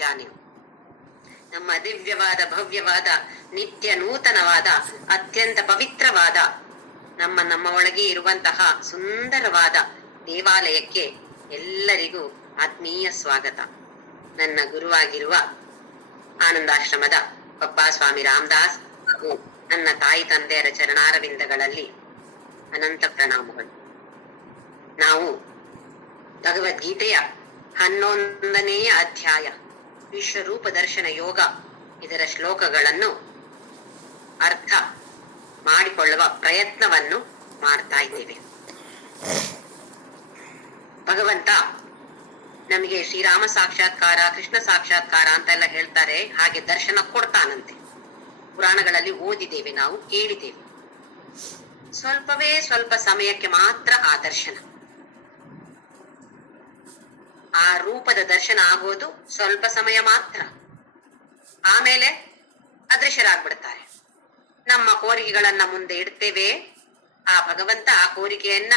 ಜಾನೆ. ನಮ್ಮ ದಿವ್ಯವಾದ ಭವ್ಯವಾದ ನಿತ್ಯ ನೂತನವಾದ ಅತ್ಯಂತ ಪವಿತ್ರವಾದ ನಮ್ಮ ಒಳಗೆ ಇರುವಂತಹ ಸುಂದರವಾದ ದೇವಾಲಯಕ್ಕೆ ಎಲ್ಲರಿಗೂ ಆತ್ಮೀಯ ಸ್ವಾಗತ. ನನ್ನ ಗುರುವಾಗಿರುವ ಆನಂದಾಶ್ರಮದ ಪಪ್ಪಾ ಸ್ವಾಮಿ ರಾಮದಾಸ್ ಹಾಗೂ ನನ್ನ ತಾಯಿ ತಂದೆಯರ ಚರಣಾರವಿಂದಗಳಲ್ಲಿ ಅನಂತ ಪ್ರಣಾಮಗಳು. ನಾವು ಭಗವದ್ಗೀತೆಯ 11ನೆಯ ಅಧ್ಯಾಯ ವಿಶ್ವರೂಪ ದರ್ಶನ ಯೋಗ ಇದರ ಶ್ಲೋಕಗಳನ್ನು ಅರ್ಥ ಮಾಡಿಕೊಳ್ಳುವ ಪ್ರಯತ್ನವನ್ನು ಮಾಡ್ತಾ ಇದ್ದೇವೆ. ಭಗವಂತ ನಮಗೆ ಶ್ರೀರಾಮ ಸಾಕ್ಷಾತ್ಕಾರ, ಕೃಷ್ಣ ಸಾಕ್ಷಾತ್ಕಾರ ಅಂತೆಲ್ಲ ಹೇಳ್ತಾರೆ. ಹಾಗೆ ದರ್ಶನ ಕೊಡ್ತಾನಂತೆ. ಪುರಾಣಗಳಲ್ಲಿ ಓದಿದ್ದೇವೆ, ನಾವು ಕೇಳಿದ್ದೇವೆ. ಸ್ವಲ್ಪ ಸಮಯಕ್ಕೆ ಮಾತ್ರ ಆ ದರ್ಶನ, ಆ ರೂಪದ ದರ್ಶನ ಆಗೋದು ಸ್ವಲ್ಪ ಸಮಯ ಮಾತ್ರ. ಆಮೇಲೆ ಅದೃಶ್ಯರಾಗ್ಬಿಡ್ತಾರೆ. ನಮ್ಮ ಕೋರಿಕೆಗಳನ್ನ ಮುಂದೆ ಇಡ್ತೇವೆ, ಆ ಭಗವಂತ ಆ ಕೋರಿಕೆಯನ್ನ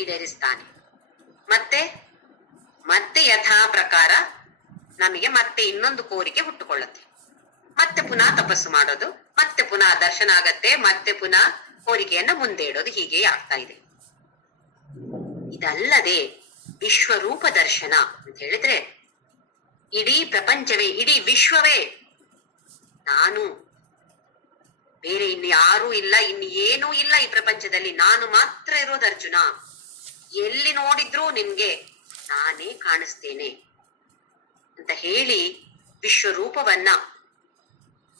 ಈಡೇರಿಸ್ತಾನೆ. ಮತ್ತೆ ಯಥಾ ಪ್ರಕಾರ ನಮಗೆ ಮತ್ತೆ ಇನ್ನೊಂದು ಕೋರಿಕೆ ಹುಟ್ಟುಕೊಳ್ಳುತ್ತೆ. ಮತ್ತೆ ಪುನಃ ತಪಸ್ಸು ಮಾಡೋದು, ಮತ್ತೆ ಪುನಃ ದರ್ಶನ ಆಗತ್ತೆ, ಮತ್ತೆ ಪುನಃ ಕೋರಿಕೆಯನ್ನ ಮುಂದೆ ಇಡೋದು. ಹೀಗೆ ಆಗ್ತಾ ಇದೆ. ಇದಲ್ಲದೆ ವಿಶ್ವರೂಪ ದರ್ಶನ ಅಂತ ಹೇಳಿದ್ರೆ ಇಡೀ ಪ್ರಪಂಚವೇ, ಇಡೀ ವಿಶ್ವವೇ ನಾನು, ಬೇರೆ ಇನ್ನು ಯಾರೂ ಇಲ್ಲ, ಇನ್ನು ಏನೂ ಇಲ್ಲ ಈ ಪ್ರಪಂಚದಲ್ಲಿ, ನಾನು ಮಾತ್ರ ಇರೋದು ಅರ್ಜುನ. ಎಲ್ಲಿ ನೋಡಿದ್ರೂ ನಿನ್ಗೆ ನಾನೇ ಕಾಣಿಸ್ತೇನೆ ಅಂತ ಹೇಳಿ ವಿಶ್ವರೂಪವನ್ನ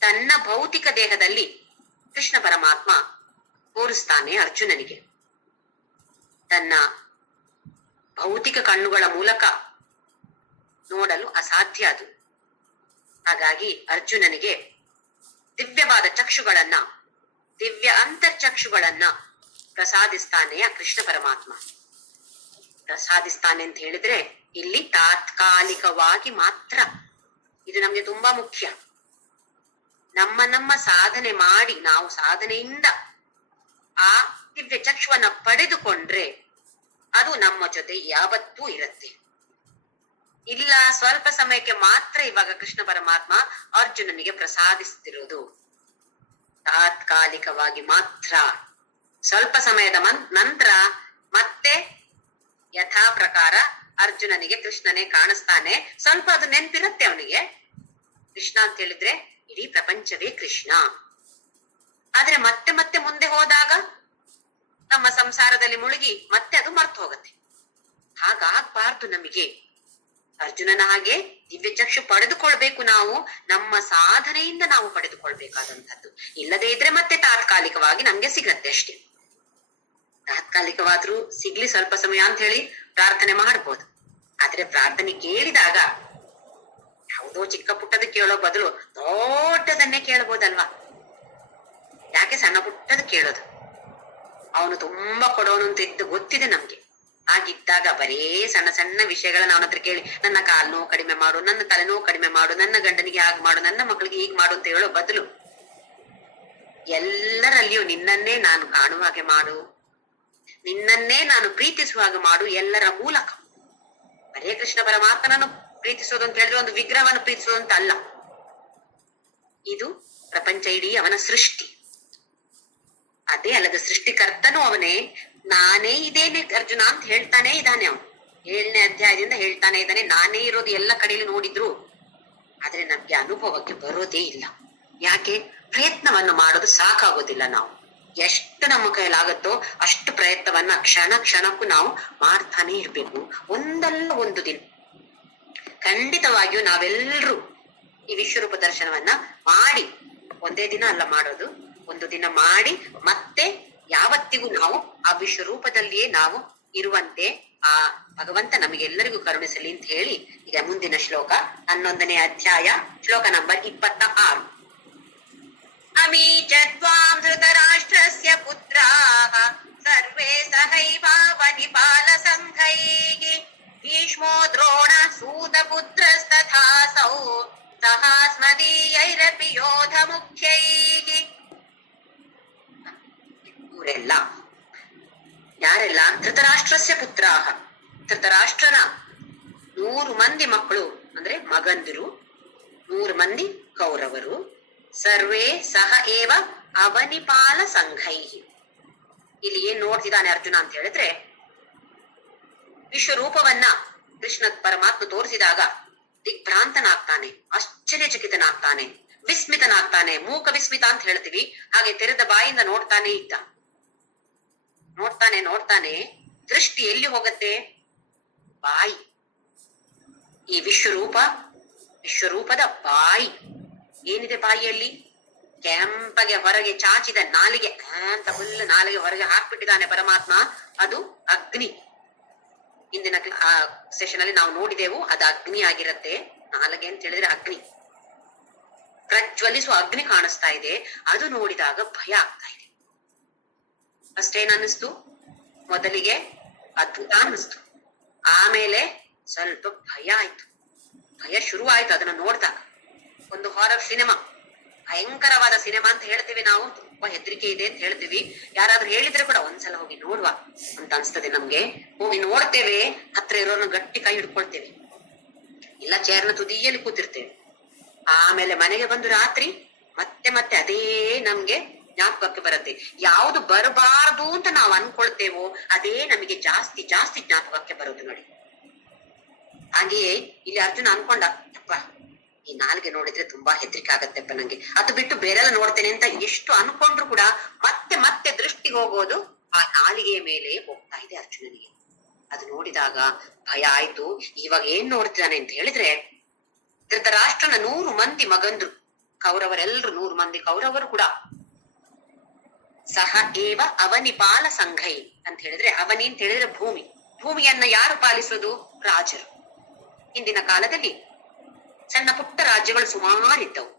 ತನ್ನ ಭೌತಿಕ ದೇಹದಲ್ಲಿ ಕೃಷ್ಣ ಪರಮಾತ್ಮ ತೋರಿಸ್ತಾನೆ ಅರ್ಜುನನಿಗೆ. ತನ್ನ ಭೌತಿಕ ಕಣ್ಣುಗಳ ಮೂಲಕ ನೋಡಲು ಅಸಾಧ್ಯ ಅದು. ಹಾಗಾಗಿ ಅರ್ಜುನನಿಗೆ ದಿವ್ಯವಾದ ಚಕ್ಷುಗಳನ್ನ, ದಿವ್ಯ ಅಂತರ್ಚಕ್ಷುಗಳನ್ನ ಪ್ರಸಾದಿಸ್ತಾನೆ ಆ ಕೃಷ್ಣ ಪರಮಾತ್ಮ. ಪ್ರಸಾದಿಸ್ತಾನೆ ಅಂತ ಹೇಳಿದ್ರೆ ಇಲ್ಲಿ ತಾತ್ಕಾಲಿಕವಾಗಿ ಮಾತ್ರ. ಇದು ನಮ್ಗೆ ತುಂಬಾ ಮುಖ್ಯ. ನಮ್ಮ ಸಾಧನೆ ಮಾಡಿ, ನಾವು ಸಾಧನೆಯಿಂದ ಆ ದಿವ್ಯ ಚಕ್ಷುವನ್ನ ಪಡೆದುಕೊಂಡ್ರೆ ಅದು ನಮ್ಮ ಜೊತೆ ಯಾವತ್ತೂ ಇರುತ್ತೆ. ಇಲ್ಲ, ಸ್ವಲ್ಪ ಸಮಯಕ್ಕೆ ಮಾತ್ರ ಇವಾಗ ಕೃಷ್ಣ ಪರಮಾತ್ಮ ಅರ್ಜುನನಿಗೆ ಪ್ರಸಾದಿಸ್ತಿರೋದು, ತಾತ್ಕಾಲಿಕವಾಗಿ ಮಾತ್ರ. ಸ್ವಲ್ಪ ಸಮಯದ ನಂತರ ಮತ್ತೆ ಯಥಾ ಪ್ರಕಾರ ಅರ್ಜುನನಿಗೆ ಕೃಷ್ಣನೇ ಕಾಣಿಸ್ತಾನೆ. ಸ್ವಲ್ಪ ಅದು ನೆನ್ಪಿರುತ್ತೆ ಅವನಿಗೆ. ಕೃಷ್ಣ ಅಂತ ಹೇಳಿದ್ರೆ ಇಡೀ ಪ್ರಪಂಚವೇ ಕೃಷ್ಣ. ಆದ್ರೆ ಮತ್ತೆ ಮುಂದೆ ಹೋದಾಗ ನಮ್ಮ ಸಂಸಾರದಲ್ಲಿ ಮುಳುಗಿ ಮತ್ತೆ ಅದು ಮರ್ತು ಹೋಗುತ್ತೆ. ಹಾಗಾಗ್ಬಾರ್ದು ನಮಗೆ. ಅರ್ಜುನನ ಹಾಗೆ ದಿವ್ಯ ಚಕ್ಷು ಪಡೆದುಕೊಳ್ಬೇಕು ನಾವು. ನಮ್ಮ ಸಾಧನೆಯಿಂದ ನಾವು ಪಡೆದುಕೊಳ್ಬೇಕಾದಂಥದ್ದು. ಇಲ್ಲದೇ ಇದ್ರೆ ಮತ್ತೆ ತಾತ್ಕಾಲಿಕವಾಗಿ ನಮ್ಗೆ ಸಿಗತ್ತೆ ಅಷ್ಟೇ. ತಾತ್ಕಾಲಿಕವಾದ್ರೂ ಸಿಗ್ಲಿ ಸ್ವಲ್ಪ ಸಮಯ ಅಂತ ಹೇಳಿ ಪ್ರಾರ್ಥನೆ ಮಾಡ್ಬೋದು. ಆದ್ರೆ ಪ್ರಾರ್ಥನೆ ಕೇಳಿದಾಗ ಯಾವುದೋ ಚಿಕ್ಕ ಪುಟ್ಟದ ಕೇಳೋ ಬದಲು ದೊಡ್ಡದನ್ನೇ ಕೇಳ್ಬೋದಲ್ವಾ? ಯಾಕೆ ಸಣ್ಣ ಪುಟ್ಟದ ಕೇಳೋದು? ಅವನು ತುಂಬಾ ಕೊಡೋನು ಅಂತ ಇದ್ದು ಗೊತ್ತಿದೆ ನಮ್ಗೆ. ಹಾಗಿದ್ದಾಗ ಬರೇ ಸಣ್ಣ ಸಣ್ಣ ವಿಷಯಗಳನ್ನ ಅವನ ಹತ್ರ ಕೇಳಿ, ನನ್ನ ಕಾಲ್ ನೋವು ಕಡಿಮೆ ಮಾಡು, ನನ್ನ ತಲೆನೋವು ಕಡಿಮೆ ಮಾಡು, ನನ್ನ ಗಂಡನಿಗೆ ಹಾಗೆ ಮಾಡು, ನನ್ನ ಮಕ್ಕಳಿಗೆ ಹೀಗೆ ಮಾಡು ಅಂತ ಹೇಳೋ ಬದಲು ಎಲ್ಲರಲ್ಲಿಯೂ ನಿನ್ನನ್ನೇ ನಾನು ಕಾಣುವ ಹಾಗೆ ಮಾಡು, ನಿನ್ನನ್ನೇ ನಾನು ಪ್ರೀತಿಸುವಾಗ ಮಾಡು, ಎಲ್ಲರ ಮೂಲಕ. ಬರೇ ಕೃಷ್ಣ ಪರಮಾತ್ಮನನ್ನು ಪ್ರೀತಿಸೋದು ಅಂತ ಹೇಳಿದ್ರೆ ಒಂದು ವಿಗ್ರಹವನ್ನು ಪ್ರೀತಿಸೋದು ಅಂತ ಅಲ್ಲ. ಇದು ಪ್ರಪಂಚ ಇಡೀ ಅವನ ಸೃಷ್ಟಿ. ಅದೇ ಅಲ್ಲದ ಸೃಷ್ಟಿಕರ್ತನೂ ಅವನೇ. ನಾನೇ ಇದೇನೆ ಅರ್ಜುನ ಅಂತ ಹೇಳ್ತಾನೆ ಇದ್ದಾನೆ. ಅವನು 7ನೇ ಅಧ್ಯಾಯದಿಂದ ಹೇಳ್ತಾನೆ ಇದ್ದಾನೆ, ನಾನೇ ಇರೋದು ಎಲ್ಲ ಕಡೆಯಲ್ಲಿ ನೋಡಿದ್ರು. ಆದ್ರೆ ನಮ್ಗೆ ಅನುಭವಕ್ಕೆ ಬರೋದೇ ಇಲ್ಲ. ಯಾಕೆ? ಪ್ರಯತ್ನವನ್ನು ಮಾಡೋದು ಸಾಕಾಗೋದಿಲ್ಲ. ನಾವು ಎಷ್ಟು ನಮ್ಮ ಕೈಲಾಗತ್ತೋ ಅಷ್ಟು ಪ್ರಯತ್ನವನ್ನ ಕ್ಷಣಕ್ಕೂ ನಾವು ಮಾಡ್ತಾನೆ ಇರ್ಬೇಕು. ಒಂದಲ್ಲ ಒಂದು ದಿನ ಖಂಡಿತವಾಗಿಯೂ ನಾವೆಲ್ಲರೂ ಈ ವಿಶ್ವರೂಪ ದರ್ಶನವನ್ನ ಮಾಡಿ, ಒಂದೇ ದಿನ ಅಲ್ಲ ಮಾಡೋದು, ಒಂದು ದಿನ ಮಾಡಿ ಮತ್ತೆ ಯಾವತ್ತಿಗೂ ನಾವು ಆ ವಿಶ್ವರೂಪದಲ್ಲಿಯೇ ನಾವು ಇರುವಂತೆ ಆ ಭಗವಂತ ನಮಗೆಲ್ಲರಿಗೂ ಕರುಣಿಸಲಿ ಅಂತ ಹೇಳಿ ಈಗ ಮುಂದಿನ ಶ್ಲೋಕ 11ನೇ ಅಧ್ಯಾಯ ಶ್ಲೋಕ ನಂಬರ್ 26. ಅಮೀಚತ್ವಾಂ ಧೃತರಾಷ್ಟ್ರಸ್ಯ ಪುತ್ರಾಃ ಸರ್ವೇ ಸಹೈವಾವನಿಪಾಲ ಸಂಘೈಃ ಭೀಷ್ಮೋ ದ್ರೋಣ ಸೂತ ಪುತ್ರಸ್ತಥಾಸೌ ಸಹಾಸ್ಮದೀಯೈರಪಿ ಯೋಧ ಮುಖ್ಯೈಃ. ಇವರೆಲ್ಲ ಯಾರೆಲ್ಲ? ಧೃತರಾಷ್ಟ್ರಸ್ಯ ಪುತ್ರಾಃ, ಧೃತರಾಷ್ಟ್ರನ 100 ಮಂದಿ ಮಕ್ಕಳು, ಅಂದ್ರೆ ಮಗ ಮಗಂದಿರು, 100 ಮಂದಿ ಕೌರವರು, ಸರ್ವೇ ಸಹ ಏವ ಅವನಿಪಾಲ ಸಂಘೈ. ಇಲ್ಲಿ ಏನ್ ನೋಡ್ತಿದ್ದಾನೆ ಅರ್ಜುನ ಅಂತ ಹೇಳಿದ್ರೆ, ವಿಶ್ವರೂಪವನ್ನ ಕೃಷ್ಣ ಪರಮಾತ್ಮ ತೋರಿಸಿದಾಗ ದಿಗ್ಭ್ರಾಂತನಾಗ್ತಾನೆ, ಆಶ್ಚರ್ಯಚಕಿತನಾಗ್ತಾನೆ, ವಿಸ್ಮಿತನಾಗ್ತಾನೆ. ಮೂಕ ವಿಸ್ಮಿತ ಅಂತ ಹೇಳ್ತೀವಿ. ಹಾಗೆ ತೆರೆದ ಬಾಯಿಂದ ನೋಡ್ತಾನೆ ಇದ್ದ. ನೋಡ್ತಾನೆ ದೃಷ್ಟಿ ಎಲ್ಲಿ ಹೋಗತ್ತೆ? ಬಾಯಿ. ಈ ವಿಶ್ವರೂಪದ ಬಾಯಿ ಏನಿದೆ ಬಾಯಿಯಲ್ಲಿ? ಕೆಂಪಗೆ ಹೊರಗೆ ಚಾಚಿದ ನಾಲಿಗೆ ಅಂತ ಫುಲ್ ನಾಲಿಗೆ ಹೊರಗೆ ಹಾಕ್ಬಿಟ್ಟಿದ್ದಾನೆ ಪರಮಾತ್ಮ. ಅದು ಅಗ್ನಿ. ಇಂದಿನ ಸೆಷನ್ ಅಲ್ಲಿ ನಾವು ನೋಡಿದೆವು, ಅದು ಅಗ್ನಿ ಆಗಿರತ್ತೆ. ನಾಲಿಗೆ ಅಂತ ಹೇಳಿದ್ರೆ ಅಗ್ನಿ, ಪ್ರಜ್ವಲಿಸುವ ಅಗ್ನಿ ಕಾಣಿಸ್ತಾ ಇದೆ. ಅದು ನೋಡಿದಾಗ ಭಯ ಆಗ್ತಾ ಇದೆ. ಅಷ್ಟೇನ್ ಅನ್ನಿಸ್ತು? ಮೊದಲಿಗೆ ಅದ್ಭುತ ಅನ್ನಿಸ್ತು, ಆಮೇಲೆ ಸ್ವಲ್ಪ ಭಯ ಆಯ್ತು. ಭಯ ಶುರು ಆಯ್ತು ಅದನ್ನ ನೋಡ್ದಾಗ. ಒಂದು ಹಾರರ್ ಸಿನಿಮಾ, ಭಯಂಕರವಾದ ಸಿನಿಮಾ ಅಂತ ಹೇಳ್ತೀವಿ ನಾವು, ತುಂಬಾ ಹೆದರಿಕೆ ಇದೆ ಅಂತ ಹೇಳ್ತೀವಿ. ಯಾರಾದ್ರೂ ಹೇಳಿದ್ರೆ ಕೂಡ ಒಂದ್ಸಲ ಹೋಗಿ ನೋಡುವ ಅಂತ ಅನ್ಸ್ತದೆ ನಮ್ಗೆ. ಹೋಗಿ ನೋಡ್ತೇವೆ, ಹತ್ರ ಇರೋರ್ನ ಗಟ್ಟಿ ಕೈ ಹಿಡ್ಕೊಳ್ತೇವೆ, ಇಲ್ಲ ಚೇರ್ನ ತುದಿಯಲ್ಲಿ ಕೂತಿರ್ತೇವೆ. ಆಮೇಲೆ ಮನೆಗೆ ಬಂದು ರಾತ್ರಿ ಮತ್ತೆ ಅದೇ ನಮ್ಗೆ ಜ್ಞಾಪಕಕ್ಕೆ ಬರುತ್ತೆ. ಯಾವುದು ಬರಬಾರದು ಅಂತ ನಾವು ಅನ್ಕೊಳ್ತೇವೋ ಅದೇ ನಮಗೆ ಜಾಸ್ತಿ ಜ್ಞಾಪಕಕ್ಕೆ ಬರೋದು ನೋಡಿ. ಹಾಗೆಯೇ ಇಲ್ಲಿ ಅರ್ಜುನ ಅನ್ಕೊಂಡ, ಅಪ್ಪ ಈ ನಾಲ್ಗೆ ನೋಡಿದ್ರೆ ತುಂಬಾ ಹೆದರಿಕೆ ಆಗತ್ತೆಪ್ಪ ನಂಗೆ, ಅದು ಬಿಟ್ಟು ಬೇರೆಲ್ಲ ನೋಡ್ತೇನೆ ಅಂತ ಎಷ್ಟು ಅನ್ಕೊಂಡ್ರು ಕೂಡ ಮತ್ತೆ ದೃಷ್ಟಿಗೆ ಹೋಗೋದು ಆ ನಾಲಿಗೆಯ ಮೇಲೆ ಹೋಗ್ತಾ ಇದೆ ಅರ್ಜುನನಿಗೆ. ಅದು ನೋಡಿದಾಗ ಭಯ ಆಯ್ತು. ಇವಾಗ ಏನ್ ನೋಡ್ತಿದ್ದಾನೆ ಅಂತ ಹೇಳಿದ್ರೆ, ಧೃತರಾಷ್ಟ್ರನ 100 ಮಂದಿ ಮಗಂದ್ರು, ಕೌರವರೆಲ್ಲರೂ 100 ಮಂದಿ ಕೌರವರು ಕೂಡ ಸಹ ಏವ ಅವನಿಪಾಲ ಸಂಘೈ ಅಂತ ಹೇಳಿದ್ರೆ, ಅವನಿ ಅಂತ ಹೇಳಿದ್ರೆ ಭೂಮಿ. ಭೂಮಿಯನ್ನ ಯಾರು ಪಾಲಿಸೋದು? ರಾಜರು. ಹಿಂದಿನ ಕಾಲದಲ್ಲಿ ಸಣ್ಣ ಪುಟ್ಟ ರಾಜ್ಯಗಳು ಸುಮಾರಿದ್ದವು.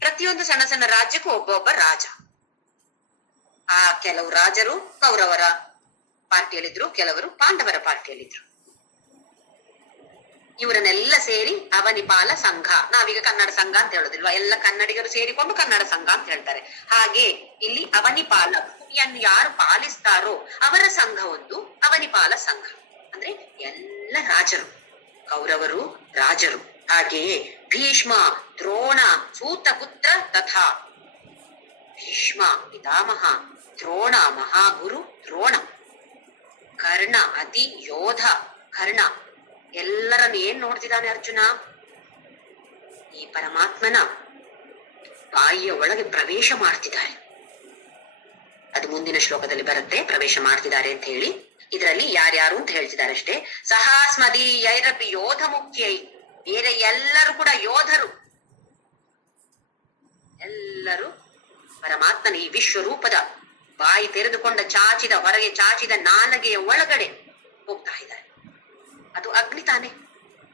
ಪ್ರತಿಯೊಂದು ಸಣ್ಣ ರಾಜ್ಯಕ್ಕೂ ಒಬ್ಬೊಬ್ಬ ರಾಜ. ಆ ಕೆಲವು ರಾಜರು ಕೌರವರ ಪಾರ್ಟಿಯಲ್ಲಿದ್ರು, ಕೆಲವರು ಪಾಂಡವರ ಪಾರ್ಟಿಯಲ್ಲಿದ್ರು. ಇವರನ್ನೆಲ್ಲ ಸೇರಿ ಅವನಿಪಾಲ ಸಂಘ, ನಾವೀಗ ಕನ್ನಡ ಸಂಘ ಅಂತ ಹೇಳೋದಿಲ್ವಾ, ಎಲ್ಲ ಕನ್ನಡಿಗರು ಸೇರಿಕೊಂಡು ಕನ್ನಡ ಸಂಘ ಅಂತ ಹೇಳ್ತಾರೆ. ಹಾಗೆ ಇಲ್ಲಿ ಅವನಿಪಾಲ, ಭೂಮಿಯನ್ನು ಯಾರು ಪಾಲಿಸ್ತಾರೋ ಅವರ ಸಂಘ ಒಂದು ಅವನಿಪಾಲ ಸಂಘ. ಅಂದ್ರೆ ಎಲ್ಲ ರಾಜರು, ಕೌರವರು ರಾಜರು. ಹಾಗೆಯೇ ಭೀಷ್ಮ, ದ್ರೋಣ, ಸೂತಪುತ್ರ ತಥಾ. ಭೀಷ್ಮ ಪಿತಾಮಹ, ದ್ರೋಣ ಮಹಾಗುರು ದ್ರೋಣ, ಕರ್ಣ ಅತಿ ಯೋಧ ಕರ್ಣ, ಎಲ್ಲರನ್ನು ಏನ್ ನೋಡ್ತಿದ್ದಾನೆ ಅರ್ಜುನ? ಈ ಪರಮಾತ್ಮನ ಬಾಯಿಯ ಒಳಗೆ ಪ್ರವೇಶ ಮಾಡ್ತಿದ್ದಾರೆ. ಅದು ಮುಂದಿನ ಶ್ಲೋಕದಲ್ಲಿ ಬರುತ್ತೆ, ಪ್ರವೇಶ ಮಾಡ್ತಿದ್ದಾರೆ ಅಂತ ಹೇಳಿ. ಇದರಲ್ಲಿ ಯಾರ್ಯಾರು ಅಂತ ಹೇಳ್ತಿದ್ದಾರೆ ಅಷ್ಟೇ. ಸಹಾಸ್ಮದಿ ಯೈರಪಿ ಯೋಧ ಮುಖ್ಯೈ, ಬೇರೆ ಎಲ್ಲರೂ ಕೂಡ ಯೋಧರು. ಎಲ್ಲರೂ ಪರಮಾತ್ಮನ ಈ ವಿಶ್ವರೂಪದ ಬಾಯಿ ತೆರೆದುಕೊಂಡ ಹೊರಗೆ ಚಾಚಿದ ನಾಲಗೆಯ ಒಳಗಡೆ ಹೋಗ್ತಾ ಇದ್ದಾರೆ. ಅದು ಅಗ್ನಿ ತಾನೆ.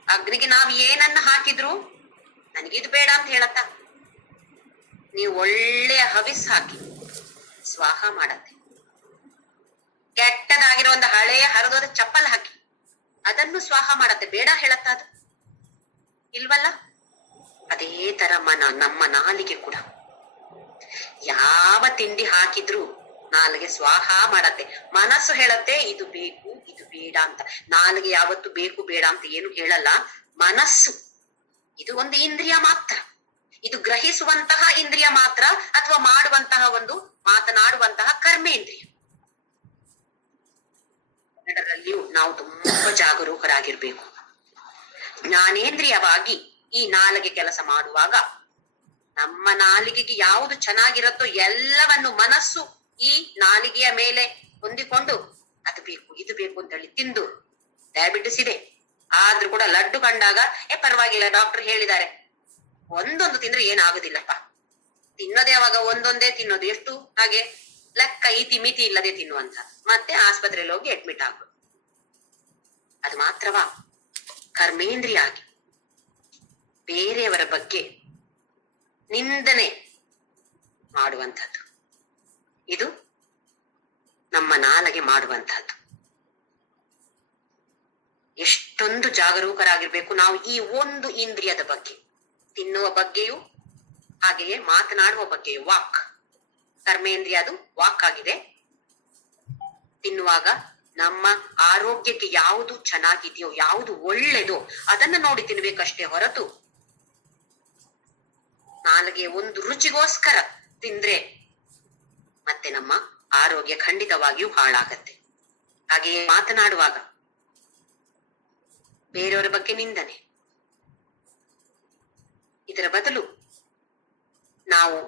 ಅಗ್ನಿಗೆ ನಾವು ಏನನ್ನ ಹಾಕಿದ್ರು ನನಗಿದು ಬೇಡ ಅಂತ ಹೇಳತ್ತ. ನೀವು ಒಳ್ಳೆಯ ಹವಿಸ್ ಹಾಕಿ ಸ್ವಾಹ ಮಾಡತ್ತೆ. ಕೆಟ್ಟದಾಗಿರೋ ಒಂದು ಹಳೆಯ ಹರಿದೋದ ಚಪ್ಪಲ್ ಹಾಕಿ ಅದನ್ನು ಸ್ವಾಹ ಮಾಡತ್ತೆ. ಬೇಡ ಹೇಳತ್ತ ಅದು? ಇಲ್ವಲ್ಲ? ಅದೇ ತರ ನಮ್ಮ ನಾಲಿಗೆ ಕೂಡ ಯಾವ ತಿಂಡಿ ಹಾಕಿದ್ರು ನಾಲಿಗೆ ಸ್ವಾಹ ಮಾಡತ್ತೆ. ಮನಸ್ಸು ಹೇಳತ್ತೆ ಇದು ಬೇಕು ಇದು ಬೇಡ ಅಂತ. ನಾಲಿಗೆ ಯಾವತ್ತು ಬೇಕು ಬೇಡ ಅಂತ ಏನು ಹೇಳಲ್ಲ. ಮನಸ್ಸು ಇದು ಒಂದು ಇಂದ್ರಿಯ ಮಾತ್ರ, ಇದು ಗ್ರಹಿಸುವಂತಹ ಇಂದ್ರಿಯ ಮಾತ್ರ, ಅಥವಾ ಮಾಡುವಂತಹ ಒಂದು ಮಾತನಾಡುವಂತಹ ಕರ್ಮೇಂದ್ರಿಯ. ಎರಡರಲ್ಲಿಯೂ ನಾವು ತುಂಬಾ ಜಾಗರೂಕರಾಗಿರ್ಬೇಕು. ಜ್ಞಾನೇಂದ್ರಿಯವಾಗಿ ಈ ನಾಲಿಗೆ ಕೆಲಸ ಮಾಡುವಾಗ ನಮ್ಮ ನಾಲಿಗೆಗೆ ಯಾವುದು ಚೆನ್ನಾಗಿರತ್ತೋ ಎಲ್ಲವನ್ನು ಮನಸ್ಸು ಈ ನಾಲಿಗೆಯ ಮೇಲೆ ಹೊಂದಿಕೊಂಡು ಅದು ಬೇಕು ಇದು ಬೇಕು ಅಂತ ಹೇಳಿ ತಿಂದು, ಡಯಾಬಿಟಿಸ್ ಇದೆ ಆದ್ರೂ ಕೂಡ ಲಡ್ಡು ಕಂಡಾಗ ಪರವಾಗಿಲ್ಲ ಡಾಕ್ಟರ್ ಹೇಳಿದ್ದಾರೆ, ಒಂದೊಂದು ತಿಂದ್ರೆ ಏನಾಗುದಿಲ್ಲಪ್ಪ, ತಿನ್ನೋದೇ ಅವಾಗ ಒಂದೊಂದೇ ತಿನ್ನೋದು, ಎಷ್ಟು ಹಾಗೆ ಲೆಕ್ಕ ಇತಿ ಮಿತಿ ಇಲ್ಲದೆ ತಿನ್ನುವಂತ, ಮತ್ತೆ ಆಸ್ಪತ್ರೆಯಲ್ಲಿ ಹೋಗಿ ಅಡ್ಮಿಟ್ ಆಗೋದು. ಅದು ಮಾತ್ರವಾ, ಕರ್ಮೇಂದ್ರಿಯ ಆಗಿ ಬೇರೆಯವರ ಬಗ್ಗೆ ನಿಂದನೆ ಮಾಡುವಂಥದ್ದು, ಇದು ನಮ್ಮ ನಾಲಿಗೆ ಮಾಡುವಂತಹದ್ದು. ಎಷ್ಟೊಂದು ಜಾಗರೂಕರಾಗಿರ್ಬೇಕು ನಾವು ಈ ಒಂದು ಇಂದ್ರಿಯದ ಬಗ್ಗೆ. ತಿನ್ನುವ ಬಗ್ಗೆಯೂ ಹಾಗೆಯೇ ಮಾತನಾಡುವ ಬಗ್ಗೆಯೂ. ವಾಕ್ ಕರ್ಮೇಂದ್ರಿಯ, ಅದು ವಾಕ್ ಆಗಿದೆ. ತಿನ್ನುವಾಗ ನಮ್ಮ ಆರೋಗ್ಯಕ್ಕೆ ಯಾವುದು ಚೆನ್ನಾಗಿದೆಯೋ, ಯಾವುದು ಒಳ್ಳೇದೋ ಅದನ್ನ ನೋಡಿ ತಿನ್ಬೇಕಷ್ಟೇ ಹೊರತು ನಾಲಿಗೆ ಒಂದು ರುಚಿಗೋಸ್ಕರ ತಿಂದ್ರೆ ಮತ್ತೆ ನಮ್ಮ ಆರೋಗ್ಯ ಖಂಡಿತವಾಗಿಯೂ ಹಾಳಾಗತ್ತೆ. ಹಾಗೆಯೇ ಮಾತನಾಡುವಾಗ ಬೇರೆಯವರ ಬಗ್ಗೆ ನಿಂದನೆ, ಇದರ ಬದಲು ನಾವು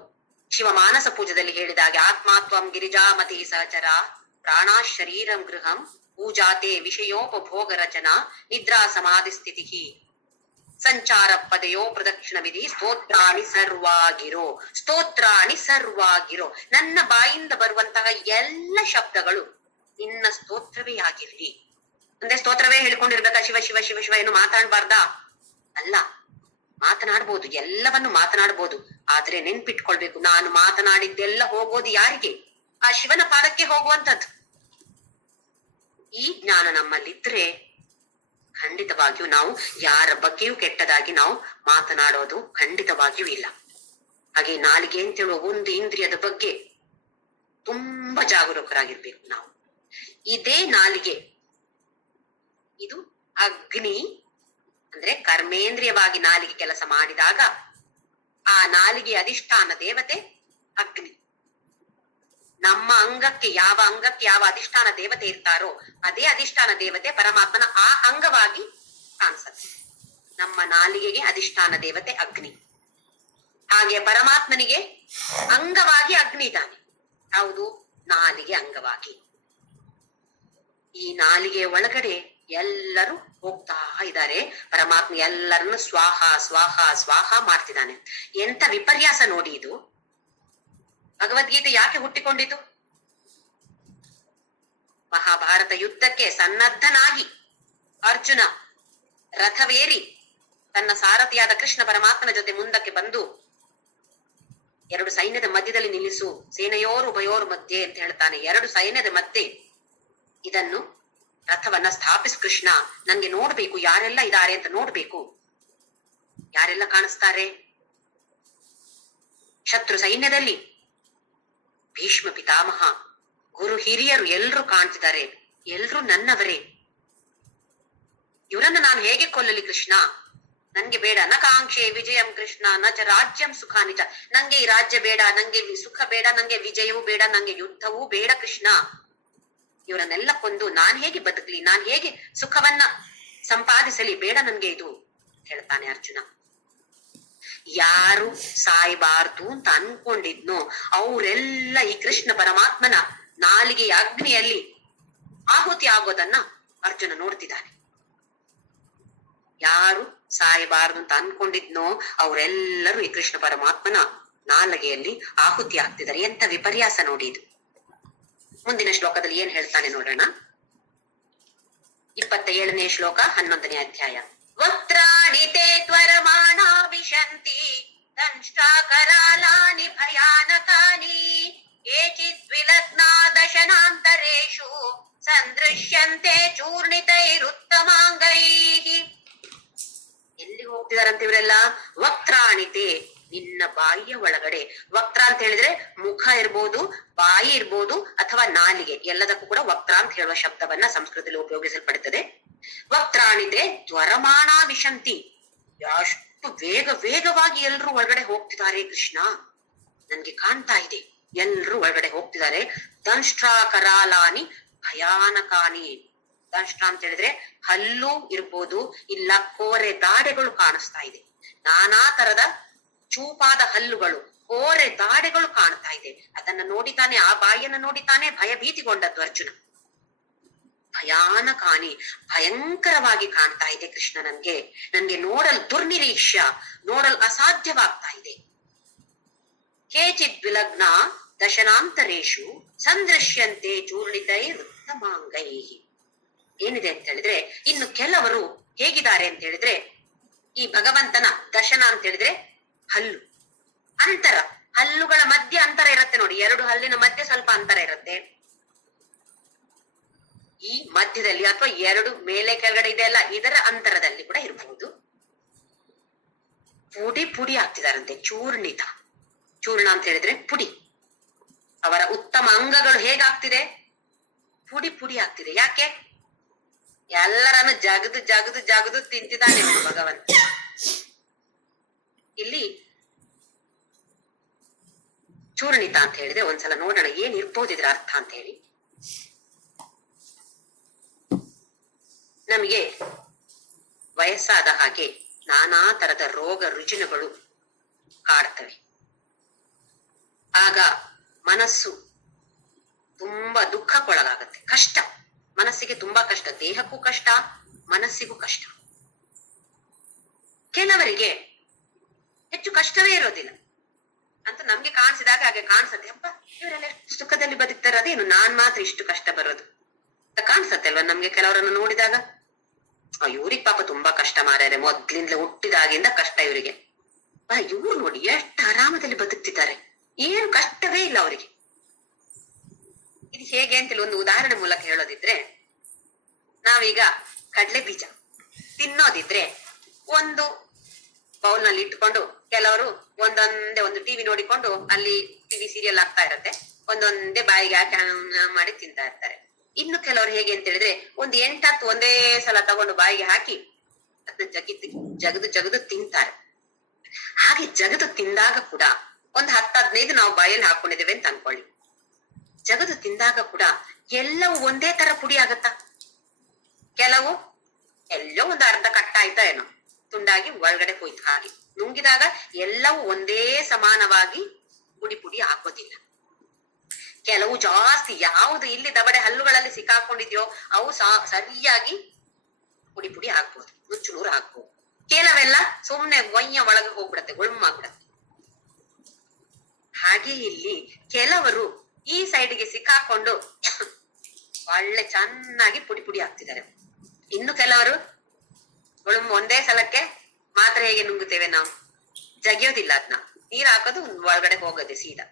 ಶಿವಮಾನಸ ಪೂಜದಲ್ಲಿ ಹೇಳಿದಾಗೆ ಆತ್ಮಾತ್ವಂ ಗಿರಿಜಾಮತಿ ಸಹಚರ ಪ್ರಾಣ ಶರೀರಂ ಗೃಹಂ ಪೂಜಾತೆ ವಿಷಯೋಪಭೋಗ ರಚನಾ ನಿದ್ರಾ ಸಮಾಧಿ ಸ್ಥಿತಿ ಸಂಚಾರ ಪದಯೋ ಪ್ರದಕ್ಷಿಣ ವಿಧಿ ಸ್ತೋತ್ರಾಣಿ ಸರ್ವಾಗಿರೋ. ಸ್ತೋತ್ರಾಣಿ ಸರ್ವಾಗಿರೋ, ನನ್ನ ಬಾಯಿಂದ ಬರುವಂತಹ ಎಲ್ಲ ಶಬ್ದಗಳು ನಿನ್ನ ಸ್ತೋತ್ರವೇ ಆಗಿರ್ಲಿ. ಅಂದ್ರೆ ಸ್ತೋತ್ರವೇ ಹೇಳ್ಕೊಂಡಿರ್ಬೇಕಾ? ಶಿವ ಶಿವ ಶಿವ ಶಿವ ಏನು ಮಾತಾಡ್ಬಾರ್ದಾ? ಅಲ್ಲ, ಮಾತನಾಡ್ಬೋದು, ಎಲ್ಲವನ್ನು ಮಾತನಾಡ್ಬೋದು. ಆದ್ರೆ ನೆನ್ಪಿಟ್ಕೊಳ್ಬೇಕು, ನಾನು ಮಾತನಾಡಿದ್ದೆಲ್ಲ ಹೋಗೋದು ಯಾರಿಗೆ? ಆ ಶಿವನ ಪಾದಕ್ಕೆ ಹೋಗುವಂತದ್ದು. ಈ ಜ್ಞಾನ ನಮ್ಮಲ್ಲಿದ್ರೆ ಖಂಡಿತವಾಗಿಯೂ ನಾವು ಯಾರ ಬಗ್ಗೆಯೂ ಕೆಟ್ಟದಾಗಿ ನಾವು ಮಾತನಾಡೋದು ಖಂಡಿತವಾಗಿಯೂ ಇಲ್ಲ. ಹಾಗೆ ನಾಲಿಗೆ ಅಂತೇಳುವ ಒಂದು ಇಂದ್ರಿಯದ ಬಗ್ಗೆ ತುಂಬಾ ಜಾಗರೂಕರಾಗಿರ್ಬೇಕು ನಾವು. ಇದೇ ನಾಲಿಗೆ ಇದು ಅಗ್ನಿ, ಅಂದ್ರೆ ಕರ್ಮೇಂದ್ರಿಯವಾಗಿ ನಾಲಿಗೆ ಕೆಲಸ ಮಾಡಿದಾಗ ಆ ನಾಲಿಗೆ ಅಧಿಷ್ಠಾನ ದೇವತೆ ಅಗ್ನಿ. ನಮ್ಮ ಅಂಗಕ್ಕೆ ಯಾವ ಅಧಿಷ್ಠಾನ ದೇವತೆ ಇರ್ತಾರೋ ಅದೇ ಅಧಿಷ್ಠಾನ ದೇವತೆ ಪರಮಾತ್ಮನ ಆ ಅಂಗವಾಗಿ ಕಾಣಿಸುತ್ತೆ. ನಮ್ಮ ನಾಲಿಗೆಗೆ ಅಧಿಷ್ಠಾನ ದೇವತೆ ಅಗ್ನಿ, ಹಾಗೆ ಪರಮಾತ್ಮನಿಗೆ ಅಂಗವಾಗಿ ಅಗ್ನಿ ಇದ್ದಾನೆ. ಹೌದು, ನಾಲಿಗೆ ಅಂಗವಾಗಿ. ಈ ನಾಲಿಗೆಯ ಒಳಗಡೆ ಎಲ್ಲರೂ ಹೋಗ್ತಾ ಇದ್ದಾರೆ. ಪರಮಾತ್ಮ ಎಲ್ಲರನ್ನು ಸ್ವಾಹ ಸ್ವಾಹ ಸ್ವಾಹ ಮಾಡ್ತಿದ್ದಾನೆ. ಎಂತ ವಿಪರ್ಯಾಸ ನೋಡಿ ಇದು. ಭಗವದ್ಗೀತೆ ಯಾಕೆ ಹುಟ್ಟಿಕೊಂಡಿತು? ಮಹಾಭಾರತ ಯುದ್ಧಕ್ಕೆ ಸನ್ನದ್ಧನಾಗಿ ಅರ್ಜುನ ರಥವೇರಿ ತನ್ನ ಸಾರಥಿಯಾದ ಕೃಷ್ಣ ಪರಮಾತ್ಮನ ಜೊತೆ ಮುಂದಕ್ಕೆ ಬಂದು ಎರಡು ಸೈನ್ಯದ ಮಧ್ಯದಲ್ಲಿ ನಿಲ್ಲಿಸು, ಸೇನೆಯೋರು ಉಭಯೋರು ಮಧ್ಯೆ ಅಂತ ಹೇಳ್ತಾನೆ. ಎರಡು ಸೈನ್ಯದ ಮಧ್ಯೆ ಇದನ್ನು ರಥವನ್ನ ಸ್ಥಾಪಿಸು ಕೃಷ್ಣ, ನನ್ಗೆ ನೋಡ್ಬೇಕು ಯಾರೆಲ್ಲ ಇದ್ದಾರೆ ಅಂತ ನೋಡ್ಬೇಕು. ಯಾರೆಲ್ಲ ಕಾಣಿಸ್ತಾರೆ? ಶತ್ರು ಸೈನ್ಯದಲ್ಲಿ ಭೀಷ್ಮ ಪಿತಾಮಹ, ಗುರು ಹಿರಿಯರು ಎಲ್ರು ಕಾಣ್ತಿದ್ದಾರೆ. ಎಲ್ರು ನನ್ನವರೇ. ಇವರನ್ನ ನಾನು ಹೇಗೆ ಕೊಲ್ಲಲಿ ಕೃಷ್ಣ? ನನ್ಗೆ ಬೇಡ. ನ ಕಾಂಕ್ಷೆ ವಿಜಯಂ ಕೃಷ್ಣ ನ ಚ ರಾಜ್ಯಂ ಸುಖಾನಿಚ. ನಂಗೆ ಈ ರಾಜ್ಯ ಬೇಡ, ನಂಗೆ ಸುಖ ಬೇಡ, ನಂಗೆ ವಿಜಯವೂ ಬೇಡ, ನಂಗೆ ಯುದ್ಧವೂ ಬೇಡ ಕೃಷ್ಣ. ಇವರನ್ನೆಲ್ಲ ಕೊಂದು ನಾನ್ ಹೇಗೆ ಬದುಕಲಿ? ನಾನ್ ಹೇಗೆ ಸುಖವನ್ನ ಸಂಪಾದಿಸಲಿ? ಬೇಡ ನನ್ಗೆ ಇದು ಹೇಳ್ತಾನೆ ಅರ್ಜುನ. ಯಾರು ಸಾಯ್ಬಾರ್ದು ಅಂತ ಅನ್ಕೊಂಡಿದ್ನೋ ಅವರೆಲ್ಲ ಈ ಕೃಷ್ಣ ಪರಮಾತ್ಮನ ನಾಲಿಗೆಯ ಅಗ್ನಿಯಲ್ಲಿ ಆಹುತಿ ಆಗೋದನ್ನ ಅರ್ಜುನ ನೋಡ್ತಿದ್ದಾನೆ. ಯಾರು ಸಾಯಬಾರದು ಅಂತ ಅನ್ಕೊಂಡಿದ್ನೋ ಅವರೆಲ್ಲರೂ ಈ ಕೃಷ್ಣ ಪರಮಾತ್ಮನ ನಾಲಿಗೆಯಲ್ಲಿ ಆಹುತಿ ಆಗ್ತಿದ್ದಾರೆ. ಎಂತ ವಿಪರ್ಯಾಸ ನೋಡಿ ಇದು. ಮುಂದಿನ ಶ್ಲೋಕದಲ್ಲಿ ಏನ್ ಹೇಳ್ತಾನೆ ನೋಡೋಣ. 27ನೇ ಶ್ಲೋಕ, 11ನೇ ಅಧ್ಯಾಯ. ವಕ್ತ್ರಾಣಿ ತೇ ತ್ವರಮಾಣ ವಿಶಂತಿ ದಂಷ್ಟಾಕರಾಲಾನಿ ಭಯಾನಕಾನಿ ಕೇಚಿತ್ ವಿಲಗ್ನಾ ದಶನಾಂತರೇಷು ಸಂದೃಶ್ಯಂತೆ ಚೂರ್ಣಿತೈರುತ್ತಮಾಂಗೈಃ. ಎಲ್ಲಿ ಹೋಗ್ತಿದಾರಂತ ಇವರೆಲ್ಲ? ವಕ್ತ್ರಾಣಿತೆ, ನಿನ್ನ ಬಾಯಿಯ ಒಳಗಡೆ. ವಕ್ತ್ರ ಅಂತ ಹೇಳಿದ್ರೆ ಮುಖ ಇರ್ಬೋದು, ಬಾಯಿ ಇರ್ಬೋದು, ಅಥವಾ ನಾಲಿಗೆ, ಎಲ್ಲದಕ್ಕೂ ಕೂಡ ವಕ್ತ್ರ ಅಂತ ಹೇಳುವ ಶಬ್ದವನ್ನ ಸಂಸ್ಕೃತದಲ್ಲಿ ಉಪಯೋಗಿಸಲ್ಪಡುತ್ತದೆ. ವಕ್ತ್ರಾಣಿತೆ ತ್ವರಮಾಣ ವಿಶಂತಿ. ಎಷ್ಟು ವೇಗವಾಗಿ ಎಲ್ರು ಒಳಗಡೆ ಹೋಗ್ತಿದ್ದಾರೆ ಕೃಷ್ಣ, ನನ್ಗೆ ಕಾಣ್ತಾ ಇದೆ. ಎಲ್ರು ಒಳಗಡೆ ಹೋಗ್ತಿದ್ದಾರೆ. ದಂಷ್ಟ್ರಾ ಕರಾಲಾನಿ ಭಯಾನಕಾನಿ. ದಂಷ್ಟ್ರ ಅಂತ ಹೇಳಿದ್ರೆ ಹಲ್ಲು ಇರ್ಬೋದು, ಇಲ್ಲ ಕೋರೆ ದಾಡೆಗಳು ಕಾಣಿಸ್ತಾ ಇದೆ. ನಾನಾ ತರದ ಚೂಪಾದ ಹಲ್ಲುಗಳು, ಕೋರೆ ದಾಡೆಗಳು ಕಾಣ್ತಾ ಇದೆ. ಅದನ್ನ ನೋಡಿತಾನೆ, ಆ ಬಾಯಿಯನ್ನ ನೋಡಿತಾನೆ ಭಯಭೀತಿಗೊಂಡದ್ದು ಅರ್ಜುನ. ಭಯಾನಕಾನಿ, ಭಯಂಕರವಾಗಿ ಕಾಣ್ತಾ ಇದೆ ಕೃಷ್ಣ ನನ್ಗೆ ನೋಡಲ್ ದುರ್ನಿರೀಕ್ಷ್ಯ, ನೋಡಲ್ ಅಸಾಧ್ಯವಾಗ್ತಾ ಇದೆ. ಕೇಚಿತ್ ವಿಲಗ್ನ ದಶನಾಂತರೇಷು ಸಂದೃಶ್ಯಂತೆ ಚೂರ್ಣಿತೈರುತ್ತಮಾಂಗೈ. ಏನಿದೆ ಅಂತ ಹೇಳಿದ್ರೆ, ಇನ್ನು ಕೆಲವರು ಹೇಗಿದ್ದಾರೆ ಅಂತ ಹೇಳಿದ್ರೆ, ಈ ಭಗವಂತನ ದಶನ ಅಂತ ಹೇಳಿದ್ರೆ ಹಲ್ಲು, ಅಂತರ, ಹಲ್ಲುಗಳ ಮಧ್ಯೆ ಅಂತರ ಇರುತ್ತೆ ನೋಡಿ. ಎರಡು ಹಲ್ಲಿನ ಮಧ್ಯೆ ಸ್ವಲ್ಪ ಅಂತರ ಇರುತ್ತೆ. ಈ ಮಧ್ಯದಲ್ಲಿ ಅಥವಾ ಎರಡು ಮೇಲೆ ಕೆಳಗಡೆ ಇದೆಲ್ಲ ಇದರ ಅಂತರದಲ್ಲಿ ಕೂಡ ಇರಬಹುದು. ಪುಡಿ ಆಗ್ತಿದಾರಂತೆ. ಚೂರ್ಣಿತ, ಚೂರ್ಣ ಅಂತ ಹೇಳಿದ್ರೆ ಪುಡಿ. ಅವರ ಉತ್ತಮ ಅಂಗಗಳು ಹೇಗಾಗ್ತಿದೆ? ಪುಡಿ ಪುಡಿ ಆಗ್ತಿದೆ. ಯಾಕೆ? ಎಲ್ಲರನ್ನು ಜಗದು ಜಗದು ಜಗದು ತಿಂತಿದ್ದಾನೆ ಭಗವಂತ. ಇಲ್ಲಿ ಚೂರ್ಣಿತ ಅಂತ ಹೇಳಿದ್ರೆ ಒಂದ್ಸಲ ನೋಡೋಣ ಏನ್ ಇರ್ಬೋದು ಇದ್ರ ಅರ್ಥ ಅಂತ ಹೇಳಿ. ನಮಗೆ ವಯಸ್ಸಾದ ಹಾಗೆ ನಾನಾ ತರದ ರೋಗ ರುಜಿನಗಳು ಕಾಡ್ತವೆ. ಆಗ ಮನಸ್ಸು ತುಂಬಾ ದುಃಖಕ್ಕೊಳಗಾಗತ್ತೆ. ಕಷ್ಟ, ಮನಸ್ಸಿಗೆ ತುಂಬಾ ಕಷ್ಟ, ದೇಹಕ್ಕೂ ಕಷ್ಟ, ಮನಸ್ಸಿಗೂ ಕಷ್ಟ. ಕೆಲವರಿಗೆ ಹೆಚ್ಚು ಕಷ್ಟವೇ ಇರೋದಿಲ್ಲ ಅಂತ ನಮ್ಗೆ ಕಾಣಿಸಿದಾಗ ಹಾಗೆ ಕಾಣಿಸತ್ತೆ. ಅಪ್ಪ ಇವರೆಲ್ಲ ಎಷ್ಟು ಸುಖದಲ್ಲಿ ಬದುಕ್ತಾರೆ, ಅದೇನು ನಾನ್ ಮಾತ್ರ ಇಷ್ಟು ಕಷ್ಟ ಬರೋದು ಅಂತ ಕಾಣಿಸತ್ತೆ ಅಲ್ವಾ ನಮ್ಗೆ ಕೆಲವರನ್ನು ನೋಡಿದಾಗ. ಇವ್ರಿಗೆ ಪಾಪ ತುಂಬಾ ಕಷ್ಟ ಮಾರ್ಯಾರೆ, ಮೊದ್ಲಿಂದ ಹುಟ್ಟಿದಾಗಿಂದ ಕಷ್ಟ ಇವರಿಗೆ. ಇವ್ರು ನೋಡಿ ಎಷ್ಟು ಆರಾಮದಲ್ಲಿ ಬದುಕ್ತಿದ್ದಾರೆ, ಏನು ಕಷ್ಟವೇ ಇಲ್ಲ ಅವರಿಗೆ. ಇದು ಹೇಗೆ ಅಂತೇಳಿ ಒಂದು ಉದಾಹರಣೆ ಮೂಲಕ ಹೇಳೋದಿದ್ರೆ, ನಾವೀಗ ಕಡ್ಲೆ ಬೀಜ ತಿನ್ನೋದಿದ್ರೆ ಒಂದು ಬೌಲ್ ನಲ್ಲಿ ಇಟ್ಕೊಂಡು ಕೆಲವರು ಒಂದೊಂದೇ ಒಂದು ಟಿವಿ ನೋಡಿಕೊಂಡು ಅಲ್ಲಿ ಟಿವಿ ಸೀರಿಯಲ್ ಆಗ್ತಾ ಇರತ್ತೆ, ಒಂದೊಂದೇ ಬಾಯಿಗೆ ಹಾಕಿ ಮಾಡಿ ತಿಂತಾ ಇರ್ತಾರೆ. ಇನ್ನು ಕೆಲವರು ಹೇಗೆ ಅಂತ ಹೇಳಿದ್ರೆ ಒಂದು 8-10 ಒಂದೇ ಸಲ ತಗೊಂಡು ಬಾಯಿಗೆ ಹಾಕಿ ಅದನ್ನ ಜಗದು ಜಗದು ತಿಂತಾರೆ. ಹಾಗೆ ಜಗದು ತಿಂದಾಗ ಕೂಡ ಒಂದು 10-15 ನಾವು ಬಾಯಲ್ಲಿ ಹಾಕೊಂಡಿದ್ದೇವೆ ಅಂತ ಅನ್ಕೊಳ್ಳಿ. ಜಗದು ತಿಂದಾಗ ಕೂಡ ಎಲ್ಲವೂ ಒಂದೇ ತರ ಪುಡಿ ಆಗತ್ತಾ? ಕೆಲವು ಎಲ್ಲೋ ಒಂದು ಅರ್ಧ ಕಟ್ಟ ಆಯ್ತಾ ಏನೋ ತುಂಡಾಗಿ ಒಳಗಡೆ ಹೋಯ್ತು. ಹಾಗೆ ನುಂಗಿದಾಗ ಎಲ್ಲವೂ ಒಂದೇ ಸಮಾನವಾಗಿ ಪುಡಿ ಪುಡಿ ಆಗೋದಿಲ್ಲ. ಕೆಲವು ಜಾಸ್ತಿ ಯಾವುದು ಇಲ್ಲಿ ದವಡೆ ಹಲ್ಲುಗಳಲ್ಲಿ ಸಿಕ್ಕಾಕೊಂಡಿದ್ಯೋ ಅವು ಸರಿಯಾಗಿ ಪುಡಿ ಪುಡಿ ಆಗ್ಬೋದು, ನುಚ್ಚು ನೂರು ಆಗ್ಬೋದು. ಕೆಲವೆಲ್ಲ ಸುಮ್ನೆ ಒಯ್ಯ ಒಳಗೆ ಹೋಗ್ಬಿಡತ್ತೆ, ಗುಳ್ಮಾಗ್ಬಿಡತ್ತೆ. ಹಾಗೆ ಇಲ್ಲಿ ಕೆಲವರು ಈ ಸೈಡ್ಗೆ ಸಿಕ್ಕಾಕೊಂಡು ಒಳ್ಳೆ ಚೆನ್ನಾಗಿ ಪುಡಿ ಪುಡಿ ಆಗ್ತಿದ್ದಾರೆ. ಇನ್ನು ಕೆಲವರು ಒಂದೇ ಸಲಕ್ಕೆ ಮಾತ್ರ ಹೇಗೆ ನುಂಗುತ್ತೇವೆ ನಾವು, ಜಗಿಯೋದಿಲ್ಲ, ಅದನ್ನ ನೀರ್ ಹಾಕೋದು ಒಳಗಡೆ ಹೋಗದೆ ಸೀದಾ.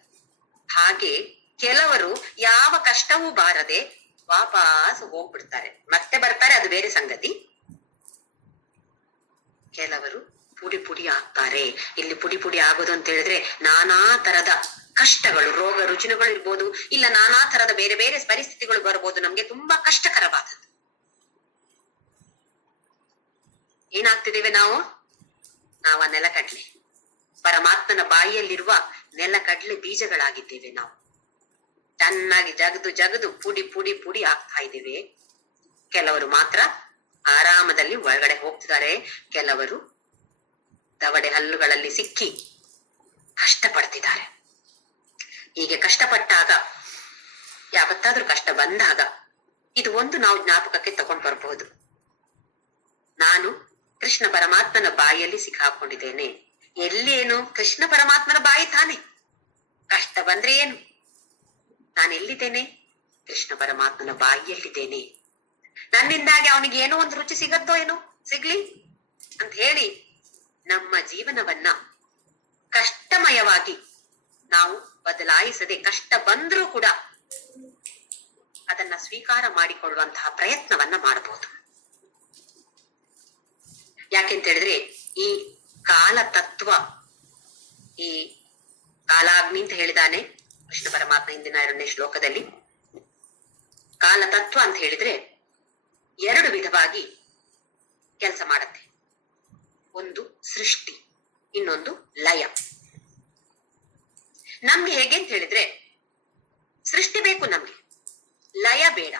ಹಾಗೆ ಕೆಲವರು ಯಾವ ಕಷ್ಟವೂ ಬಾರದೆ ವಾಪಸ್ ಹೋಗ್ಬಿಡ್ತಾರೆ, ಮತ್ತೆ ಬರ್ತಾರೆ, ಅದು ಬೇರೆ ಸಂಗತಿ. ಕೆಲವರು ಪುಡಿ ಪುಡಿ ಆಗ್ತಾರೆ. ಇಲ್ಲಿ ಪುಡಿ ಪುಡಿ ಆಗೋದು ಅಂತ ಹೇಳಿದ್ರೆ ನಾನಾ ತರದ ಕಷ್ಟಗಳು, ರೋಗ ರುಜಿನಗಳು ಇರ್ಬೋದು, ಇಲ್ಲ ನಾನಾ ತರದ ಬೇರೆ ಬೇರೆ ಪರಿಸ್ಥಿತಿಗಳು ಬರ್ಬೋದು, ನಮ್ಗೆ ತುಂಬಾ ಕಷ್ಟಕರವಾದದ್ದು. ಏನಾಗ್ತಿದ್ದೇವೆ ನಾವು ಆ ನೆಲಕಡ್ಲೆ, ಪರಮಾತ್ಮನ ಬಾಯಿಯಲ್ಲಿರುವ ನೆಲಕಡ್ಲೆ ಬೀಜಗಳಾಗಿದ್ದೇವೆ ನಾವು. ಚೆನ್ನಾಗಿ ಜಗದು ಜಗದು ಪುಡಿ ಪುಡಿ ಪುಡಿ ಆಗ್ತಾ ಇದ್ದೇವೆ. ಕೆಲವರು ಮಾತ್ರ ಆರಾಮದಲ್ಲಿ ಒಳಗಡೆ ಹೋಗ್ತಿದ್ದಾರೆ, ಕೆಲವರು ದವಡೆ ಹಲ್ಲುಗಳಲ್ಲಿ ಸಿಕ್ಕಿ ಕಷ್ಟಪಡ್ತಿದ್ದಾರೆ. ಹೀಗೆ ಕಷ್ಟಪಟ್ಟಾಗ, ಯಾವತ್ತಾದ್ರೂ ಕಷ್ಟ ಬಂದಾಗ ಇದು ಒಂದು ನಾವು ಜ್ಞಾಪಕಕ್ಕೆ ತಗೊಂಡು ಬರಬಹುದು. ನಾನು ಕೃಷ್ಣ ಪರಮಾತ್ಮನ ಬಾಯಿಯಲ್ಲಿ ಸಿಕ್ಕಾಕೊಂಡಿದ್ದೇನೆ. ಎಲ್ಲಿ ಕೃಷ್ಣ ಪರಮಾತ್ಮನ ಬಾಯಿ ತಾನೆ. ಕಷ್ಟ ಬಂದ್ರೆ ಏನು, ನಾನು ಎಲ್ಲಿದ್ದೇನೆ? ಕೃಷ್ಣ ಪರಮಾತ್ಮನ ಬಾಯಿಯಲ್ಲಿದ್ದೇನೆ. ನನ್ನಿಂದಾಗಿ ಅವನಿಗೆ ಏನೋ ಒಂದು ರುಚಿ ಸಿಗತ್ತೋ ಏನೋ, ಸಿಗ್ಲಿ ಅಂತ ಹೇಳಿ ನಮ್ಮ ಜೀವನವನ್ನ ಕಷ್ಟಮಯವಾಗಿ ನಾವು ಬದಲಾಯಿಸದೆ, ಕಷ್ಟ ಬಂದ್ರೂ ಕೂಡ ಅದನ್ನ ಸ್ವೀಕಾರ ಮಾಡಿಕೊಳ್ಳುವಂತಹ ಪ್ರಯತ್ನವನ್ನ ಮಾಡಬಹುದು. ಯಾಕೆಂತ ಹೇಳಿದ್ರೆ ಈ ಕಾಲ ತತ್ವ, ಈ ಕಾಲಾಗ್ನಿ ಅಂತ ಹೇಳಿದಾನೆ ಕೃಷ್ಣ ಪರಮಾತ್ಮ ಹಿಂದಿನ 2ನೇ ಶ್ಲೋಕದಲ್ಲಿ. ಕಾಲ ತತ್ವ ಅಂತ ಹೇಳಿದ್ರೆ 2 ವಿಧವಾಗಿ ಕೆಲಸ ಮಾಡತ್ತೆ. ಒಂದು ಸೃಷ್ಟಿ, ಇನ್ನೊಂದು ಲಯ. ನಮ್ಗೆ ಹೇಗೆ ಅಂತ ಹೇಳಿದ್ರೆ ಸೃಷ್ಟಿ ಬೇಕು, ನಮ್ಗೆ ಲಯ ಬೇಡ.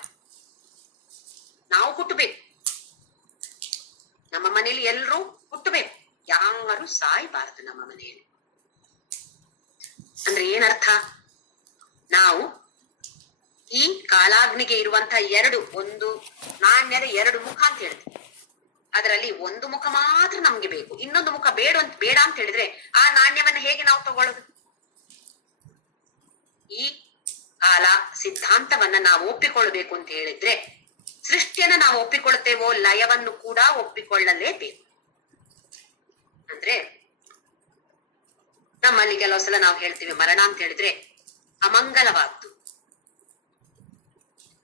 ನಾವು ಹುಟ್ಟಬೇಕು, ನಮ್ಮ ಮನೆಯಲ್ಲಿ ಎಲ್ಲರೂ ಹುಟ್ಟಬೇಕು, ಯಾರು ಸಾಯ್ಬಾರದು ನಮ್ಮ ಮನೆಯಲ್ಲಿ. ಅಂದ್ರೆ ಏನರ್ಥ? ನಾವು ಈ ಕಾಲಾಗ್ನಿಗೆ ಇರುವಂತಹ 2, ಒಂದು ನಾಣ್ಯದ 2 ಮುಖ ಅಂತ ಹೇಳ್ತೀವಿ. ಅದರಲ್ಲಿ ಒಂದು ಮುಖ ಮಾತ್ರ ನಮ್ಗೆ ಬೇಕು, ಇನ್ನೊಂದು ಮುಖ ಬೇಡ ಅಂತ ಹೇಳಿದ್ರೆ ಆ ನಾಣ್ಯವನ್ನ ಹೇಗೆ ನಾವು ತಗೊಳ್ಳೋದು? ಈ ಕಾಲ ಸಿದ್ಧಾಂತವನ್ನ ನಾವು ಒಪ್ಪಿಕೊಳ್ಳಬೇಕು ಅಂತ ಹೇಳಿದ್ರೆ, ಸೃಷ್ಟಿಯನ್ನ ನಾವು ಒಪ್ಪಿಕೊಳ್ಳುತ್ತೇವೋ, ಲಯವನ್ನು ಕೂಡ ಒಪ್ಪಿಕೊಳ್ಳಲೇಬೇಕು. ಅಂದ್ರೆ ನಮ್ಮಲ್ಲಿ ಕೆಲವು ಸಲ ನಾವು ಹೇಳ್ತೀವಿ ಮರಣ ಅಂತ ಹೇಳಿದ್ರೆ ಅಮಂಗಲವಾದ್ದು.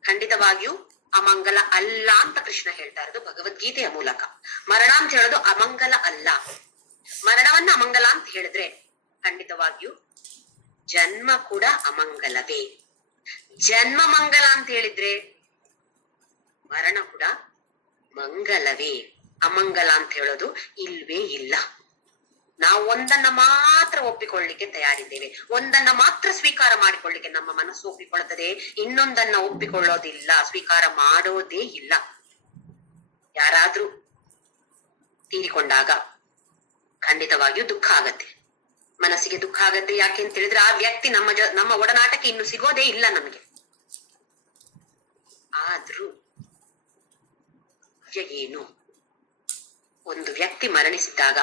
ಖಂಡಿತವಾಗಿಯೂ ಅಮಂಗಲ ಅಲ್ಲ ಅಂತ ಕೃಷ್ಣ ಹೇಳ್ತಾ ಇರೋದು ಭಗವದ್ಗೀತೆಯ ಮೂಲಕ. ಮರಣ ಅಂತ ಹೇಳೋದು ಅಮಂಗಲ ಅಲ್ಲ. ಮರಣವನ್ನ ಅಮಂಗಲ ಅಂತ ಹೇಳಿದ್ರೆ ಖಂಡಿತವಾಗಿಯೂ ಜನ್ಮ ಕೂಡ ಅಮಂಗಲವೇ. ಜನ್ಮ ಮಂಗಲ ಅಂತ ಹೇಳಿದ್ರೆ ಮರಣ ಕೂಡ ಮಂಗಲವೇ. ಅಮಂಗಲ ಅಂತ ಹೇಳೋದು ಇಲ್ವೇ ಇಲ್ಲ. ನಾವು ಒಂದನ್ನ ಮಾತ್ರ ಒಪ್ಪಿಕೊಳ್ಳಿಕ್ಕೆ ತಯಾರಿದ್ದೇವೆ, ಒಂದನ್ನ ಮಾತ್ರ ಸ್ವೀಕಾರ ಮಾಡಿಕೊಳ್ಳಿಕ್ಕೆ ನಮ್ಮ ಮನಸ್ಸು ಒಪ್ಪಿಕೊಳ್ಳುತ್ತದೆ, ಇನ್ನೊಂದನ್ನ ಒಪ್ಪಿಕೊಳ್ಳೋದಿಲ್ಲ, ಸ್ವೀಕಾರ ಮಾಡೋದೇ ಇಲ್ಲ. ಯಾರಾದ್ರೂ ತೀರಿಕೊಂಡಾಗ ಖಂಡಿತವಾಗಿಯೂ ದುಃಖ ಆಗತ್ತೆ, ಮನಸ್ಸಿಗೆ ದುಃಖ ಆಗತ್ತೆ. ಯಾಕೆ ಅಂತ ಹೇಳಿದ್ರೆ ಆ ವ್ಯಕ್ತಿ ನಮ್ಮ ಒಡನಾಟಕ್ಕೆ ಇನ್ನು ಸಿಗೋದೇ ಇಲ್ಲ ನಮಗೆ. ಆದ್ರೂ ಏನು, ಒಂದು ವ್ಯಕ್ತಿ ಮರಣಿಸಿದಾಗ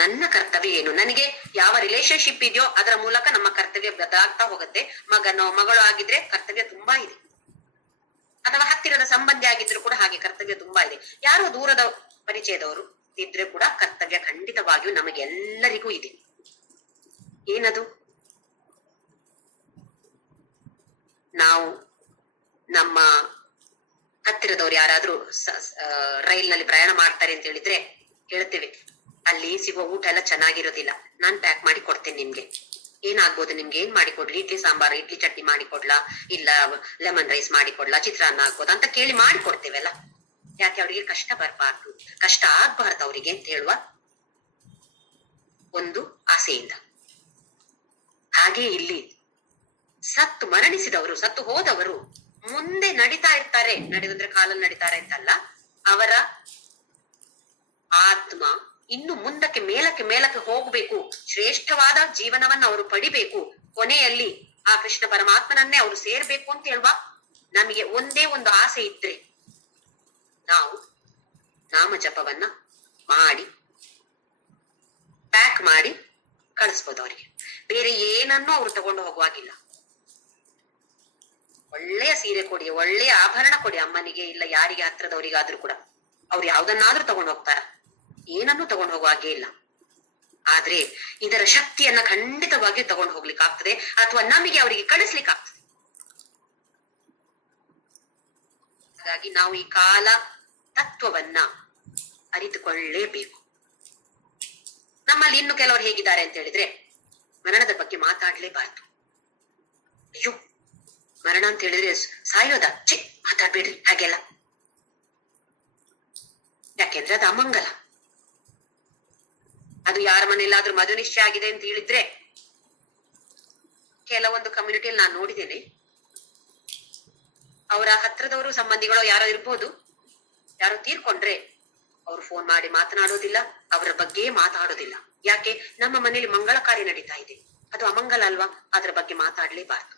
ನನ್ನ ಕರ್ತವ್ಯ ಏನು, ನನಗೆ ಯಾವ ರಿಲೇಶನ್ಶಿಪ್ ಇದೆಯೋ ಅದರ ಮೂಲಕ ನಮ್ಮ ಕರ್ತವ್ಯ ಬದಲಾಗ್ತಾ ಹೋಗುತ್ತೆ. ಮಗನೋ ಮಗಳು ಆಗಿದ್ರೆ ಕರ್ತವ್ಯ ತುಂಬಾ ಇದೆ, ಅಥವಾ ಹತ್ತಿರದ ಸಂಬಂಧಿ ಆಗಿದ್ರು ಕೂಡ ಹಾಗೆ ಕರ್ತವ್ಯ ತುಂಬಾ ಇದೆ. ಯಾರೋ ದೂರದ ಪರಿಚಯದವರು ಇದ್ರೆ ಕೂಡ ಕರ್ತವ್ಯ ಖಂಡಿತವಾಗಿಯೂ ನಮಗೆಲ್ಲರಿಗೂ ಇದೆ. ಏನದು? ನಾವು ನಮ್ಮ ಹತ್ತಿರದವ್ರು ಯಾರಾದ್ರೂ ರೈಲ್ನಲ್ಲಿ ಪ್ರಯಾಣ ಮಾಡ್ತಾರೆ ಅಂತ ಹೇಳಿದ್ರೆ ಹೇಳ್ತೇವೆ, ಅಲ್ಲಿ ಸಿಗುವ ಊಟ ಎಲ್ಲ ಚೆನ್ನಾಗಿರೋದಿಲ್ಲ, ನಾನ್ ಪ್ಯಾಕ್ ಮಾಡಿ ಕೊಡ್ತೇನೆ ನಿಮ್ಗೆ, ಏನಾಗ್ಬೋದು ನಿಮ್ಗೆ, ಏನ್ ಮಾಡಿಕೊಡ್ಲಿ, ಇಡ್ಲಿ ಸಾಂಬಾರ್ ಇಡ್ಲಿ ಚಟ್ನಿ ಮಾಡಿಕೊಡ್ಲಾ, ಇಲ್ಲ ಲೆಮನ್ ರೈಸ್ ಮಾಡಿಕೊಡ್ಲಾ, ಚಿತ್ರಾನ್ನ ಆಗ್ಬೋದಾ ಅಂತ ಕೇಳಿ ಮಾಡಿಕೊಡ್ತೇವಲ್ಲ. ಯಾಕೆ? ಅವ್ರಿಗೆ ಕಷ್ಟ ಬರಬಾರ್ದು, ಕಷ್ಟ ಆಗ್ಬಾರ್ದು ಅವ್ರಿಗೆ ಅಂತ ಹೇಳುವ ಒಂದು ಆಸೆಯಿಂದ. ಹಾಗೆ ಇಲ್ಲಿ ಮರಣಿಸಿದವರು, ಸತ್ತು ಹೋದವರು ಮುಂದೆ ನಡೀತಾ ಇರ್ತಾರೆ. ನಡೆದಂದ್ರೆ ಕಾಲಲ್ಲಿ ನಡೀತಾರೆ ಅಂತಲ್ಲ, ಅವರ ಆತ್ಮ ಇನ್ನು ಮುಂದಕ್ಕೆ ಮೇಲಕ್ಕೆ ಮೇಲಕ್ಕೆ ಹೋಗ್ಬೇಕು, ಶ್ರೇಷ್ಠವಾದ ಜೀವನವನ್ನ ಅವರು ಪಡಿಬೇಕು, ಕೊನೆಯಲ್ಲಿ ಆ ಕೃಷ್ಣ ಪರಮಾತ್ಮನನ್ನೇ ಅವರು ಸೇರ್ಬೇಕು ಅಂತ ಹೇಳುವ ನಮಗೆ ಒಂದೇ ಒಂದು ಆಸೆ ಇದ್ರೆ ನಾವು ನಾಮ ಜಪವನ್ನ ಮಾಡಿ ಪ್ಯಾಕ್ ಮಾಡಿ ಕಳಿಸ್ಬೋದು ಅವರಿಗೆ. ಬೇರೆ ಏನನ್ನೂ ಅವ್ರು ತಗೊಂಡು ಹೋಗುವಾಗಿಲ್ಲ. ಒಳ್ಳೆಯ ಸೀರೆ ಕೊಡಿ, ಒಳ್ಳೆಯ ಆಭರಣ ಕೊಡಿ ಅಮ್ಮನಿಗೆ, ಇಲ್ಲ ಯಾರಿಗೆ ಹತ್ರದವರಿಗಾದ್ರೂ ಕೂಡ, ಅವ್ರು ಯಾವ್ದನ್ನಾದ್ರೂ ತಗೊಂಡು ಹೋಗ್ತಾರ, ಏನನ್ನೂ ತಗೊಂಡು ಹೋಗುವ ಹಾಗೆ ಇಲ್ಲ. ಆದ್ರೆ ಇದರ ಶಕ್ತಿಯನ್ನ ಖಂಡಿತವಾಗಿಯೂ ತಗೊಂಡು ಹೋಗ್ಲಿಕ್ಕೆ ಆಗ್ತದೆ, ಅಥವಾ ನಮಗೆ ಅವರಿಗೆ ಕಳಿಸ್ಲಿಕ್ಕೆ ಆಗ್ತದೆ. ಹಾಗಾಗಿ ನಾವು ಈ ಕಾಲ ತತ್ವವನ್ನ ಅರಿತುಕೊಳ್ಳೇಬೇಕು. ನಮ್ಮಲ್ಲಿ ಇನ್ನು ಕೆಲವರು ಹೇಗಿದ್ದಾರೆ ಅಂತ ಹೇಳಿದ್ರೆ, ಮರಣದ ಬಗ್ಗೆ ಮಾತಾಡ್ಲೇಬಾರ್ದು. ಅಯ್ಯೋ ಮರಣ ಅಂತ ಹೇಳಿದ್ರೆ ಸಾಯೋದ, ಮಾತಾಡ್ಬೇಡ್ರಿ ಹಾಗೆಲ್ಲ. ಯಾಕೆಂದ್ರೆ ಅದು ಅಮಂಗಲ. ಅದು ಯಾರ ಮನೆಯಲ್ಲಾದ್ರೂ ಮದುವೆ ನಿಶ್ಚಯ ಆಗಿದೆ ಅಂತ ಹೇಳಿದ್ರೆ, ಕೆಲವೊಂದು ಕಮ್ಯುನಿಟಿಯಲ್ಲಿ ನಾನು ನೋಡಿದ್ದೇನೆ, ಅವರ ಹತ್ರದವರು ಸಂಬಂಧಿಗಳು ಯಾರೋ ಇರ್ಬೋದು, ಯಾರೋ ತೀರ್ಕೊಂಡ್ರೆ ಅವ್ರು ಫೋನ್ ಮಾಡಿ ಮಾತನಾಡೋದಿಲ್ಲ, ಅವರ ಬಗ್ಗೆ ಮಾತಾಡೋದಿಲ್ಲ. ಯಾಕೆ? ನಮ್ಮ ಮನೆಯಲ್ಲಿ ಮಂಗಳ ಕಾರ್ಯ ನಡೀತಾ ಇದೆ, ಅದು ಅಮಂಗಲ ಅಲ್ವಾ, ಅದರ ಬಗ್ಗೆ ಮಾತಾಡ್ಲೇಬಾರ್ದು.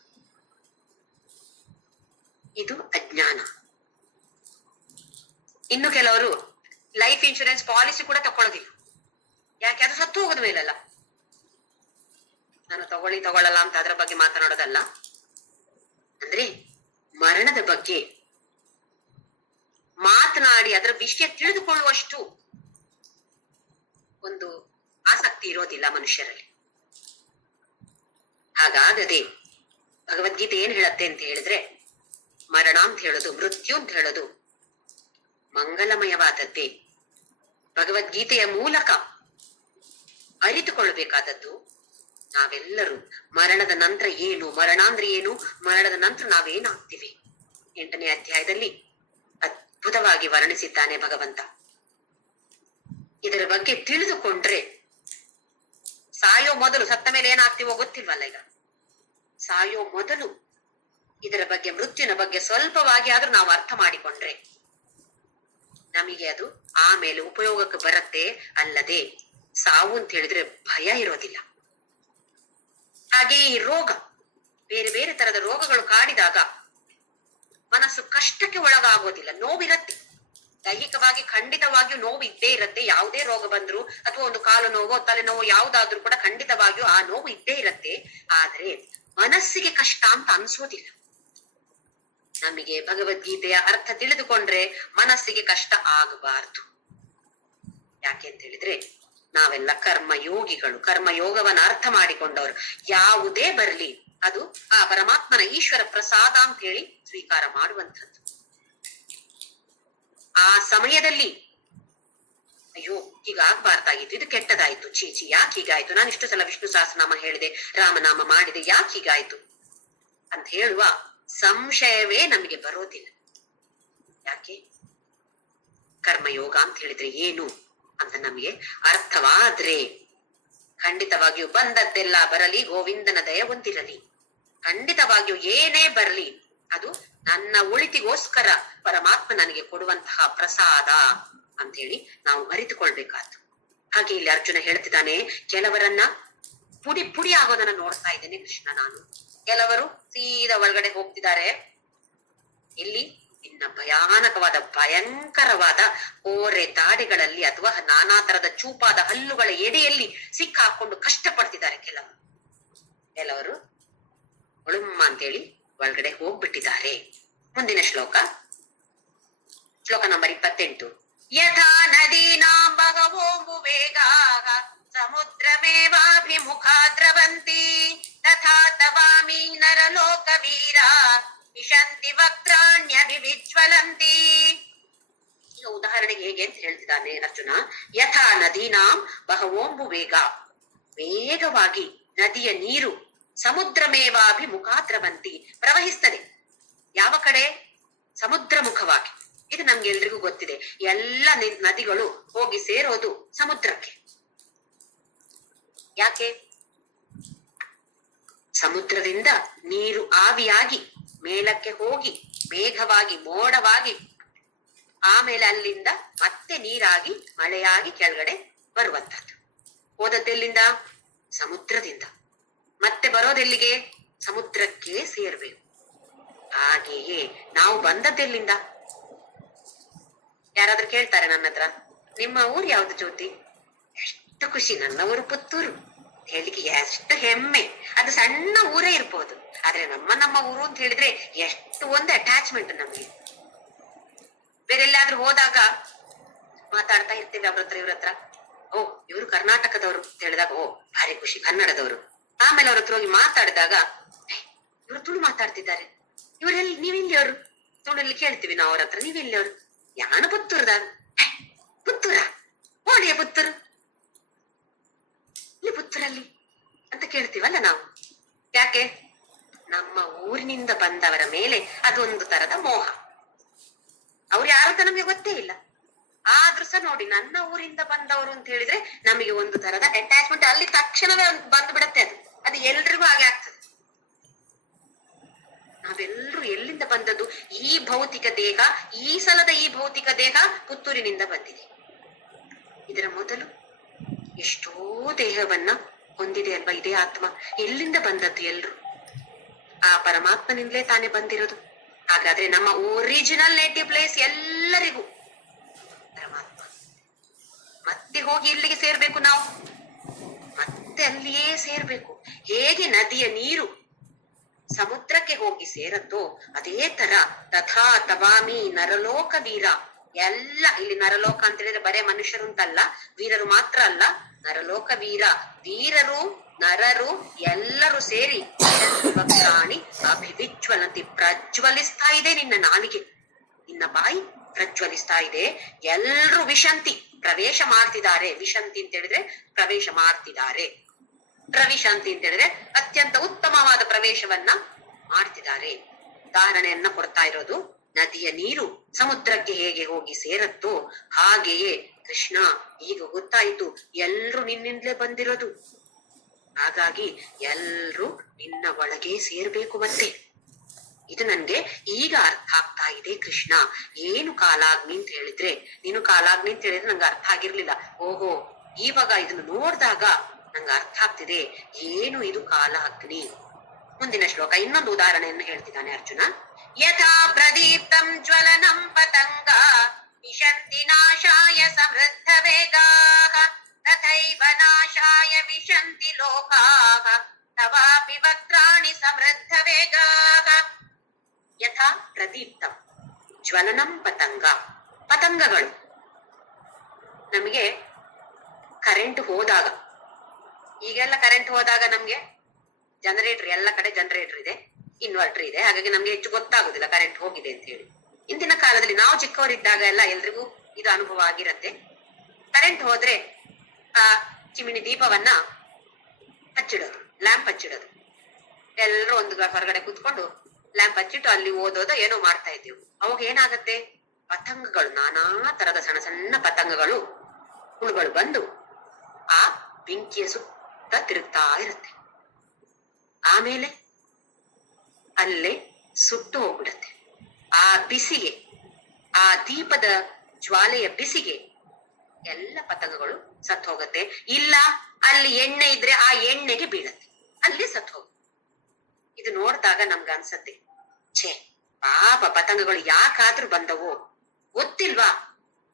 ಇದು ಅಜ್ಞಾನ. ಇನ್ನು ಕೆಲವರು ಲೈಫ್ ಇನ್ಶೂರೆನ್ಸ್ ಪಾಲಿಸಿ ಕೂಡ ತಕೊಳ್ಳೋದಿಲ್ಲ. ಯಾಕೆ? ಅದು ಸತ್ತು ಹೋಗೋದ ಮೇಲಲ್ಲ. ನಾನು ತಗೊಳ್ಳಲ್ಲ ಅಂತ ಅದರ ಬಗ್ಗೆ ಮಾತನಾಡೋದಲ್ಲ. ಅಂದ್ರೆ ಮರಣದ ಬಗ್ಗೆ ಮಾತನಾಡಿ ಅದರ ವಿಷಯ ತಿಳಿದುಕೊಳ್ಳುವಷ್ಟು ಒಂದು ಆಸಕ್ತಿ ಇರೋದಿಲ್ಲ ಮನುಷ್ಯರಲ್ಲಿ. ಹಾಗಾಗದೆ ಭಗವದ್ಗೀತೆ ಏನ್ ಹೇಳತ್ತೆ ಅಂತ ಹೇಳಿದ್ರೆ, ಮರಣ ಅಂತ ಹೇಳೋದು, ಮೃತ್ಯು ಅಂತ ಹೇಳೋದು ಮಂಗಲಮಯವಾದದ್ದೇ. ಭಗವದ್ಗೀತೆಯ ಮೂಲಕ ಅರಿತುಕೊಳ್ಳಬೇಕಾದದ್ದು ನಾವೆಲ್ಲರೂ. ಮರಣದ ನಂತರ ಏನು, ಮರಣ ಅಂದ್ರೆ ಏನು, ಮರಣದ ನಂತರ ನಾವೇನಾಗ್ತೀವಿ, 8ನೇ ಅಧ್ಯಾಯದಲ್ಲಿ ಅದ್ಭುತವಾಗಿ ವರ್ಣಿಸಿದ್ದಾನೆ ಭಗವಂತ. ಇದರ ಬಗ್ಗೆ ತಿಳಿದುಕೊಂಡ್ರೆ, ಸಾಯೋ ಮೊದಲು, ಸತ್ತ ಮೇಲೆ ಏನಾಗ್ತೀವೋ ಗೊತ್ತಿಲ್ವಲ್ಲ, ಈಗ ಸಾಯೋ ಮೊದಲು ಇದರ ಬಗ್ಗೆ, ಮೃತ್ಯುವಿನ ಬಗ್ಗೆ ಸ್ವಲ್ಪವಾಗಿ ಆದ್ರೂ ನಾವು ಅರ್ಥ ಮಾಡಿಕೊಂಡ್ರೆ ನಮಗೆ ಅದು ಆಮೇಲೆ ಉಪಯೋಗಕ್ಕೆ ಬರುತ್ತೆ. ಅಲ್ಲದೆ ಸಾವು ಅಂತ ಹೇಳಿದ್ರೆ ಭಯ ಇರೋದಿಲ್ಲ. ಹಾಗೆ ಈ ರೋಗ, ಬೇರೆ ಬೇರೆ ತರದ ರೋಗಗಳು ಕಾಡಿದಾಗ ಮನಸ್ಸು ಕಷ್ಟಕ್ಕೆ ಒಳಗಾಗೋದಿಲ್ಲ, ನೋವಿರತ್ತೆ. ದೈಹಿಕವಾಗಿ ಖಂಡಿತವಾಗಿಯೂ ನೋವು ಇದ್ದೇ ಇರತ್ತೆ. ಯಾವುದೇ ರೋಗ ಬಂದ್ರು, ಅಥವಾ ಒಂದು ಕಾಲು ನೋವು, ತಲೆನೋವು ಯಾವುದಾದ್ರೂ ಕೂಡ ಖಂಡಿತವಾಗಿಯೂ ಆ ನೋವು ಇದ್ದೇ ಇರತ್ತೆ. ಆದ್ರೆ ಮನಸ್ಸಿಗೆ ಕಷ್ಟ ಅಂತ ಅನ್ಸೋದಿಲ್ಲ. ನಮಗೆ ಭಗವದ್ಗೀತೆಯ ಅರ್ಥ ತಿಳಿದುಕೊಂಡ್ರೆ ಮನಸ್ಸಿಗೆ ಕಷ್ಟ ಆಗಬಾರದು. ಯಾಕೆ ಅಂತ ಹೇಳಿದ್ರೆ ನಾವೆಲ್ಲ ಕರ್ಮಯೋಗಿಗಳು, ಕರ್ಮಯೋಗವನ್ನ ಅರ್ಥ ಮಾಡಿಕೊಂಡವರು. ಯಾವುದೇ ಬರಲಿ ಅದು ಆ ಪರಮಾತ್ಮನ ಈಶ್ವರ ಪ್ರಸಾದ ಅಂತ ಹೇಳಿ ಸ್ವೀಕಾರ ಮಾಡುವಂಥದ್ದು. ಆ ಸಮಯದಲ್ಲಿ ಅಯ್ಯೋ ಹೀಗಾಗ್ಬಾರ್ದಾಗಿತ್ತು, ಇದು ಕೆಟ್ಟದಾಯ್ತು, ಚೀಚಿ ಯಾಕೆ ಹೀಗಾಯ್ತು, ನಾನು ಇಷ್ಟು ಸಲ ವಿಷ್ಣು ಸಹಸ್ರನಾಮ ಹೇಳಿದೆ, ರಾಮನಾಮ ಮಾಡಿದೆ, ಯಾಕೆ ಹೀಗಾಯ್ತು ಅಂತ ಹೇಳುವ ಸಂಶಯವೇ ನಮಗೆ ಬರೋದಿಲ್ಲ. ಯಾಕೆ? ಕರ್ಮಯೋಗ ಅಂತ ಹೇಳಿದ್ರೆ ಏನು ಅಂತ ನಮಗೆ ಅರ್ಥವಾದ್ರೆ ಖಂಡಿತವಾಗಿಯೂ ಬಂದದ್ದೆಲ್ಲ ಬರಲಿ, ಗೋವಿಂದನ ದಯ ಹೊಂದಿರಲಿ. ಖಂಡಿತವಾಗಿಯೂ ಏನೇ ಬರಲಿ ಅದು ನನ್ನ ಒಳಿತಿಗೋಸ್ಕರ ಪರಮಾತ್ಮ ನನಗೆ ಕೊಡುವಂತಹ ಪ್ರಸಾದ ಅಂತ ಹೇಳಿ ನಾವು ಅರಿತುಕೊಳ್ಬೇಕಾದ್ದು. ಹಾಗೆ ಇಲ್ಲಿ ಅರ್ಜುನ ಹೇಳ್ತಿದ್ದಾನೆ, ಕೆಲವರನ್ನ ಪುಡಿ ಪುಡಿ ಆಗೋದನ್ನ ನೋಡ್ತಾ ಇದ್ದೇನೆ ಕೃಷ್ಣ ನಾನು. ಕೆಲವರು ಸೀದಾ ಒಳಗಡೆ ಹೋಗ್ತಿದ್ದಾರೆ. ಇಲ್ಲಿ ಇನ್ನ ಭಯಾನಕವಾದ ಭಯಂಕರವಾದ ಓರೆ ತಾಡೆಗಳಲ್ಲಿ ಅಥವಾ ನಾನಾ ತರದ ಚೂಪಾದ ಹಲ್ಲುಗಳ ಎಡೆಯಲ್ಲಿ ಸಿಕ್ಕಾಕೊಂಡು ಕಷ್ಟಪಡ್ತಿದ್ದಾರೆ ಕೆಲವರು ಒಳುಮ್ಮ ಅಂತೇಳಿ ಒಳಗಡೆ ಹೋಗ್ಬಿಟ್ಟಿದ್ದಾರೆ. ಮುಂದಿನ ಶ್ಲೋಕ ನಂಬರ್ 28. ಯಥಾ ನದೀನಾಂ ಬಹವೋ ವೇಗಾಃ ಸಮುದ್ರಮೇವಾಭಿಮುಖಾ ದ್ರವಂತಿ ತಥಾ ತವಾಮಿ ನರಲೋಕವೀರಾ ವಿಶಂತಿ ವಕ್ತ್ರಾಣ್ಯಭಿವಿಜ್ವಲಂತಿ. ಈಗ ಉದಾಹರಣೆಗೆ ಹೇಗೆ ಅಂತ ಹೇಳ್ತಿದ್ದಾನೆ ಅರ್ಜುನ. ಯಥಾ ನದೀನಾಂ ಬಹವೋಂಬು ವೇಗವಾಗಿ ನದಿಯ ನೀರು ಸಮುದ್ರಮೇವಾಭಿಮುಖಾ ದ್ರವಂತಿ ಪ್ರವಹಿಸ್ತದೆ. ಯಾವ ಕಡೆ? ಸಮುದ್ರ ಮುಖವಾಗಿ. ಇದು ನಮ್ಗೆ ಎಲ್ರಿಗೂ ಗೊತ್ತಿದೆ. ಎಲ್ಲ ನದಿಗಳು ಹೋಗಿ ಸೇರೋದು ಸಮುದ್ರಕ್ಕೆ. ಯಾಕೆ? ಸಮುದ್ರದಿಂದ ನೀರು ಆವಿಯಾಗಿ ಮೇಲಕ್ಕೆ ಹೋಗಿ ಮೇಘವಾಗಿ ಮೋಡವಾಗಿ ಆಮೇಲೆ ಅಲ್ಲಿಂದ ಮತ್ತೆ ನೀರಾಗಿ ಮಳೆಯಾಗಿ ಕೆಳಗಡೆ ಬರುವಂತದ್ದು. ಹೋದದ್ದೆಲ್ಲಿಂದ? ಸಮುದ್ರದಿಂದ. ಮತ್ತೆ ಬರೋದೆಲ್ಲಿಗೆ? ಸಮುದ್ರಕ್ಕೆ ಸೇರ್ಬೇಕು. ಹಾಗೆಯೇ ನಾವು ಬಂದದ್ದೆಲ್ಲಿಂದ? ಯಾರಾದ್ರೂ ಕೇಳ್ತಾರೆ ನನ್ನ ಹತ್ರ, ನಿಮ್ಮ ಊರು ಯಾವ್ದು ಜ್ಯೋತಿ? ಎಷ್ಟು ಖುಷಿ, ನನ್ನ ಊರು ಪುತ್ತೂರು ಹೇಳಿಕ್ಕೆ ಎಷ್ಟು ಹೆಮ್ಮೆ. ಅದು ಸಣ್ಣ ಊರೇ ಇರ್ಬೋದು, ಆದ್ರೆ ನಮ್ಮ ಊರು ಅಂತ ಹೇಳಿದ್ರೆ ಎಷ್ಟು ಒಂದು ಅಟ್ಯಾಚ್ಮೆಂಟ್ ನಮ್ಗೆ. ಬೇರೆಲ್ಲಾದ್ರೂ ಹೋದಾಗ ಮಾತಾಡ್ತಾ ಇರ್ತೇವೆ ಅವ್ರ ಹತ್ರ ಇವ್ರ ಹತ್ರ, ಓ ಇವರು ಕರ್ನಾಟಕದವರು ಅಂತ ಹೇಳಿದಾಗ ಓ ಭಾರಿ ಖುಷಿ, ಕನ್ನಡದವರು. ಆಮೇಲೆ ಅವ್ರ ಹತ್ರ ಹೋಗಿ ಮಾತಾಡಿದಾಗ ಇವರು ತುಳು ಮಾತಾಡ್ತಿದ್ದಾರೆ, ಇವರೆಲ್ಲಿ, ನೀವೆಲ್ಲಿ ಅವರು ತುಳಲ್ಲಿ ಕೇಳ್ತೀವಿ ನಾವು ಅವ್ರ ಹತ್ರ, ನೀವೆಲ್ಲಿ ಅವರು? ಯಾನು ಪುತ್ತೂರ್ದಾಗ. ಪುತ್ತೂರ ಓಡಿಯ ಪುತ್ತೂರು, ಇಲ್ಲಿ ಪುತ್ತೂರಲ್ಲಿ ಅಂತ ಕೇಳ್ತೀವಲ್ಲ ನಾವು. ಯಾಕೆ? ನಮ್ಮ ಊರಿನಿಂದ ಬಂದವರ ಮೇಲೆ ಅದೊಂದು ತರದ ಮೋಹ. ಅವ್ರು ಯಾರಂತ ನಮಗೆ ಗೊತ್ತೇ ಇಲ್ಲ, ಆದ್ರೂ ಸಹ ನೋಡಿ ನನ್ನ ಊರಿಂದ ಬಂದವರು ಅಂತ ಹೇಳಿದ್ರೆ ನಮಗೆ ಒಂದು ತರದ ಅಟ್ಯಾಚ್ಮೆಂಟ್ ಅಲ್ಲಿ ತಕ್ಷಣವೇ ಬಂದು ಬಿಡತ್ತೆ. ಅದು ಎಲ್ರಿಗೂ ಹಾಗೆ ಆಗ್ತದೆ. ನಾವೆಲ್ಲರೂ ಎಲ್ಲಿಂದ ಬಂದದ್ದು? ಈ ಭೌತಿಕ ದೇಹ, ಈ ಸಲದ ಈ ಭೌತಿಕ ದೇಹ ಪುತ್ತೂರಿನಿಂದ ಬಂದಿದೆ. ಇದರ ಮೊದಲು ಎಷ್ಟೋ ದೇಹವನ್ನ ಹೊಂದಿದೆ ಅಲ್ವಾ ಇದೇ ಆತ್ಮ. ಎಲ್ಲಿಂದ ಬಂದದ್ದು? ಎಲ್ರು ಆ ಪರಮಾತ್ಮನಿಂದಲೇ ತಾನೇ ಬಂದಿರೋದು. ಹಾಗಾದ್ರೆ ನಮ್ಮ ಒರಿಜಿನಲ್ ನೇಟಿವ್ ಪ್ಲೇಸ್ ಎಲ್ಲರಿಗೂ ಪರಮಾತ್ಮ. ಮತ್ತೆ ಹೋಗಿ ಎಲ್ಲಿಗೆ ಸೇರ್ಬೇಕು ನಾವು? ಮತ್ತೆ ಅಲ್ಲಿಯೇ ಸೇರ್ಬೇಕು. ಹೇಗೆ ನದಿಯ ನೀರು ಸಮುದ್ರಕ್ಕೆ ಹೋಗಿ ಸೇರತ್ತೋ ಅದೇ ತರ ತಥಾ ತವಾಮಿ ನರಲೋಕ ವೀರ. ಎಲ್ಲ ಇಲ್ಲಿ ನರಲೋಕ ಅಂತ ಹೇಳಿದ್ರೆ ಬರೇ ಮನುಷ್ಯರು ಅಂತಲ್ಲ, ವೀರರು ಮಾತ್ರ ಅಲ್ಲ, ನರಲೋಕ ವೀರ, ವೀರರು ನರರು ಎಲ್ಲರೂ ಸೇರಿ ಪ್ರಾಣಿ ಅಭಿವಿಜ್ವಲಂತಿ ಪ್ರಜ್ವಲಿಸ್ತಾ ಇದೆ. ನಿನ್ನ ನಾಲಿಗೆ, ನಿನ್ನ ಬಾಯಿ ಪ್ರಜ್ವಲಿಸ್ತಾ ಇದೆ. ಎಲ್ರು ವಿಶಂತಿ ಪ್ರವೇಶ ಮಾಡ್ತಿದ್ದಾರೆ. ವಿಶಂತಿ ಅಂತ ಹೇಳಿದ್ರೆ ಪ್ರವೇಶ ಮಾಡ್ತಿದ್ದಾರೆ. ಪ್ರವಿಶಾಂತಿ ಅಂತ ಹೇಳಿದ್ರೆ ಅತ್ಯಂತ ಉತ್ತಮವಾದ ಪ್ರವೇಶವನ್ನ ಮಾಡ್ತಿದ್ದಾರೆ. ಉದಾಹರಣೆಯನ್ನ ಕೊಡ್ತಾ ಇರೋದು, ನದಿಯ ನೀರು ಸಮುದ್ರಕ್ಕೆ ಹೇಗೆ ಹೋಗಿ ಸೇರತ್ತೋ ಹಾಗೆಯೇ ಕೃಷ್ಣ ಈಗ ಗೊತ್ತಾಯಿತು ಎಲ್ರು ನಿನ್ನಿಂದಲೇ ಬಂದಿರೋದು. ಹಾಗಾಗಿ ಎಲ್ರು ನಿನ್ನ ಒಳಗೆ ಸೇರ್ಬೇಕು. ಮತ್ತೆ ಇದು ನನ್ಗೆ ಈಗ ಅರ್ಥ ಆಗ್ತಾ ಇದೆ ಕೃಷ್ಣ. ಏನು ಕಾಲಾಗ್ನಿ ಅಂತ ಹೇಳಿದ್ರೆ, ನೀನು ಕಾಲಾಗ್ನಿ ಅಂತ ಹೇಳಿದ್ರೆ ನಂಗೆ ಅರ್ಥ ಆಗಿರ್ಲಿಲ್ಲ. ಓಹೋ, ಇವಾಗ ಇದನ್ನು ನೋಡ್ದಾಗ ನಂಗೆ ಅರ್ಥ ಆಗ್ತಿದೆ ಏನು ಇದು ಕಾಲ ಅಗ್ನಿ. ಮುಂದಿನ ಶ್ಲೋಕ ಇನ್ನೊಂದು ಉದಾಹರಣೆಯನ್ನು ಹೇಳ್ತಿದ್ದಾನೆ ಅರ್ಜುನ. ಯಥಾ ಪ್ರದೀಪ್ತಂ ಜ್ವಲನಂ ಪತಂಗ ವಿಶಂತಿ ನಾಶಾಯ ಸಮೃದ್ಧ ವೇಗಾಃ ತಥೈವ ನಾಶಾಯ ವಿಶಂತಿ ಲೋಕಾಃ ತವಾಪಿ ವಕ್ತ್ರಾಣಿ ಸಮೃದ್ಧ ವೇಗಾಃ. ಯಥಾ ಪ್ರದೀಪ್ತಂ ಜ್ವಲನಂ ಪತಂಗ. ಪತಂಗಗಳು ನಮಗೆ ಕರೆಂಟ್ ಹೋದಾಗ, ಈಗೆಲ್ಲ ಕರೆಂಟ್ ಹೋದಾಗ ನಮ್ಗೆ ಜನರೇಟರ್, ಎಲ್ಲ ಕಡೆ ಜನರೇಟರ್ ಇದೆ, ಇನ್ವರ್ಟರ್ ಇದೆ, ಹಾಗಾಗಿ ನಮ್ಗೆ ಹೆಚ್ಚು ಗೊತ್ತಾಗುದಿಲ್ಲ ಕರೆಂಟ್ ಹೋಗಿದೆ ಅಂತ ಹೇಳಿ. ಇಂದಿನ ಕಾಲದಲ್ಲಿ ನಾವು ಚಿಕ್ಕವರಿದ್ದಾಗ ಎಲ್ಲ ಎಲ್ರಿಗೂ ಇದು ಅನುಭವ ಆಗಿರತ್ತೆ. ಕರೆಂಟ್ ಹೋದ್ರೆ ಆ ಚಿಮಿನಿ ದೀಪವನ್ನ ಹಚ್ಚಿಡೋದು, ಲ್ಯಾಂಪ್ ಹಚ್ಚಿಡೋದು. ಎಲ್ಲರೂ ಒಂದು ಹೊರಗಡೆ ಕೂತ್ಕೊಂಡು ಲ್ಯಾಂಪ್ ಹಚ್ಚಿಟ್ಟು ಅಲ್ಲಿ ಓದೋದು ಏನೋ ಮಾಡ್ತಾ ಇದ್ದೀವಿ. ಅವಾಗ ಏನಾಗತ್ತೆ? ಪತಂಗಗಳು, ನಾನಾ ತರದ ಸಣ್ಣ ಸಣ್ಣ ಪತಂಗಗಳು, ಹುಳುಗಳು ಬಂದು ಆ ಬೆಂಕಿಯ ಸುತ್ತ ತಿರುಗ್ತಾ ಇರುತ್ತೆ. ಆಮೇಲೆ ಅಲ್ಲೇ ಸುಟ್ಟು ಹೋಗ್ಬಿಡತ್ತೆ. ಆ ಬಿಸಿಗೆ, ಆ ದೀಪದ ಜ್ವಾಲೆಯ ಬಿಸಿಗೆ ಎಲ್ಲ ಪತಂಗಗಳು ಸತ್ತು ಹೋಗತ್ತೆ. ಇಲ್ಲ ಅಲ್ಲಿ ಎಣ್ಣೆ ಇದ್ರೆ ಆ ಎಣ್ಣೆಗೆ ಬೀಳತ್ತೆ, ಅಲ್ಲಿ ಸತ್ತು ಹೋಗುತ್ತೆ. ಇದು ನೋಡಿದಾಗ ನಮ್ಗ ಅನ್ಸತ್ತೆ, ಛೇ ಪಾಪ ಪತಂಗಗಳು ಯಾಕಾದ್ರೂ ಬಂದವು, ಗೊತ್ತಿಲ್ವಾ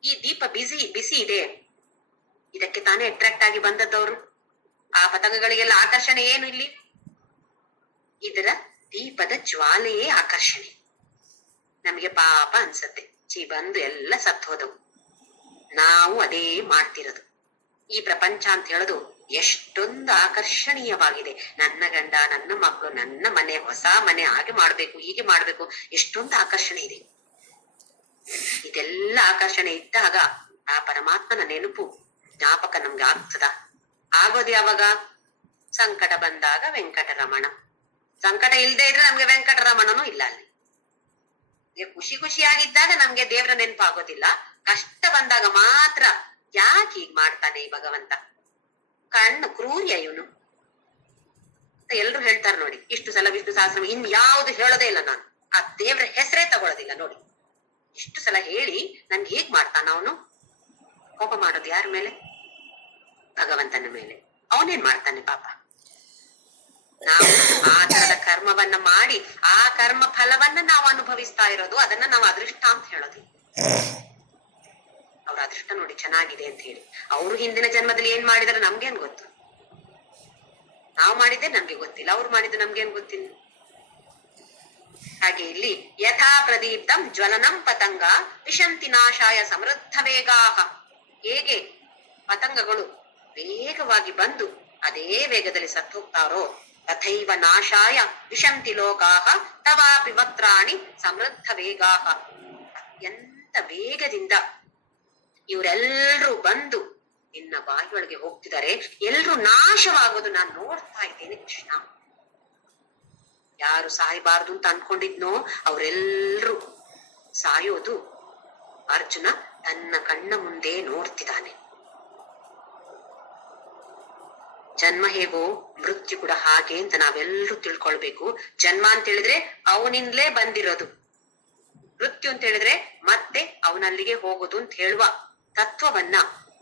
ಈ ದೀಪ ಬಿಸಿ ಇದೆ, ಇದಕ್ಕೆ ತಾನೇ ಅಟ್ರಾಕ್ಟ್ ಆಗಿ ಬಂದದ್ದವ್ರು. ಆ ಪತಂಗಗಳಿಗೆಲ್ಲ ಆಕರ್ಷಣೆ ಏನು ಇಲ್ಲಿ? ಇದರ ದೀಪದ ಜ್ವಾಲೆಯೇ ಆಕರ್ಷಣೆ. ನಮಗೆ ಪಾಪ ಅನ್ಸತ್ತೆ, ಚಿ ಬಂದು ಎಲ್ಲ ಸತ್ತು ಹೋದವು. ನಾವು ಅದೇ ಮಾಡ್ತಿರೋದು. ಈ ಪ್ರಪಂಚ ಅಂತ ಹೇಳೋದು ಎಷ್ಟೊಂದು ಆಕರ್ಷಣೀಯವಾಗಿದೆ. ನನ್ನ ಗಂಡ, ನನ್ನ ಮಕ್ಕಳು, ನನ್ನ ಮನೆ, ಹೊಸ ಮನೆ, ಹಾಗೆ ಮಾಡ್ಬೇಕು, ಹೀಗೆ ಮಾಡ್ಬೇಕು, ಎಷ್ಟೊಂದು ಆಕರ್ಷಣೆ ಇದೆ. ಇದೆಲ್ಲ ಆಕರ್ಷಣೆ ಇದ್ದಾಗ ಆ ಪರಮಾತ್ಮನ ನೆನಪು ಜ್ಞಾಪಕ ನಮ್ಗೆ ಆಗ್ತದ? ಆಗೋದು ಯಾವಾಗ? ಸಂಕಟ ಬಂದಾಗ ವೆಂಕಟರಮಣ. ಸಂಕಟ ಇಲ್ದೇ ಇದ್ರೆ ನಮ್ಗೆ ವೆಂಕಟರಮಣನೂ ಇಲ್ಲ. ಅಲ್ಲಿ ಖುಷಿ ಖುಷಿಯಾಗಿದ್ದಾಗ ನಮ್ಗೆ ದೇವ್ರ ನೆನಪಾಗೋದಿಲ್ಲ. ಕಷ್ಟ ಬಂದಾಗ ಮಾತ್ರ ಯಾಕೆ ಹೀಗ್ ಮಾಡ್ತಾನೆ ಈ ಭಗವಂತ, ಕಣ್ಣು ಕ್ರೂರ್ಯ ಇವನು ಎಲ್ರು ಹೇಳ್ತಾರ ನೋಡಿ. ಇಷ್ಟು ಸಲ ವಿಷ್ಣು ಸಹಸ್ರ ಇನ್ ಯಾವ್ದು ಹೇಳೋದೇ ಇಲ್ಲ ನಾನು, ಆ ದೇವ್ರ ಹೆಸರೇ ತಗೊಳ್ಳೋದಿಲ್ಲ ನೋಡಿ. ಇಷ್ಟು ಸಲ ಹೇಳಿ ನನ್ಗೆ ಹೇಗ್ ಮಾಡ್ತಾನ ಅವನು? ಕೋಪ ಮಾಡೋದು ಯಾರ ಮೇಲೆ? ಭಗವಂತನ ಮೇಲೆ. ಅವನೇನ್ ಮಾಡ್ತಾನೆ ಪಾಪ? ನಾವು ಆ ತರದ ಕರ್ಮವನ್ನ ಮಾಡಿ ಆ ಕರ್ಮ ಫಲವನ್ನ ನಾವು ಅನುಭವಿಸ್ತಾ ಇರೋದು, ಅದನ್ನ ನಾವು ಅದೃಷ್ಟ ಅಂತ ಹೇಳೋದು. ಅವ್ರ ಅದೃಷ್ಟ ನೋಡಿ ಚೆನ್ನಾಗಿದೆ ಅಂತ ಹೇಳಿ. ಅವರು ಹಿಂದಿನ ಜನ್ಮದಲ್ಲಿ ಏನ್ ಮಾಡಿದಾರೆ ನಮ್ಗೇನ್ ಗೊತ್ತು? ನಾವು ಮಾಡಿದ್ದೆ ನಮ್ಗೆ ಗೊತ್ತಿಲ್ಲ, ಅವ್ರು ಮಾಡಿದ್ದು ನಮ್ಗೇನ್ ಗೊತ್ತಿಲ್ಲ. ಹಾಗೆ ಇಲ್ಲಿ ಯಥಾ ಪ್ರದೀಪ್ತಂ ಜ್ವಲನಂ ಪತಂಗ ವಿಶಂತಿ ನಾಶಾಯ ಸಮೃದ್ಧ ವೇಗಾಹ. ಹೇಗೆ ಪತಂಗಗಳು ವೇಗವಾಗಿ ಬಂದು ಅದೇ ವೇಗದಲ್ಲಿ ಸತ್ತು ಹೋಗ್ತಾರೋ, ತಥೈವ ನಾಶಾಯ ವಿಶಂತಿ ಲೋಕಾಹ ತವಾಪಿ ವಕ್ರಾಣಿ ಸಮೃದ್ಧ ವೇಗಾಹ. ಅತ್ಯಂತ ವೇಗದಿಂದ ಇವರೆಲ್ಲರೂ ಬಂದು ನಿನ್ನ ಬಾಯಿಯೊಳಗೆ ಹೋಗ್ತಿದ್ದಾರೆ. ಎಲ್ರೂ ನಾಶವಾಗೋದು ನಾನು ನೋಡ್ತಾ ಇದ್ದೇನೆ ಕೃಷ್ಣ. ಯಾರು ಸಾಯಬಾರ್ದು ಅಂತ ಅನ್ಕೊಂಡಿದ್ನೋ ಅವರೆಲ್ಲರೂ ಸಾಯೋದು ಅರ್ಜುನ ತನ್ನ ಕಣ್ಣ ಮುಂದೆ ನೋಡ್ತಿದ್ದಾನೆ. ಜನ್ಮ ಹೇಗೋ ಮೃತ್ಯು ಕೂಡ ಹಾಗೆ ಅಂತ ನಾವೆಲ್ಲರೂ ತಿಳ್ಕೊಳ್ಬೇಕು. ಜನ್ಮ ಅಂತ ಹೇಳಿದ್ರೆ ಅವನಿಂದಲೇ ಬಂದಿರೋದು, ಮೃತ್ಯು ಅಂತ ಹೇಳಿದ್ರೆ ಮತ್ತೆ ಅವನಲ್ಲಿಗೆ ಹೋಗೋದು ಅಂತ ಹೇಳುವ ತತ್ವವನ್ನ,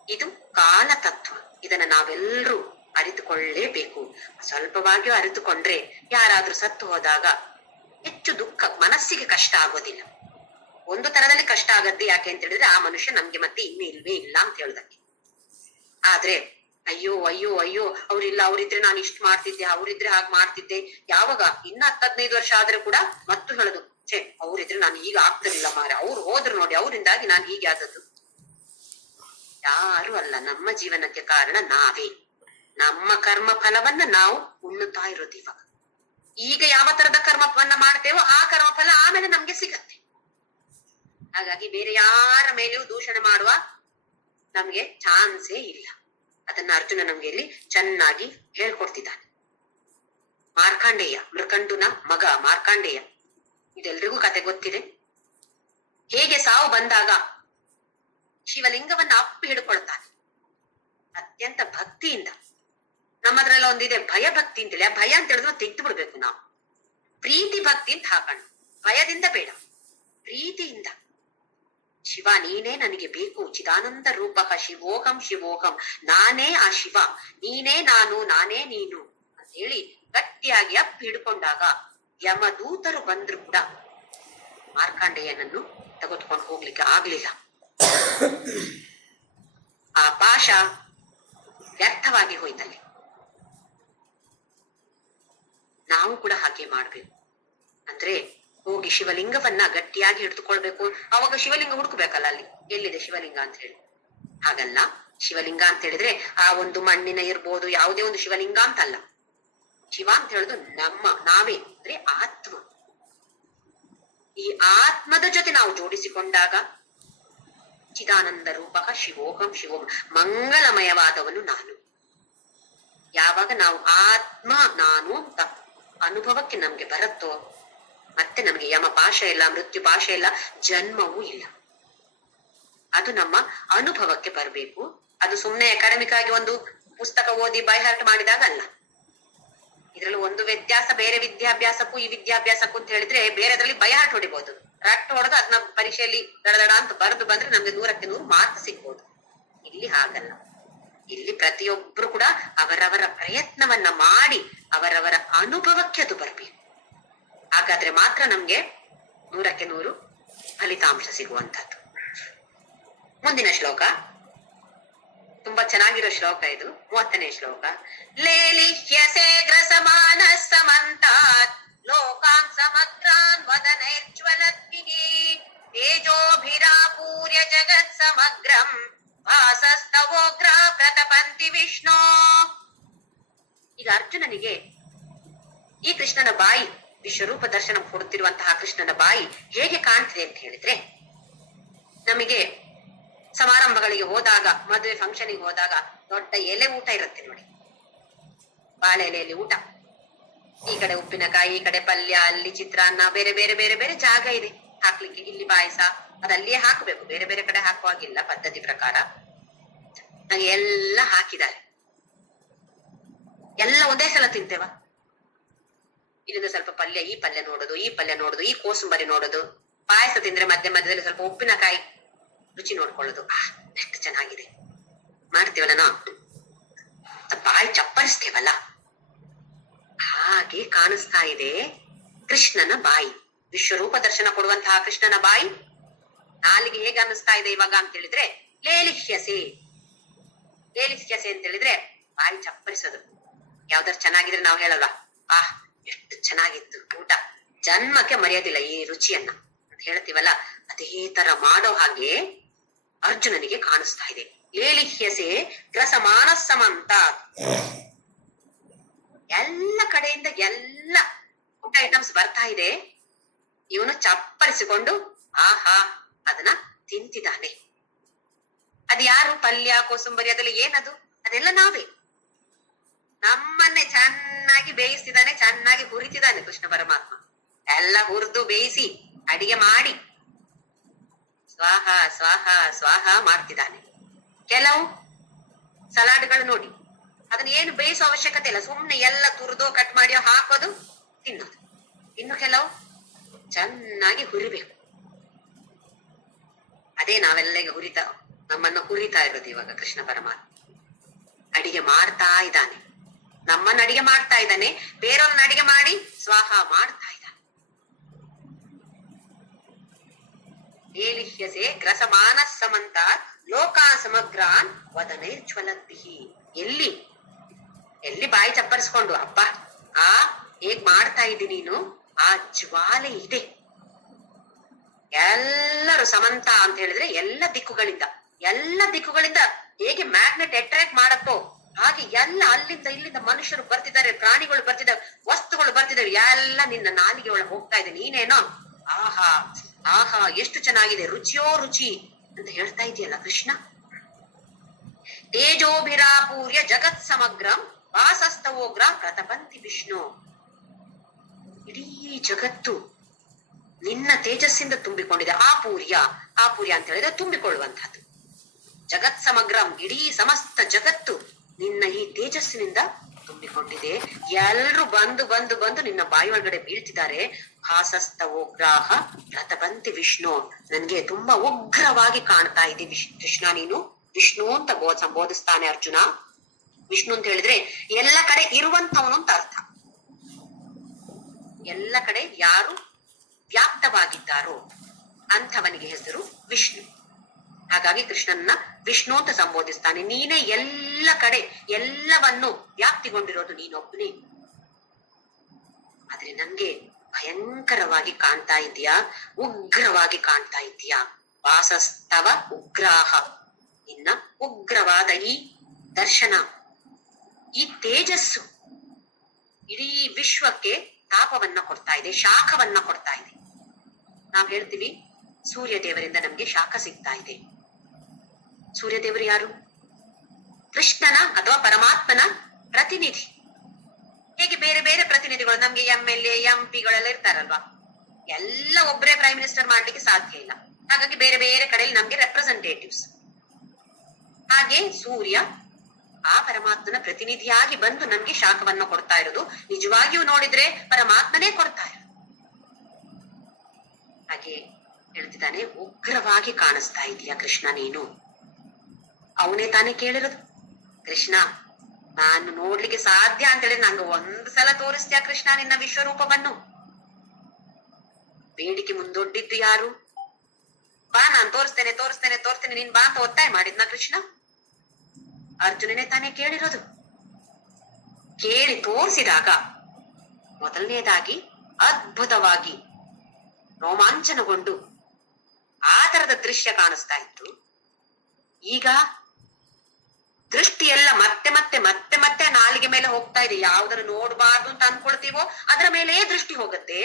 ಇದು ಕಾಲ ತತ್ವ. ಇದನ್ನ ನಾವೆಲ್ಲರೂ ಅರಿತುಕೊಳ್ಳೇಬೇಕು. ಸ್ವಲ್ಪವಾಗಿಯೂ ಅರಿತುಕೊಂಡ್ರೆ ಯಾರಾದ್ರೂ ಸತ್ತು ಹೋದಾಗ ಹೆಚ್ಚು ದುಃಖ, ಮನಸ್ಸಿಗೆ ಕಷ್ಟ ಆಗೋದಿಲ್ಲ. ಒಂದು ತರದಲ್ಲಿ ಕಷ್ಟ ಆಗತ್ತೆ. ಯಾಕೆ ಅಂತ ಹೇಳಿದ್ರೆ ಆ ಮನುಷ್ಯ ನಮ್ಗೆ ಮತ್ತೆ ಇನ್ನೂ ಇಲ್ವೇ ಇಲ್ಲ ಅಂತ ಹೇಳುದಕ್ಕೆ. ಆದ್ರೆ ಅಯ್ಯೋ ಅಯ್ಯೋ ಅಯ್ಯೋ ಅವ್ರಿಲ್ಲ, ಅವ್ರಿದ್ರೆ ನಾನು ಇಷ್ಟು ಮಾಡ್ತಿದ್ದೆ, ಅವ್ರಿದ್ರೆ ಹಾಗೆ ಮಾಡ್ತಿದ್ದೆ. ಯಾವಾಗ ಇನ್ನ 10-15 ವರ್ಷ ಆದ್ರೆ ಕೂಡ ಮತ್ತು ಹೇಳುದು, ಛೇ ಅವ್ರಿದ್ರೆ ನಾನು ಈಗ ಆಗ್ತಿರ್ಲಿಲ್ಲ ಮಾರೆ, ಅವ್ರು ಹೋದ್ರು ನೋಡಿ, ಅವರಿಂದಾಗಿ ನಾನು ಹೀಗೆ ಆದದ್ದು. ಯಾರು ಅಲ್ಲ, ನಮ್ಮ ಜೀವನಕ್ಕೆ ಕಾರಣ ನಾವೇ. ನಮ್ಮ ಕರ್ಮ ಫಲವನ್ನ ನಾವು ಉಣ್ಣುತ್ತಾ ಇರೋದು ಇವಾಗ. ಈಗ ಯಾವ ತರದ ಕರ್ಮವನ್ನ ಮಾಡ್ತೇವೋ ಆ ಕರ್ಮ ಫಲ ಆಮೇಲೆ ನಮ್ಗೆ ಸಿಗತ್ತೆ. ಹಾಗಾಗಿ ಬೇರೆ ಯಾರ ಮೇಲೆಯೂ ದೂಷಣೆ ಮಾಡುವ ನಮ್ಗೆ ಚಾನ್ಸೇ ಇಲ್ಲ. ಅದನ್ನ ಅರ್ಜುನ ನಮ್ಗೆ ಇಲ್ಲಿ ಚೆನ್ನಾಗಿ ಹೇಳ್ಕೊಡ್ತಿದ್ದಾನೆ. ಮಾರ್ಕಾಂಡೇಯ, ಮೃಕಂಡುನ ಮಗ ಮಾರ್ಕಾಂಡೇಯ, ಇದೆಲ್ರಿಗೂ ಕತೆ ಗೊತ್ತಿದೆ. ಹೇಗೆ ಸಾವು ಬಂದಾಗ ಶಿವಲಿಂಗವನ್ನ ಅಪ್ಪಿ ಹಿಡ್ಕೊಳ್ತಾನೆ ಅತ್ಯಂತ ಭಕ್ತಿಯಿಂದ. ನಮ್ಮದ್ರೆಲ್ಲ ಒಂದಿದೆ ಭಯ ಭಕ್ತಿ ಅಂತೇಳಿ. ಆ ಭಯ ಅಂತ ಹೇಳಿದ್ರೆ ತೆಗೆದು ಬಿಡ್ಬೇಕು ನಾವು. ಪ್ರೀತಿ ಭಕ್ತಿ ಅಂತ ಹಾಕೋಣ. ಭಯದಿಂದ ಬೇಡ, ಪ್ರೀತಿಯಿಂದ ಶಿವ ನೀನೇ ನನಗೆ ಬೇಕು, ಚಿದಾನಂದ ರೂಪ ಶಿವೋಹಂ ಶಿವೋಹಂ, ನಾನೇ ಆ ಶಿವ, ನೀನೇ ನಾನು, ನಾನೇ ನೀನು ಅಂತ ಹೇಳಿ ಗಟ್ಟಿಯಾಗಿ ಅಪ್ಪಿ ಹಿಡ್ಕೊಂಡಾಗ ಯಮದೂತರು ಬಂದ್ರು ಕೂಡ ಮಾರ್ಕಾಂಡೇಯನನ್ನು ತೆಗೆದುಕೊಂಡು ಹೋಗ್ಲಿಕ್ಕೆ ಆಗ್ಲಿಲ್ಲ. ಆ ಪಾಶ ವ್ಯರ್ಥವಾಗಿ ಹೋಯ್ತಲ್ಲಿ. ನಾವು ಕೂಡ ಹಾಗೆ ಮಾಡ್ಬೇಕು. ಅಂದ್ರೆ ಹೋಗಿ ಶಿವಲಿಂಗವನ್ನ ಗಟ್ಟಿಯಾಗಿ ಹಿಡಿದುಕೊಳ್ಬೇಕು. ಅವಾಗ ಶಿವಲಿಂಗ ಹುಡುಕ್ಬೇಕಲ್ಲ ಅಲ್ಲಿ ಎಲ್ಲಿದೆ ಶಿವಲಿಂಗ ಅಂತ ಹೇಳಿ. ಹಾಗಲ್ಲ, ಶಿವಲಿಂಗ ಅಂತ ಹೇಳಿದ್ರೆ ಆ ಒಂದು ಮಣ್ಣಿನ ಇರ್ಬೋದು, ಯಾವುದೇ ಒಂದು ಶಿವಲಿಂಗ ಅಂತಲ್ಲ. ಶಿವ ಅಂತ ಹೇಳುದು ನಾವೇ, ಅಂದ್ರೆ ಆತ್ಮ. ಈ ಆತ್ಮದ ಜೊತೆ ನಾವು ಜೋಡಿಸಿಕೊಂಡಾಗ ಚಿದಾನಂದ ರೂಪ ಶಿವೋಹಂ ಶಿವೋಹಂ, ಮಂಗಲಮಯವಾದವನು ನಾನು. ಯಾವಾಗ ನಾವು ಆತ್ಮ ನಾನು ಅಂತ ಅನುಭವಕ್ಕೆ ನಮ್ಗೆ ಬರುತ್ತೋ ಮತ್ತೆ ನಮ್ಗೆ ಯಮ ಪಾಶ ಇಲ್ಲ, ಮೃತ್ಯು ಪಾಶ ಇಲ್ಲ, ಜನ್ಮವೂ ಇಲ್ಲ. ಅದು ನಮ್ಮ ಅನುಭವಕ್ಕೆ ಬರಬೇಕು. ಅದು ಸುಮ್ಮನೆ ಅಕಾಡೆಮಿಕ್ ಆಗಿ ಒಂದು ಪುಸ್ತಕ ಓದಿ ಬೈ ಹಾರ್ಟ್ ಮಾಡಿದಾಗ ಅಲ್ಲ. ಇದ್ರಲ್ಲಿ ಒಂದು ವ್ಯತ್ಯಾಸ ಬೇರೆ ವಿದ್ಯಾಭ್ಯಾಸಕ್ಕೂ ಈ ವಿದ್ಯಾಭ್ಯಾಸಕ್ಕೂ ಅಂತ ಹೇಳಿದ್ರೆ, ಬೇರೆದ್ರಲ್ಲಿ ಬೈ ಹಾರ್ಟ್ ಹೊಡಿಬಹುದು, ರಟ್ಟು ಹೊಡೆದು ಅದನ್ನ ಪರೀಕ್ಷೆಯಲ್ಲಿ ದಡದಡ ಅಂತ ಬರೆದು ಬಂದ್ರೆ ನಮ್ಗೆ 100ಕ್ಕೆ 100 ಮಾರ್ಕ್ಸ್ ಸಿಗ್ಬೋದು. ಇಲ್ಲಿ ಹಾಗಲ್ಲ. ಇಲ್ಲಿ ಪ್ರತಿಯೊಬ್ರು ಕೂಡ ಅವರವರ ಪ್ರಯತ್ನವನ್ನ ಮಾಡಿ ಅವರವರ ಅನುಭವಕ್ಕೆ ಅದು ಬರ್ಬೇಕು. ಹಾಗಾದ್ರೆ ಮಾತ್ರ ನಮ್ಗೆ 100ಕ್ಕೆ 100 ಫಲಿತಾಂಶ ಸಿಗುವಂತದ್ದು. ಮುಂದಿನ ಶ್ಲೋಕ ತುಂಬಾ ಚೆನ್ನಾಗಿರೋ ಶ್ಲೋಕ ಇದು. 30ನೇ ಶ್ಲೋಕ. ಲೇಲಿಹ್ಯಸೆ ಗ್ರಸಮಾನ ಸಮಂತಾತ್ ಲೋಕಾನ್ ಸಮಗ್ರಾನ್ ವದನೈರ್ಜ್ವಲದ್ಭಿಃ ತೇಜೋಭಿರಾಪೂರ್ಯ ಜಗತ್ ಸಮಗ್ರಂ ಭಾಸಸ್ತವೋಗ್ರ ಪ್ರತಪಂತಿ ವಿಷ್ಣು. ಈಗ ಅರ್ಜುನನಿಗೆ ಈ ಕೃಷ್ಣನ ಬಾಯಿ, ವಿಶ್ವರೂಪ ದರ್ಶನ ಕೊಡುತ್ತಿರುವಂತಹ ಕೃಷ್ಣನ ಬಾಯಿ ಹೇಗೆ ಕಾಣ್ತಿದೆ ಅಂತ ಹೇಳಿದ್ರೆ, ನಮಗೆ ಸಮಾರಂಭಗಳಿಗೆ ಹೋದಾಗ, ಮದುವೆ ಫಂಕ್ಷನ್ಗೆ ಹೋದಾಗ ದೊಡ್ಡ ಎಲೆ ಊಟ ಇರುತ್ತೆ ನೋಡಿ, ಬಾಳೆ ಎಲೆಯಲ್ಲಿ ಊಟ, ಈ ಕಡೆ ಉಪ್ಪಿನಕಾಯಿ, ಈ ಕಡೆ ಪಲ್ಯ, ಅಲ್ಲಿ ಚಿತ್ರಾನ್ನ, ಬೇರೆ ಬೇರೆ ಬೇರೆ ಬೇರೆ ಜಾಗ ಇದೆ ಹಾಕ್ಲಿಕ್ಕೆ. ಇಲ್ಲಿ ಪಾಯಸ, ಅದಲ್ಲಿಯೇ ಹಾಕಬೇಕು, ಬೇರೆ ಬೇರೆ ಕಡೆ ಹಾಕುವಾಗಿಲ್ಲ ಪದ್ಧತಿ ಪ್ರಕಾರ. ನಂಗೆ ಎಲ್ಲ ಹಾಕಿದ್ದಾರೆ, ಎಲ್ಲ ಒಂದೇ ಸಲ ತಿಂತೇವ? ಇಲ್ಲಿಂದ ಸ್ವಲ್ಪ ಪಲ್ಯ, ಈ ಪಲ್ಯ ನೋಡುದು, ಈ ಪಲ್ಯ ನೋಡುದು, ಈ ಕೋಸಂಬರಿ ನೋಡುದು, ಪಾಯಸ ತಿಂದ್ರೆ ಮಧ್ಯ ಮಧ್ಯದಲ್ಲಿ ಸ್ವಲ್ಪ ಉಪ್ಪಿನಕಾಯಿ ರುಚಿ ನೋಡ್ಕೊಳ್ಳೋದು. ಎಷ್ಟು ಚೆನ್ನಾಗಿದೆ ಮಾಡ್ತೀವಲ್ಲ ನಾವು, ಬಾಯಿ ಚಪ್ಪರಿಸ್ತೇವಲ್ಲ, ಹಾಗೆ ಕಾಣಿಸ್ತಾ ಇದೆ ಕೃಷ್ಣನ ಬಾಯಿ. ವಿಶ್ವರೂಪ ದರ್ಶನ ಕೊಡುವಂತಹ ಕೃಷ್ಣನ ಬಾಯಿ ನಾಲಿಗೆ ಹೇಗೆ ಅನ್ನಿಸ್ತಾ ಇದೆ ಇವಾಗ ಅಂತ ಹೇಳಿದ್ರೆ, ಲೇಲಿಹ್ಯಸೆ. ಲೇಲಿಹ್ಯಸೆ ಅಂತ ಹೇಳಿದ್ರೆ ಬಾಯಿ ಚಪ್ಪರಿಸೋದು. ಯಾವ್ದಾರು ಚೆನ್ನಾಗಿದ್ರೆ ನಾವು ಹೇಳಲ್ವಾ, ಎಷ್ಟು ಚೆನ್ನಾಗಿತ್ತು ಊಟ, ಜನ್ಮಕ್ಕೆ ಮರೆಯೋದಿಲ್ಲ ಈ ರುಚಿಯನ್ನ ಅಂತ ಹೇಳ್ತೀವಲ್ಲ, ಅದೇ ತರ ಮಾಡೋ ಹಾಗೆ ಅರ್ಜುನನಿಗೆ ಕಾಣಿಸ್ತಾ ಇದೆ. ಲೇಲಿಹ್ಯಸೆ ಗ್ರಸಮಾನ ಸಮಂತ. ಎಲ್ಲ ಕಡೆಯಿಂದ ಎಲ್ಲ ಊಟ ಐಟಮ್ಸ್ ಬರ್ತಾ ಇದೆ, ಇವನು ಚಪ್ಪರಿಸಿಕೊಂಡು ಅದನ್ನ ತಿಂತಿದ್ದಾನೆ. ಅದ್ ಯಾರು? ಪಲ್ಯ, ಕೋಸಂಬರಿ, ಅದೆಲ್ಲ ಏನದು? ಅದೆಲ್ಲ ನಾವೇ. ನಮ್ಮನ್ನೇ ಚೆನ್ನಾಗಿ ಬೇಯಿಸ್ತಿದ್ದಾನೆ, ಚೆನ್ನಾಗಿ ಹುರಿತಿದ್ದಾನೆ ಕೃಷ್ಣ ಪರಮಾತ್ಮ. ಎಲ್ಲ ಹುರಿದು ಬೇಯಿಸಿ ಅಡಿಗೆ ಮಾಡಿ ಸ್ವಾಹ ಸ್ವಾಹ ಸ್ವಾಹ ಮಾಡ್ತಿದ್ದಾನೆ. ಕೆಲವು ಸಲಾಡ್ಗಳು ನೋಡಿ, ಅದನ್ನ ಏನು ಬೇಯಿಸೋ ಅವಶ್ಯಕತೆ ಇಲ್ಲ, ಸುಮ್ನೆ ಎಲ್ಲ ತುರಿದು ಕಟ್ ಮಾಡಿ ಹಾಕೋದು, ತಿನ್ನೋದು. ಇನ್ನು ಕೆಲವು ಚೆನ್ನಾಗಿ ಹುರಿಬೇಕು. ಅದೇ ನಾವೆಲ್ಲ ಈಗ ನಮ್ಮನ್ನ ಹುರಿತಾ ಇರೋದು ಇವಾಗ ಕೃಷ್ಣ ಪರಮಾತ್ಮ. ಅಡಿಗೆ ಮಾಡ್ತಾ ಇದ್ದಾನೆ, ನಮ್ಮನ್ನ ಅಡಿಗೆ ಮಾಡ್ತಾ ಇದ್ದಾನೆ, ಬೇರೆಯವ್ರನ್ನ ಅಡಿಗೆ ಮಾಡಿ ಸ್ವಾಹ ಮಾಡ್ತಾ ಇದ್ದಾನೆ. ಲೇಲಿಹ್ಯಸೆ ಗ್ರಸಮಾನ ಸಮಂತ ಲೋಕಾ ಸಮಗ್ರಾನ್ ವದನೈರ್ಜ್ವಲದ್ಭಿಃ. ಎಲ್ಲಿ ಎಲ್ಲಿ ಬಾಯಿ ಚಪ್ಪರಿಸ್ಕೊಂಡು ಅಪ್ಪ ಹೇಗ್ ಮಾಡ್ತಾ ಇದ್ದಿ ನೀನು, ಆ ಜ್ವಾಲೆ ಇದೆ. ಎಲ್ಲರೂ ಸಮಂತ ಅಂತ ಹೇಳಿದ್ರೆ ಎಲ್ಲ ದಿಕ್ಕುಗಳಿಂದ ಹೇಗೆ ಮ್ಯಾಗ್ನೆಟ್ ಅಟ್ರಾಕ್ಟ್ ಮಾಡತ್ತೋ ಹಾಗೆ ಎಲ್ಲ ಅಲ್ಲಿಂದ ಇಲ್ಲಿಂದ ಮನುಷ್ಯರು ಬರ್ತಿದ್ದಾರೆ, ಪ್ರಾಣಿಗಳು ಬರ್ತಿದ್ದಾವೆ, ವಸ್ತುಗಳು ಬರ್ತಿದ್ದಾವೆ, ಎಲ್ಲ ನಿನ್ನ ನಾಲಿಗೆ ಒಳಗೆ ಹೋಗ್ತಾ ಇದೆ. ನೀನೇನೋ ಆಹಾ ಆಹಾ ಎಷ್ಟು ಚೆನ್ನಾಗಿದೆ, ರುಚಿಯೋ ರುಚಿ ಅಂತ ಹೇಳ್ತಾ ಇದೆಯಲ್ಲ ಕೃಷ್ಣ. ತೇಜೋಭಿರಾಪೂರ್ಯ ಜಗತ್ ಸಮಗ್ರಂ ವಾಸಸ್ತವೋಗ್ರ ಪ್ರತಪಂತಿ ವಿಷ್ಣು. ಇಡೀ ಜಗತ್ತು ನಿನ್ನ ತೇಜಸ್ಸಿಂದ ತುಂಬಿಕೊಂಡಿದೆ. ಆಪೂರ್ಯ ಅಂತ ಹೇಳಿದ್ರೆ ತುಂಬಿಕೊಳ್ಳುವಂತಹದ್ದು. ಜಗತ್ ಸಮಗ್ರಂ, ಇಡೀ ಸಮಸ್ತ ಜಗತ್ತು ನಿನ್ನ ಈ ತೇಜಸ್ಸಿನಿಂದ ತುಂಬಿಕೊಂಡಿದೆ. ಎಲ್ರು ಬಂದು ನಿನ್ನ ಬಾಯಿ ಒಳಗಡೆ ಬೀಳ್ತಿದ್ದಾರೆ. ಭಾಸಸ್ತವೋಗ್ರಾಹ ಪ್ರತಪಂತಿ ವಿಷ್ಣು. ನನ್ಗೆ ತುಂಬಾ ಉಗ್ರವಾಗಿ ಕಾಣ್ತಾ ಇದೆ ಕೃಷ್ಣ ನೀನು. ವಿಷ್ಣು ಅಂತ ಸಂಬೋಧಿಸ್ತಾನೆ ಅರ್ಜುನ. ವಿಷ್ಣು ಅಂತ ಹೇಳಿದ್ರೆ ಎಲ್ಲ ಕಡೆ ಇರುವಂತವನು ಅಂತ ಅರ್ಥ. ಎಲ್ಲ ಕಡೆ ಯಾರು ವ್ಯಾಪ್ತವಾಗಿದ್ದಾರೋ ಅಂಥವನಿಗೆ ಹೆಸರು ವಿಷ್ಣು. ಹಾಗಾಗಿ ಕೃಷ್ಣನ್ನ ವಿಷ್ಣು ಅಂತ ಸಂಬೋಧಿಸ್ತಾನೆ. ನೀನೇ ಎಲ್ಲ ಕಡೆ ಎಲ್ಲವನ್ನು ವ್ಯಾಪ್ತಿಗೊಂಡಿರೋದು ನೀನೊಬ್ಬನೇ. ಆದ್ರೆ ನನ್ಗೆ ಭಯಂಕರವಾಗಿ ಕಾಣ್ತಾ ಇದೀಯಾ, ಉಗ್ರವಾಗಿ ಕಾಣ್ತಾ ಇದೀಯಾ. ವಾಸಸ್ತವ ಉಗ್ರಾಹ. ನಿನ್ನ ಉಗ್ರವಾದ ಈ ದರ್ಶನ, ಈ ತೇಜಸ್ಸು ಇಡೀ ವಿಶ್ವಕ್ಕೆ ತಾಪವನ್ನ ಕೊಡ್ತಾ ಇದೆ, ಶಾಖವನ್ನ ಕೊಡ್ತಾ ಇದೆ. ನಾವ್ ಹೇಳ್ತೀವಿ ಸೂರ್ಯ ದೇವರಿಂದ ನಮ್ಗೆ ಶಾಖ ಸಿಗ್ತಾ ಇದೆ. ಸೂರ್ಯ ದೇವರು ಯಾರು? ಕೃಷ್ಣನ ಅಥವಾ ಪರಮಾತ್ಮನ ಪ್ರತಿನಿಧಿ. ಹೇಗೆ ಬೇರೆ ಬೇರೆ ಪ್ರತಿನಿಧಿಗಳು ನಮ್ಗೆ MLA MP ಗಳೆಲ್ಲ ಇರ್ತಾರಲ್ವಾ, ಎಲ್ಲ ಒಬ್ಬರೇ ಪ್ರೈಮ್ ಮಿನಿಸ್ಟರ್ ಮಾಡ್ಲಿಕ್ಕೆ ಸಾಧ್ಯ ಇಲ್ಲ. ಹಾಗಾಗಿ ಬೇರೆ ಬೇರೆ ಕಡೆಯಲ್ಲಿ ನಮ್ಗೆ ರೆಪ್ರೆಸೆಂಟೇಟಿವ್ಸ್. ಹಾಗೆ ಸೂರ್ಯ ಆ ಪರಮಾತ್ಮನ ಪ್ರತಿನಿಧಿಯಾಗಿ ಬಂದು ನಮ್ಗೆ ಶಾಖವನ್ನು ಕೊಡ್ತಾ ಇರೋದು. ನಿಜವಾಗಿಯೂ ನೋಡಿದ್ರೆ ಪರಮಾತ್ಮನೇ ಕೊಡ್ತಾ ಇರೋದು. ಹಾಗೆ ಹೇಳ್ತಿದ್ದಾನೆ, ಉಗ್ರವಾಗಿ ಕಾಣಿಸ್ತಾ ಇದೀಯ ಕೃಷ್ಣ ನೀನು. ಅವನೇ ತಾನೇ ಕೇಳಿರೋದು, ಕೃಷ್ಣ ನಾನು ನೋಡ್ಲಿಕ್ಕೆ ಸಾಧ್ಯ ಅಂತೇಳಿ ನಂಗೆ ಒಂದು ಸಲ ತೋರಿಸ್ತೀಯ ಕೃಷ್ಣ ನಿನ್ನ ವಿಶ್ವರೂಪವನ್ನು? ಬೇಡಿಕೆ ಮುಂದೊಡ್ಡಿದ್ದು ಯಾರು? ಬಾ ನಾನ್ ತೋರಿಸ್ತೇನೆ ತೋರಿಸ್ತೇನೆ ತೋರಿಸ್ತೇನೆ ನೀನ್ ಬಾ ಅಂತ ಒತ್ತಾಯ ಮಾಡಿದ್ನ ಕೃಷ್ಣ? ಅರ್ಜುನನೇ ತಾನೇ ಕೇಳಿರೋದು. ಕೇಳಿ ತೋರಿಸಿದಾಗ ಮೊದಲನೇದಾಗಿ ಅದ್ಭುತವಾಗಿ ರೋಮಾಂಚನಗೊಂಡು ಆ ತರದ ದೃಶ್ಯ ಕಾಣಿಸ್ತಾ ಇತ್ತು. ಈಗ ದೃಷ್ಟಿ ಎಲ್ಲ ಮತ್ತೆ ಮತ್ತೆ ಮತ್ತೆ ಮತ್ತೆ ನಾಲಿಗೆ ಮೇಲೆ ಹೋಗ್ತಾ ಇದೆ. ಯಾವುದನ್ನು ನೋಡಬಾರ್ದು ಅಂತ ಅನ್ಕೊಳ್ತೀವೋ ಅದರ ಮೇಲೆ ದೃಷ್ಟಿ ಹೋಗುತ್ತೆ.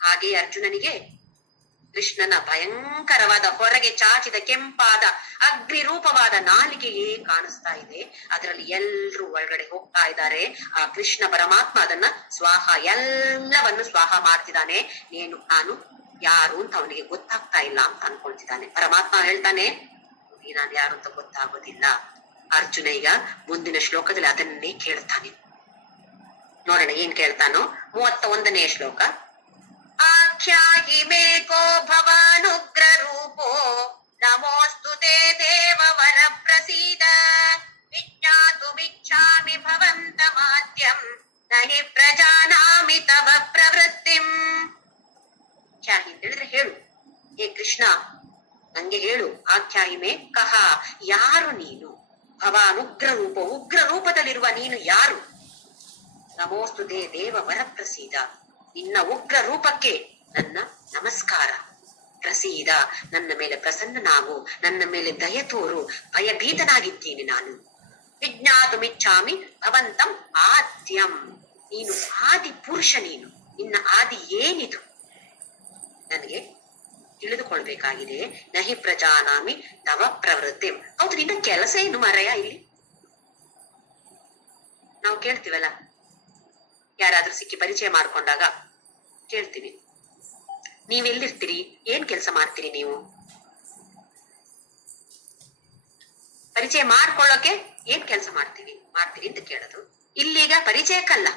ಹಾಗೆ ಅರ್ಜುನನಿಗೆ ಕೃಷ್ಣನ ಭಯಂಕರವಾದ ಹೊರಗೆ ಚಾಚಿದ ಕೆಂಪಾದ ಅಗ್ನಿ ರೂಪವಾದ ನಾಲಿಗೆಯೇ ಕಾಣಿಸ್ತಾ ಇದೆ. ಅದರಲ್ಲಿ ಎಲ್ರೂ ಒಳಗಡೆ ಹೋಗ್ತಾ ಇದ್ದಾರೆ. ಆ ಕೃಷ್ಣ ಪರಮಾತ್ಮ ಅದನ್ನ ಸ್ವಾಹ, ಎಲ್ಲವನ್ನು ಸ್ವಾಹ ಮಾಡ್ತಿದ್ದಾನೆ. ನಾನು ಯಾರು ಅಂತ ಅವನಿಗೆ ಗೊತ್ತಾಗ್ತಾ ಇಲ್ಲ ಅಂತ ಅನ್ಕೊಳ್ತಿದ್ದಾನೆ. ಪರಮಾತ್ಮ ಹೇಳ್ತಾನೆ, ನಾನು ಯಾರು ಅಂತ ಗೊತ್ತಾಗೋದಿಲ್ಲ. ಅರ್ಜುನ ಈಗ ಮುಂದಿನ ಶ್ಲೋಕದಲ್ಲಿ ಅದನ್ನೇ ಕೇಳ್ತಾನೆ. ನೋಡೋಣ ಏನ್ ಕೇಳ್ತಾನೋ. 31ನೇ ಶ್ಲೋಕ. ಆಖ್ಯಾಹಿ ಮೇ ಕೋ ಭವಾನುಗ್ರ ರೂಪೋ ನಮೋಸ್ತು ತೇ ದೇವವರ ಪ್ರಸೀದ ವಿಜ್ಞಾತುಮಿಚ್ಛಾಮಿ ಭವಂತಮಾದ್ಯಂ ನಹಿ ಪ್ರಜಾನಾಮಿ ತವ ಪ್ರವೃತ್ತಿಂ. ಆಖ್ಯಾಹಿ ಅಂತ ಹೇಳಿದ್ರೆ ಹೇಳು, ಹೇ ಕೃಷ್ಣ ನಂಗೆ ಹೇಳು. ಆಖ್ಯಾಹಿ ಮೇ ಕಹ, ಯಾರು ನೀನು? ಭವಾನ್ ಉಗ್ರ ರೂಪ, ಉಗ್ರ ರೂಪದಲ್ಲಿರುವ ನೀನು ಯಾರು? ನಮೋಸ್ತು ತೇ ದೇವ ವರ ಪ್ರಸೀದ, ನಿನ್ನ ಉಗ್ರ ರೂಪಕ್ಕೆ ನನ್ನ ನಮಸ್ಕಾರ. ಪ್ರಸೀದ, ನನ್ನ ಮೇಲೆ ಪ್ರಸನ್ನನಾಗು, ನನ್ನ ಮೇಲೆ ದಯ ತೋರು. ಭಯಭೀತನಾಗಿದ್ದೀನಿ ನಾನು. ವಿಜ್ಞಾತುಮಿಚ್ಛಾಮಿ ಭವಂತಂ ಆದ್ಯಂ, ನೀನು ಆದಿ ಪುರುಷ. ನೀನು, ನಿನ್ನ ಆದಿ ಏನಿದು ನನಗೆ ತಿಳಿದುಕೊಳ್ಬೇಕಾಗಿದೆ. ನಹಿ ಪ್ರಜಾನಾಮಿ ತವ ಪ್ರವೃತ್ತಿ. ಹೌದು, ನಿನ್ನ ಕೆಲಸ ಏನು ಮಾರಾಯ? ಇಲ್ಲಿ ನಾವು ಕೇಳ್ತೀವಲ್ಲ, ಯಾರಾದ್ರೂ ಸಿಕ್ಕಿ ಪರಿಚಯ ಮಾಡ್ಕೊಂಡಾಗ ಕೇಳ್ತೀವಿ, ನೀವೆಲ್ಲಿರ್ತೀರಿ, ಏನ್ ಕೆಲಸ ಮಾಡ್ತೀರಿ ನೀವು? ಪರಿಚಯ ಮಾಡ್ಕೊಳ್ಳೋಕೆ ಏನ್ ಕೆಲಸ ಮಾಡ್ತೀರಿ ಅಂತ ಕೇಳೋದು. ಇಲ್ಲೀಗ ಪರಿಚಯಕ್ಕಲ್ಲ,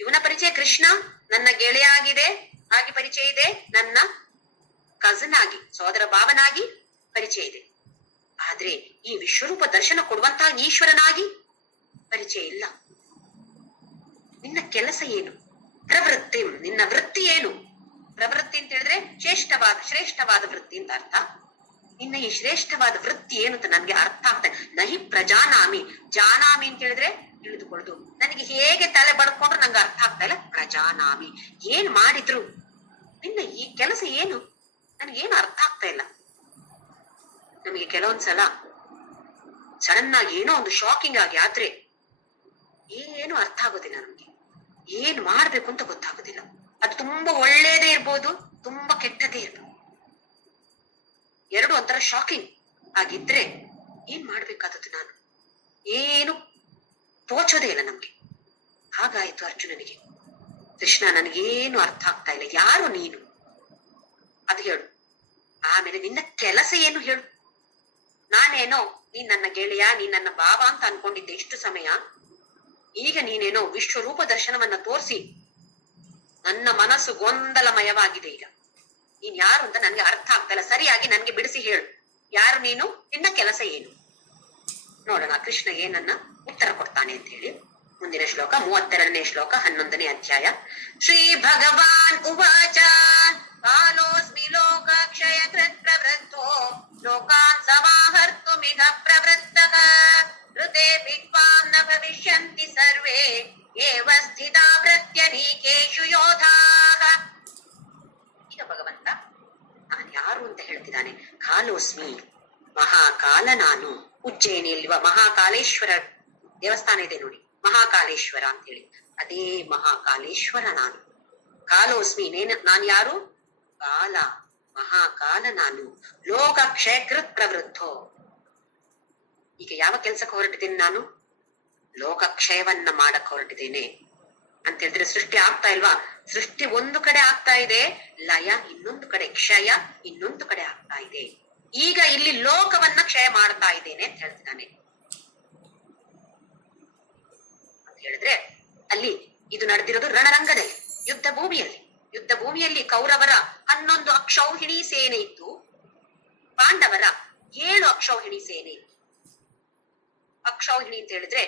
ಇವನ ಪರಿಚಯ ಕೃಷ್ಣ ನನ್ನ ಗೆಳೆಯ ಆಗಿದೆ, ಹಾಗೆ ಪರಿಚಯ ಇದೆ. ನನ್ನ ಕಸನ್ ಆಗಿ, ಸೋದರ ಭಾವನಾಗಿ ಪರಿಚಯ ಇದೆ. ಆದ್ರೆ ಈ ವಿಶ್ವರೂಪ ದರ್ಶನ ಕೊಡುವಂತಹ ಈಶ್ವರನಾಗಿ ಪರಿಚಯ ಇಲ್ಲ. ನಿನ್ನ ಕೆಲಸ ಏನು? ಪ್ರವೃತ್ತಿ, ನಿನ್ನ ವೃತ್ತಿ ಏನು? ಪ್ರವೃತ್ತಿ ಅಂತ ಹೇಳಿದ್ರೆ ಶ್ರೇಷ್ಠವಾದ ವೃತ್ತಿ ಅಂತ ಅರ್ಥ. ನಿನ್ನ ಈ ಶ್ರೇಷ್ಠವಾದ ವೃತ್ತಿ ಏನು ಅಂತ ನನ್ಗೆ ಅರ್ಥ ಆಗ್ತದೆ. ನಹಿ ಪ್ರಜಾನಾಮಿ, ಜಾನಾಮಿ ಅಂತ ಹೇಳಿದ್ರೆ ತಿಳಿದುಕೊಳ್ಳುದು. ನನಗೆ ಹೇಗೆ ತಲೆ ಬಡ್ಕೊಂಡ್ರು ನಂಗೆ ಅರ್ಥ ಆಗ್ತಾ ಇಲ್ಲ. ಪ್ರಜಾನಾಮಿ, ಏನ್ ಮಾಡಿದ್ರು ನಿನ್ನ ಈ ಕೆಲಸ ಏನು ನನಗೇನು ಅರ್ಥ ಆಗ್ತಾ ಇಲ್ಲ. ನಮಗೆ ಕೆಲವೊಂದ್ಸಲ ಸಡನ್ ಆಗಿ ಏನೋ ಒಂದು ಶಾಕಿಂಗ್ ಆಗಿ ಆದ್ರೆ ಏನು ಅರ್ಥ ಆಗೋದಿಲ್ಲ. ನಮ್ಗೆ ಏನ್ ಮಾಡ್ಬೇಕು ಅಂತ ಗೊತ್ತಾಗೋದಿಲ್ಲ. ಅದು ತುಂಬಾ ಒಳ್ಳೇದೇ ಇರ್ಬೋದು, ತುಂಬಾ ಕೆಟ್ಟದೇ ಇರ್ಬೋದು. ಎರಡು ಒಂಥರ ಶಾಕಿಂಗ್ ಆಗಿದ್ರೆ ಏನ್ ಮಾಡ್ಬೇಕಾದದ್ದು ನಾನು ಏನು ತೋಚೋದೇ ಇಲ್ಲ ನಮ್ಗೆ. ಹಾಗಾಯ್ತು ಅರ್ಜುನನಿಗೆ. ಕೃಷ್ಣ ನನಗೇನು ಅರ್ಥ ಆಗ್ತಾ ಇಲ್ಲ, ಯಾರು ನೀನು ಅದು ಹೇಳು. ಆಮೇಲೆ ನಿನ್ನ ಕೆಲಸ ಏನು ಹೇಳು. ನಾನೇನೋ ನೀನ್ ನನ್ನ ಗೆಳೆಯ, ನೀನ್ ನನ್ನ ಭಾವ ಅಂತ ಅನ್ಕೊಂಡಿದ್ದೆ ಇಷ್ಟು ಸಮಯ. ಈಗ ನೀನೇನೋ ವಿಶ್ವರೂಪ ದರ್ಶನವನ್ನ ತೋರಿಸಿ ನನ್ನ ಮನಸ್ಸು ಗೊಂದಲಮಯವಾಗಿದೆ. ಈಗ ನೀನ್ ಯಾರು ಅಂತ ನನ್ಗೆ ಅರ್ಥ ಆಗ್ತಾ ಇಲ್ಲ. ಸರಿಯಾಗಿ ನನ್ಗೆ ಬಿಡಿಸಿ ಹೇಳು, ಯಾರು ನೀನು, ನಿನ್ನ ಕೆಲಸ ಏನು? ನೋಡೋಣ ಕೃಷ್ಣ ಏನನ್ನ ಉತ್ತರ ಕೊಡ್ತಾನೆ ಅಂತ ಹೇಳಿ. ಮುಂದಿನ ಶ್ಲೋಕ 32ನೇ ಶ್ಲೋಕ 11ನೇ ಅಧ್ಯಾಯ. ಶ್ರೀ ಭಗವಾನ್ ಉವಾಚ ಕಾಲೋಸ್ಮಿ ಲೋಕಕ್ಷಯ ಕೃತ್ ಪ್ರವೃತ್ತೋ ಲೋಕಾನ್ ಸಮಾಹರ್ತುಮಿಹ ಪ್ರವೃತ್ತಃ ಋತೆ ವಿದ್ವಾಂ ನ ಭವಿಷ್ಯಂತಿ ಸರ್ವೇ ಏವ ಸ್ಥಿತಾ ಪ್ರತ್ಯನೀಕೇಷು ಯೋಧಾಃ. ಈಗ ಭಗವಂತ ನಾನು ಯಾರು ಅಂತ ಹೇಳ್ತಿದ್ದಾನೆ. ಕಾಲೋಸ್ಮಿ, ಮಹಾಕಾಲ ನಾನು. ಉಜ್ಜಯಿನಿಯಲ್ಲಿರುವ ಮಹಾಕಾಲೇಶ್ವರ ದೇವಸ್ಥಾನ ಇದೆ ನೋಡಿ, ಮಹಾಕಾಲೇಶ್ವರ ಅಂತ ಹೇಳಿ, ಅದೇ ಮಹಾಕಾಲೇಶ್ವರ ನಾನು. ಕಾಲೋಸ್ಮಿ, ನಾನು ಯಾರು? ಕಾಲ, ಮಹಾಕಾಲ ನಾನು. ಲೋಕ ಕ್ಷಯಕೃತ್ ಪ್ರವೃತ್ತೋ, ಈಗ ಯಾವ ಕೆಲ್ಸಕ್ಕೆ ಹೊರಟಿದ್ದೀನಿ ನಾನು? ಲೋಕಕ್ಷಯವನ್ನ ಮಾಡಕ್ ಹೊರಟಿದ್ದೇನೆ. ಅಂತ ಹೇಳಿದ್ರೆ ಸೃಷ್ಟಿ ಆಗ್ತಾ ಇಲ್ವಾ? ಸೃಷ್ಟಿ ಒಂದು ಕಡೆ ಆಗ್ತಾ ಇದೆ, ಲಯ ಇನ್ನೊಂದು ಕಡೆ, ಕ್ಷಯ ಇನ್ನೊಂದು ಕಡೆ ಆಗ್ತಾ ಇದೆ. ಈಗ ಇಲ್ಲಿ ಲೋಕವನ್ನ ಕ್ಷಯ ಮಾಡ್ತಾ ಇದ್ದೇನೆ ಅಂತ ಹೇಳ್ತಿದ್ದಾನೆ. ಅಂತ ಹೇಳಿದ್ರೆ ಅಲ್ಲಿ ಇದು ನಡೆದಿರೋದು ರಣರಂಗದಲ್ಲಿ, ಯುದ್ಧ ಭೂಮಿಯಲ್ಲಿ. ಯುದ್ಧ ಭೂಮಿಯಲ್ಲಿ ಕೌರವರ 11 ಅಕ್ಷೌಹಿಣಿ ಸೇನೆ ಇತ್ತು, ಪಾಂಡವರ 7 ಅಕ್ಷೌಹಿಣಿ ಸೇನೆ ಇತ್ತು. ಅಕ್ಷೌಹಿಣಿ ಅಂತ ಹೇಳಿದ್ರೆ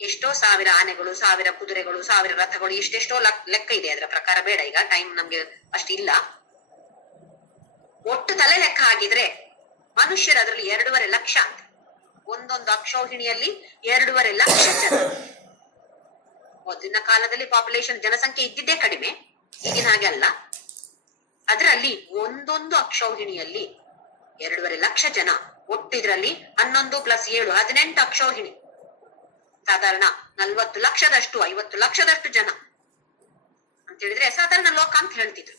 ಎಷ್ಟೋ ಸಾವಿರ ಆನೆಗಳು, 1000 ಕುದುರೆಗಳು, 1000 ರಥಗಳು, ಎಷ್ಟೆಷ್ಟೋ ಲೆಕ್ಕ ಇದೆ. ಅದರ ಪ್ರಕಾರ ಬೇಡ, ಈಗ ಟೈಮ್ ನಮ್ಗೆ ಅಷ್ಟಿಲ್ಲ. ಒಟ್ಟು ತಲೆ ಲೆಕ್ಕ ಹಾಕಿದ್ರೆ ಮನುಷ್ಯರು ಅದರಲ್ಲಿ 2.5 ಲಕ್ಷ ಅಂತ. ಒಂದೊಂದು ಅಕ್ಷೌಹಿಣಿಯಲ್ಲಿ 2.5 ಲಕ್ಷ ಜನ. ಮೊದಲಿನ ಕಾಲದಲ್ಲಿ ಪಾಪ್ಯುಲೇಷನ್ ಜನಸಂಖ್ಯೆ ಇದ್ದಿದ್ದೇ ಕಡಿಮೆ, ಈಗಿನ ಹಾಗೆ ಅಲ್ಲ. ಅದರಲ್ಲಿ ಒಂದೊಂದು ಅಕ್ಷೌಹಿಣಿಯಲ್ಲಿ 2.5 ಲಕ್ಷ ಜನ. ಒಟ್ಟು ಇದರಲ್ಲಿ 11 + 7 18 ಅಕ್ಷೌಹಿಣಿ. ಸಾಧಾರಣ 40 ಲಕ್ಷದಷ್ಟು 50 ಲಕ್ಷದಷ್ಟು ಜನ ಅಂತ ಹೇಳಿದ್ರೆ ಸಾಧಾರಣ ಲೋಕ ಅಂತ ಹೇಳ್ತಿದ್ರು.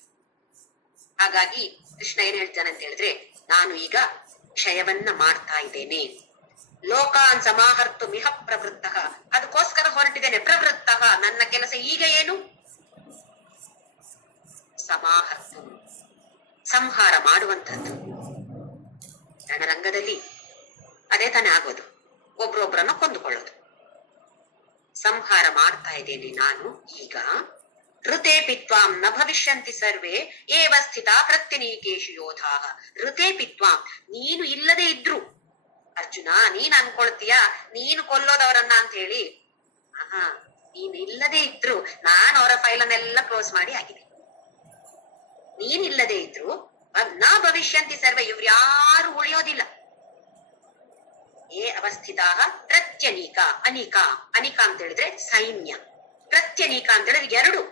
ಹಾಗಾಗಿ ಕೃಷ್ಣ ಏನ್ ಹೇಳ್ತಾನೆ ಅಂತ ಹೇಳಿದ್ರೆ, ನಾನು ಈಗ ಕ್ಷಯವನ್ನ ಮಾಡ್ತಾ ಇದ್ದೇನೆ. ಲೋಕಾನ್ ಸಮಾಹರ್ತು ಮಿಹ ಪ್ರವೃತ್ತ, ಅದಕ್ಕೋಸ್ಕರ ಹೊರಟಿದ್ದೇನೆ. ಪ್ರವೃತ್ತ, ನನ್ನ ಕೆಲಸ ಈಗ ಏನು? ಸಮಾಹರ್ತು, ಸಂಹಾರ ಮಾಡುವಂತದ್ದು. ರಣರಂಗದಲ್ಲಿ ಅದೇ ತಾನೇ ಆಗೋದು, ಒಬ್ರೊಬ್ರನ್ನ ಕೊಂದುಕೊಳ್ಳೋದು. ಸಂಹಾರ ಮಾಡ್ತಾ ಇದ್ದೇನೆ ನಾನು ಈಗ. ಋತೆ ಪಿತ್ವಾಂ ನ ಭವಿಷ್ಯಂತಿ ಸರ್ವೇ ಏವ ಸ್ಥಿತ ಪ್ರತ್ಯನೀಕೇಶು ಯೋಧಾಃ. ಋತೆ ಪಿತ್ವಾಂ, ನೀನು ಇಲ್ಲದೆ ಇದ್ರು ಅರ್ಜುನ, ನೀನ್ ಅನ್ಕೊಳ್ತೀಯ ನೀನು ಕೊಲ್ಲೋದವರನ್ನ ಅಂತ ಹೇಳಿ. ನೀನ್ ಇಲ್ಲದೆ ಇದ್ರು ನಾನು ಅವರ ಫೈಲನ್ನೆಲ್ಲ ಕ್ಲೋಸ್ ಮಾಡಿ ಆಗಿದೆ. ನೀನಿಲ್ಲದೆ ಇದ್ರು ನ ಭವಿಷ್ಯಂತಿ ಸರ್ವೇ, ಇವ್ರು ಯಾರು ಉಳಿಯೋದಿಲ್ಲ. ಏ ಅವಸ್ಥಿತಾ ಪ್ರತ್ಯನೀಕ, ಅನಿಕ, ಅನಿಕ ಅಂತ ಹೇಳಿದ್ರೆ ಸೈನ್ಯ, ಪ್ರತ್ಯನೀಕ ಅಂತ ಹೇಳಿದ್ರೆ 2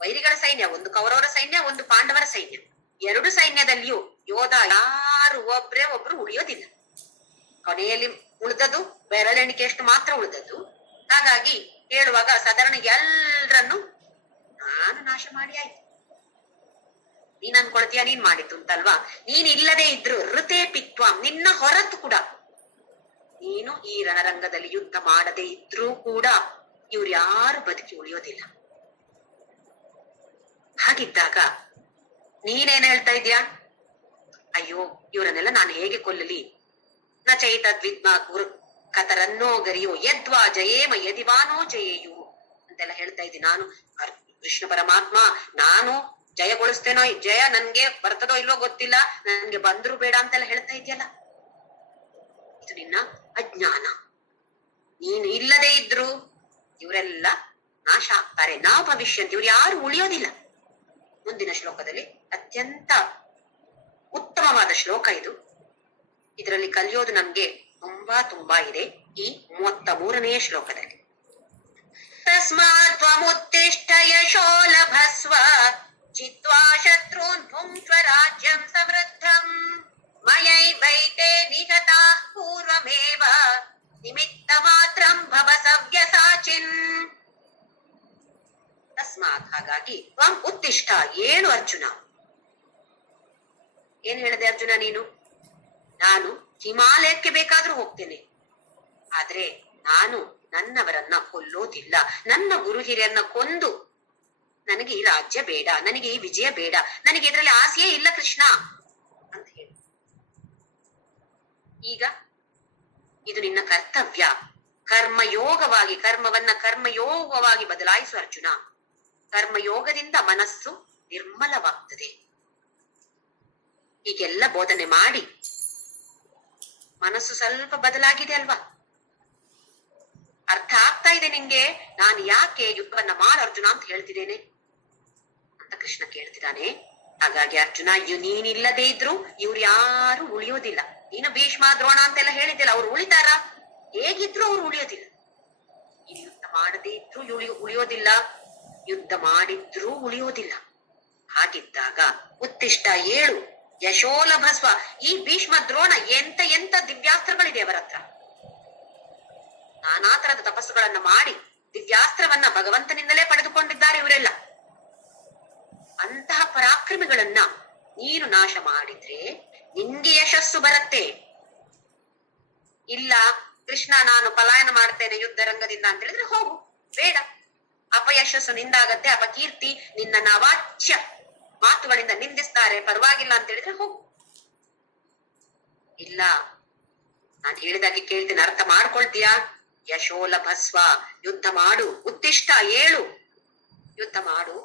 ವೈರಿಗಳ ಸೈನ್ಯ, ಒಂದು ಕೌರವರ ಸೈನ್ಯ, ಒಂದು ಪಾಂಡವರ ಸೈನ್ಯ. 2 ಸೈನ್ಯದಲ್ಲಿಯೂ ಯೋಧ ಯಾರು ಒಬ್ರು ಉಳಿಯೋದಿಲ್ಲ. ಕೊನೆಯಲ್ಲಿ ಉಳಿದದ್ದು ಬೆರಳೆಣಿಕೆಯಷ್ಟು ಮಾತ್ರ ಉಳಿದದ್ದು. ಹಾಗಾಗಿ ಹೇಳುವಾಗ ಸಾಧಾರಣ ಎಲ್ಲರನ್ನು ನಾನು ನಾಶ ಮಾಡಿ ಆಯ್ತು. ನೀನ್ ಅನ್ಕೊಳ್ತೀಯ ನೀನ್ ಮಾಡಿದ್ದು ಅಂತಲ್ವಾ? ನೀನ್ ಇಲ್ಲದೆ ಇದ್ರು ಋತೆ ಪಿತ್ವಾಂ, ನಿನ್ನ ಹೊರತು ಕೂಡ, ನೀನು ಈ ರಣರಂಗದಲ್ಲಿ ಯುದ್ಧ ಮಾಡದೆ ಇದ್ರೂ ಕೂಡ ಇವ್ರು ಯಾರು ಬದುಕಿ ಉಳಿಯೋದಿಲ್ಲ. ಹಾಗಿದ್ದಾಗ ನೀನೇನ್ ಹೇಳ್ತಾ ಇದ್ಯಾ? ಅಯ್ಯೋ ಇವರನ್ನೆಲ್ಲ ನಾನು ಹೇಗೆ ಕೊಲ್ಲಲಿ? ನ ಚೈತದ್ವಿದ್ಮ ಗುರು ಕತರನ್ನೋ ಗರಿಯೋ ಯದ್ವಾ ಜಯೇಮ ಯದಿವಾನೋ ಜಯೇಯು ಅಂತೆಲ್ಲ ಹೇಳ್ತಾ ಇದ್ದೀನಿ ನಾನು. ಕೃಷ್ಣ ಪರಮಾತ್ಮ, ನಾನು ಜಯಗೊಳಿಸ್ತೇನೋ, ಜಯ ನನ್ಗೆ ಬರ್ತದೋ ಇಲ್ವೋ ಗೊತ್ತಿಲ್ಲ, ನನ್ಗೆ ಬಂದ್ರು ಬೇಡ ಅಂತೆಲ್ಲ ಹೇಳ್ತಾ ಇದೆಯಲ್ಲ, ಇದು ನಿನ್ನ ಅಜ್ಞಾನ. ನೀನು ಇಲ್ಲದೆ ಇದ್ರು ಇವರೆಲ್ಲ ನಾಶ ಆಗ್ತಾರೆ. ನಾವು ಭವಿಷ್ಯಂತ, ಇವ್ರು ಯಾರು ಉಳಿಯೋದಿಲ್ಲ. ಮುಂದಿನ ಶ್ಲೋಕದಲ್ಲಿ ಅತ್ಯಂತ ಉತ್ತಮವಾದ ಶ್ಲೋಕ ಇದು. ಇದರಲ್ಲಿ ಕಲಿಯೋದು ನಮ್ಗೆ ತುಂಬಾ ಇದೆ. ಈ 33ನೇ ಶ್ಲೋಕದಲ್ಲಿ ತಸ್ಮಾತ್ ತ್ವಮುತ್ತಿಷ್ಠ ಯಶೋ ಲಭಸ್ವ ಚಿತ್ವಾ ಶತ್ರುನ್ ಭುಂಕ್ವ ರಾಜ್ಯಂ ಸಮೃದ್ಧಂ ಮಯೈವೈತೆ ನಿಹತಾಃ ಪೂರ್ವಮೇವ ನಿಮಿತ್ತ ಮಾತ್ರಂ ಭವ ಸವ್ಯಸಾಚಿನ್. ತಸ್ಮಾತ್, ಹಾಗಾಗಿ, ತ್ವಂ ಉತ್ತಿಷ್ಠ, ಏಳು ಅರ್ಜುನ. ಏನ್ ಹೇಳಿದೆ ಅರ್ಜುನ ನೀನು? ನಾನು ಹಿಮಾಲಯಕ್ಕೆ ಬೇಕಾದ್ರೂ ಹೋಗ್ತೇನೆ, ಆದ್ರೆ ನಾನು ನನ್ನವರನ್ನ ಕೊಲ್ಲೋದಿಲ್ಲ. ನನ್ನ ಗುರು ಹಿರಿಯರನ್ನ ಕೊಂದು ನನಗೆ ಈ ರಾಜ್ಯ ಬೇಡ, ನನಗೆ ಈ ವಿಜಯ ಬೇಡ, ನನಗೆ ಇದರಲ್ಲಿ ಆಸೆಯೇ ಇಲ್ಲ ಕೃಷ್ಣ ಅಂತ ಹೇಳಿ. ಈಗ ಇದು ನಿನ್ನ ಕರ್ತವ್ಯ. ಕರ್ಮಯೋಗವಾಗಿ, ಕರ್ಮಯೋಗವಾಗಿ ಬದಲಾಯಿಸು ಅರ್ಜುನ. ಕರ್ಮಯೋಗದಿಂದ ಮನಸ್ಸು ನಿರ್ಮಲವಾಗ್ತದೆ. ಹೀಗೆಲ್ಲ ಬೋಧನೆ ಮಾಡಿ ಮನಸ್ಸು ಸ್ವಲ್ಪ ಬದಲಾಗಿದೆ ಅಲ್ವಾ? ಅರ್ಥ ಆಗ್ತಾ ಇದೆ ನಿಂಗೆ ನಾನು ಯಾಕೆ ಯುದ್ಧವನ್ನ ಮಾಡ ಅರ್ಜುನ ಅಂತ ಹೇಳ್ತಿದ್ದೇನೆ ಅಂತ ಕೃಷ್ಣ ಕೇಳ್ತಿದ್ದಾನೆ. ಹಾಗಾಗಿ ಅರ್ಜುನ, ನೀನಿಲ್ಲದೆ ಇದ್ರು ಇವ್ರು ಯಾರು ಉಳಿಯೋದಿಲ್ಲ. ನೀನು ಭೀಷ್ಮ ದ್ರೋಣ ಅಂತೆಲ್ಲ ಹೇಳಿದ್ದಿಲ್ಲ, ಅವ್ರು ಉಳಿತಾರ? ಹೇಗಿದ್ರು ಅವ್ರು ಉಳಿಯೋದಿಲ್ಲ. ಈ ಯುದ್ಧ ಮಾಡದೇ ಇದ್ರು ಉಳಿಯೋದಿಲ್ಲ, ಯುದ್ಧ ಮಾಡಿದ್ರೂ ಉಳಿಯೋದಿಲ್ಲ. ಹಾಗಿದ್ದಾಗ ಉತ್ತಿಷ್ಠ, ಏಳು, ಯಶೋಲಭಸ್ವ. ಈ ಭೀಷ್ಮ ದ್ರೋಣ ಎಂತ ದಿವ್ಯಾಸ್ತ್ರಗಳಿದೆ ಅವರ ಹತ್ರ. ನಾನಾ ತರದ ತಪಸ್ಸುಗಳನ್ನ ಮಾಡಿ ದಿವ್ಯಾಸ್ತ್ರವನ್ನ ಭಗವಂತನಿಂದಲೇ ಪಡೆದುಕೊಂಡಿದ್ದಾರೆ ಇವರೆಲ್ಲ. ಅಂತಹ ಪರಾಕ್ರಮಿಗಳನ್ನ ನೀನು ನಾಶ ಮಾಡಿದ್ರೆ ನಿಂಗೆ ಯಶಸ್ಸು ಬರುತ್ತೆ. ಇಲ್ಲ ಕೃಷ್ಣ ನಾನು ಪಲಾಯನ ಮಾಡ್ತೇನೆ ಯುದ್ಧ ರಂಗದಿಂದ ಅಂತ ಹೇಳಿದ್ರೆ ಹೋಗು, ಬೇಡ. ಅಪಯಶಸ್ಸು ನಿಂದಾಗತ್ತೆ, ಅಪಕೀರ್ತಿ, ನಿನ್ನ ಅವಾಚ್ಯ ಮಾತುಗಳಿಂದ ನಿಂದಿಸ್ತಾರೆ, ಪರವಾಗಿಲ್ಲ ಅಂತ ಹೇಳಿದ್ರೆ ಹೋಗು. ಇಲ್ಲ, ನಾನು ಹೇಳಿದಾಗೆ ಕೇಳ್ತೀನಿ, ಅರ್ಥ ಮಾಡ್ಕೊಳ್ತೀಯಾ? ಯಶೋಲಭಸ್ವ, ಯುದ್ಧ ಮಾಡು, ಉತ್ತಿಷ್ಟ, ಏಳು, ಯುದ್ಧ ಮಾಡು,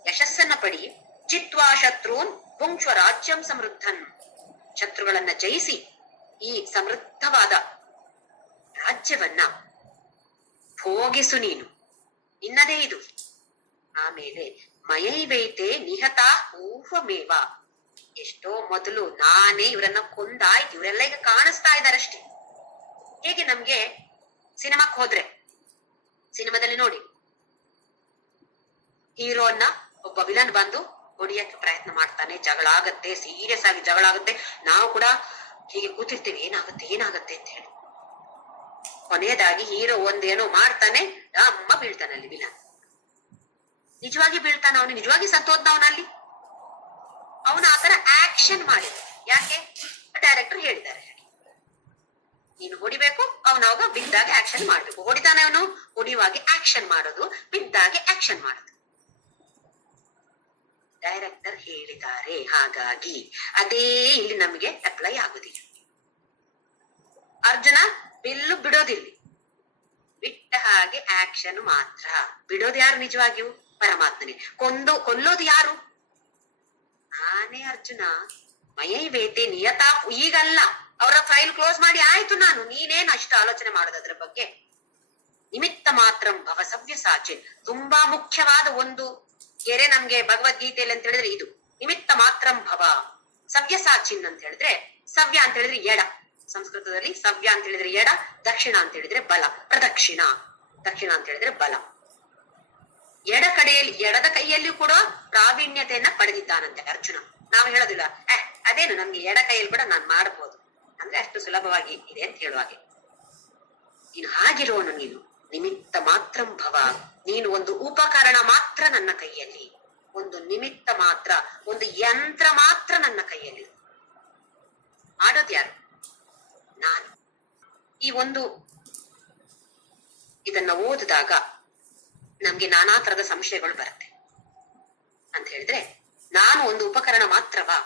ಯಶಸ್ಸನ್ನ ಪಡಿ. ಜಿತ್ವಾ ಶತ್ರುನ್ ಪುಂಕ್ಷ್ವ ರಾಜ್ಯಂ ಸಮೃದ್ಧನ್, ಶತ್ರುಗಳನ್ನ ಜಯಿಸಿ ಈ ಸಮೃದ್ಧವಾದ ರಾಜ್ಯವನ್ನ ಭೋಗಿಸು ನೀನು, ನಿನ್ನದೇ ಇದು. ಆಮೇಲೆ ಮಯೈವೈತೆ ನಿಹತ ಪೂರ್ವಮೇವ, ಎಷ್ಟೋ ಮೊದಲು ನಾನೇ ಇವರನ್ನ ಕೊಂದಾಯ್ತು, ಇವರೆಲ್ಲ ಈಗ ಕಾಣಿಸ್ತಾ ಇದ್ದಾರಷ್ಟೇ. ಹೇಗೆ ನಮ್ಗೆ ಸಿನಿಮಾಕ್ ಹೋದ್ರೆ, ಸಿನಿಮಾದಲ್ಲಿ ನೋಡಿ, ಹೀರೋನ್ನ ಒಬ್ಬ ವಿಲನ್ ಬಂದು ಹೊಡಿಯಕ್ಕೆ ಪ್ರಯತ್ನ ಮಾಡ್ತಾನೆ, ಜಗಳ ಆಗತ್ತೆ, ಸೀರಿಯಸ್ ಆಗಿ ಜಗಳ ಆಗುತ್ತೆ, ನಾವು ಕೂಡ ಹೀಗೆ ಕೂತಿರ್ತೀವಿ, ಏನಾಗುತ್ತೆ ಏನಾಗತ್ತೆ ಅಂತ ಹೇಳಿ. ಕೊನೆಯದಾಗಿ ಹೀರೋ ಒಂದೇನೋ ಮಾಡ್ತಾನೆ, ಅಮ್ಮ ಬೀಳ್ತಾನೆ ಅಲ್ಲಿ ವಿಲನ್. ನಿಜವಾಗಿ ಬೀಳ್ತಾನ ಅವನು, ನಿಜವಾಗಿ ಸತ್ತೋದ್ನವನಲ್ಲಿ. ಅವನು ಆತರ ಆಕ್ಷನ್ ಮಾಡಿದ. ಯಾಕೆ? ಡೈರೆಕ್ಟರ್ ಹೇಳಿದ್ದಾರೆ, ನೀನು ಹೊಡಿಬೇಕು, ಅವನಾಗ ಬಿದ್ದಾಗೆ ಆಕ್ಷನ್ ಮಾಡ್ಬೇಕು. ಹೊಡಿತಾನೆ ಅವನು, ಹೊಡಿಯುವಾಗೆ ಆಕ್ಷನ್ ಮಾಡೋದು, ಬಿದ್ದಾಗೆ ಆಕ್ಷನ್ ಮಾಡೋದು. ಡೈರೆಕ್ಟರ್ ಹೇಳಿದ್ದಾರೆ, ಹಾಗಾಗಿ ಅದೇ ಇಲ್ಲಿ ನಮಗೆ ಅಪ್ಲೈ ಆಗುದಿಲ್ಲ. ಅರ್ಜುನ ಬಿಲ್ಲು ಬಿಡೋದಿಲ್ಲ, ಬಿಟ್ಟ ಹಾಗೆ ಆಕ್ಷನ್ ಮಾತ್ರ. ಬಿಡೋದು ಯಾರು? ನಿಜವಾಗಿಯೂ ಪರಮಾತ್ಮನೇ. ಕೊಲ್ಲೋದು ಯಾರು? ನಾನೇ ಅರ್ಜುನ. ಮಯೈವೇತೆ ನಿಯತಾ, ಈಗಲ್ಲ, ಅವರ ಫೈಲ್ ಕ್ಲೋಸ್ ಮಾಡಿ ಆಯ್ತು ನಾನು, ನೀನೇನು ಅಷ್ಟು ಆಲೋಚನೆ ಮಾಡೋದು ಅದ್ರ ಬಗ್ಗೆ. ನಿಮಿತ್ತ ಮಾತ್ರಂ ಭವ ಸವ್ಯಸಾಚೆ, ತುಂಬಾ ಮುಖ್ಯವಾದ ಒಂದು ಗೆರೆ ನಮ್ಗೆ ಭಗವದ್ಗೀತೆಯಲ್ಲಿ ಅಂತ ಹೇಳಿದ್ರೆ ಇದು. ನಿಮಿತ್ತ ಮಾತ್ರಂ ಭವ ಸವ್ಯಸಾಚಿನ್ ಅಂತ ಹೇಳಿದ್ರೆ, ಸವ್ಯ ಅಂತ ಹೇಳಿದ್ರೆ ಎಡ, ಸಂಸ್ಕೃತದಲ್ಲಿ ಸವ್ಯ ಅಂತ ಹೇಳಿದ್ರೆ ಎಡ, ದಕ್ಷಿಣ ಅಂತ ಹೇಳಿದ್ರೆ ಬಲ, ಪ್ರದಕ್ಷಿಣ, ದಕ್ಷಿಣ ಅಂತ ಹೇಳಿದ್ರೆ ಬಲ. ಎಡದ ಕೈಯಲ್ಲಿ ಕೂಡ ಪ್ರಾವೀಣ್ಯತೆಯನ್ನ ಪಡೆದಿದ್ದಾನಂತೆ ಅರ್ಜುನ. ನಾವು ಹೇಳೋದಿಲ್ಲ, ಅದೇನು ನಮ್ಗೆ ಎಡ ಕೈಯಲ್ಲಿ ಕೂಡ ನಾನ್ ಮಾಡಬಹುದು ಅಂದ್ರೆ ಅಷ್ಟು ಸುಲಭವಾಗಿ ಇದೆ ಅಂತ ಹೇಳುವಾಗೆ. ನೀನು ಹಾಗಿರೋನು, ನೀನು ನಿಮಿತ್ತ ಮಾತ್ರಂ ಭವ, ನೀನು ಒಂದು ಉಪಕರಣ ಮಾತ್ರ ನನ್ನ ಕೈಯಲ್ಲಿ, ಒಂದು ನಿಮಿತ್ತ ಮಾತ್ರ, ಒಂದು ಯಂತ್ರ ಮಾತ್ರ ನನ್ನ ಕೈಯಲ್ಲಿ. ಮಾಡೋದು ಯಾರು? ನಾನು. ಈ ಒಂದು ಇದನ್ನ ಓದಿದಾಗ ನಮ್ಗೆ ನಾನಾ ತರದ ಸಂಶಯಗಳು ಬರುತ್ತೆ. ಅಂತ ಹೇಳಿದ್ರೆ, ನಾನು ಒಂದು ಉಪಕರಣ ಮಾತ್ರವಾ?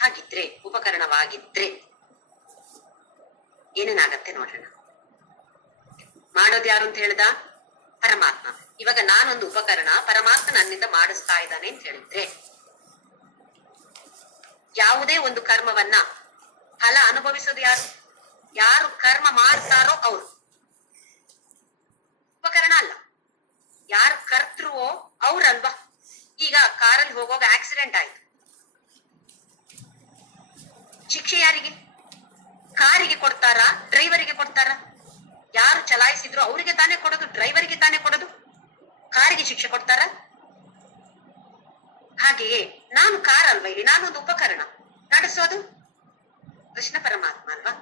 ಹಾಗಿದ್ರೆ, ಉಪಕರಣವಾಗಿದ್ರೆ ಏನೇನಾಗತ್ತೆ ನೋಡೋಣ. ಮಾಡೋದು ಯಾರು ಅಂತ ಹೇಳ್ದ? ಪರಮಾತ್ಮ. ಇವಾಗ ನಾನೊಂದು ಉಪಕರಣ, ಪರಮಾತ್ಮ ನನ್ನಿಂದ ಮಾಡಿಸ್ತಾ ಇದ್ದಾನೆ ಅಂತ ಹೇಳಿದ್ರೆ, ಯಾವುದೇ ಒಂದು ಕರ್ಮವನ್ನ ಫಲ ಅನುಭವಿಸೋದು ಯಾರು? ಯಾರು ಕರ್ಮ ಮಾಡ್ತಾರೋ ಅವರು. ಉಪಕರಣ ಅಲ್ಲ, ಯಾರು ಕರ್ತೃವೋ ಅವ್ರಲ್ವಾ. ಈಗ ಕಾರಲ್ಲಿ ಹೋಗುವಾಗ ಆಕ್ಸಿಡೆಂಟ್ ಆಯ್ತು, ಶಿಕ್ಷೆ ಯಾರಿಗೆ? ಕಾರಿಗೆ ಕೊಡ್ತಾರಾ, ಡ್ರೈವರಿಗೆ ಕೊಡ್ತಾರಾ? ಯಾರು ಚಲಾಯಿಸಿದ್ರು ಅವರಿಗೆ ತಾನೇ ಕೊಡೋದು, ಡ್ರೈವರಿಗೆ ತಾನೇ ಕೊಡೋದು. ಕಾರಿಗೆ ಶಿಕ್ಷೆ ಕೊಡ್ತಾರ? ಹಾಗೆಯೇ ನಾನು ಕಾರ್ ಅಲ್ವಾ, ಇಲ್ಲಿ ನಾನೊಂದು ಉಪಕರಣ, ನಡೆಸೋದು ಕೃಷ್ಣ ಪರಮಾತ್ಮ ಅಲ್ವಾ.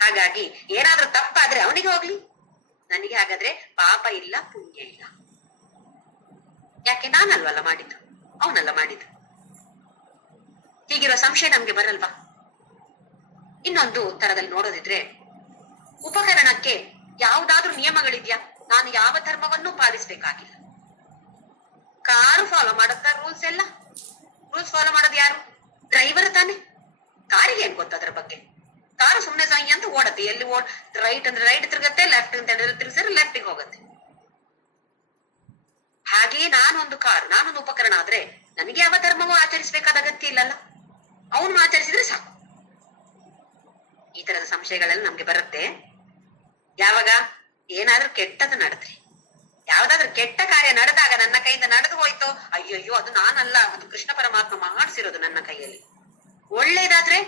ಹಾಗಾಗಿ ಏನಾದ್ರೂ ತಪ್ಪಾದ್ರೆ ಅವನಿಗೆ ಹೋಗ್ಲಿ, ನನಗೆ ಹಾಗಾದ್ರೆ ಪಾಪ ಇಲ್ಲ, ಪುಣ್ಯ ಇಲ್ಲ. ಯಾಕೆ? ನಾನಲ್ವಲ್ಲ ಮಾಡಿದ್ದು, ಅವನಲ್ಲ ಮಾಡಿದ್ದು. ಹೀಗಿರೋ ಸಂಶಯ ನಮ್ಗೆ ಬರಲ್ವಾ? ಇನ್ನೊಂದು ತರದಲ್ಲಿ ನೋಡೋದಿದ್ರೆ, ಉಪಕರಣಕ್ಕೆ ಯಾವ್ದಾದ್ರೂ ನಿಯಮಗಳಿದ್ಯಾ? ನಾನು ಯಾವ ಧರ್ಮವನ್ನು ಪಾಲಿಸ್ಬೇಕಾಗಿಲ್ಲ. ಕಾರು ಫಾಲೋ ಮಾಡುತ್ತಾ ರೂಲ್ಸ್ ಎಲ್ಲ. ರೂಲ್ಸ್ ಫಾಲೋ ಮಾಡೋದು ಯಾರು? ಡ್ರೈವರ್ ತಾನೆ. ಕಾರಿಗೆ ಏನ್ ಗೊತ್ತ ಅದ್ರ ಬಗ್ಗೆ? ಕಾರು ಸುಮ್ನೆ ಸಾಯಿ ಅಂತ ಓಡತ್ತೆ, ಎಲ್ಲಿ ರೈಟ್ ಅಂದ್ರೆ ರೈಟ್ ತಿರುಗತ್ತೆ, ಲೆಫ್ಟ್ ಅಂತ ಹೇಳಿದ್ರೆ ತಿರುಗಿಸಿದ್ರೆ ಲೆಫ್ಟಿಗೆ ಹೋಗುತ್ತೆ. ಹಾಗೆಯೇ ನಾನೊಂದು ಕಾರು, ನಾನೊಂದು ಉಪಕರಣ ಆದ್ರೆ ನನಗೆ ಯಾವ ಧರ್ಮವೂ ಆಚರಿಸಬೇಕಾದ ಅಗತ್ಯ ಇಲ್ಲಲ್ಲ, ಅವನು ಆಚರಿಸಿದ್ರೆ ಸಾಕು. ಈ ತರದ ಸಂಶಯಗಳೆಲ್ಲ ನಮ್ಗೆ ಬರುತ್ತೆ. ಯಾವಾಗ ಏನಾದ್ರೂ ಕೆಟ್ಟದ್ದು ನಡೆದ್ರೆ, ಯಾವ್ದಾದ್ರು ಕೆಟ್ಟ ಕಾರ್ಯ ನಡೆದಾಗ ನನ್ನ ಕೈಯಿಂದ ನಡೆದು ಹೋಯ್ತೋ, ಅಯ್ಯಯ್ಯೋ ಅದು ನಾನಲ್ಲ, ಅದು ಕೃಷ್ಣ ಪರಮಾತ್ಮ ಮಾಡಿಸಿರೋದು ನನ್ನ ಕೈಯಲ್ಲಿ. ಒಳ್ಳೇದಾದ್ರೆ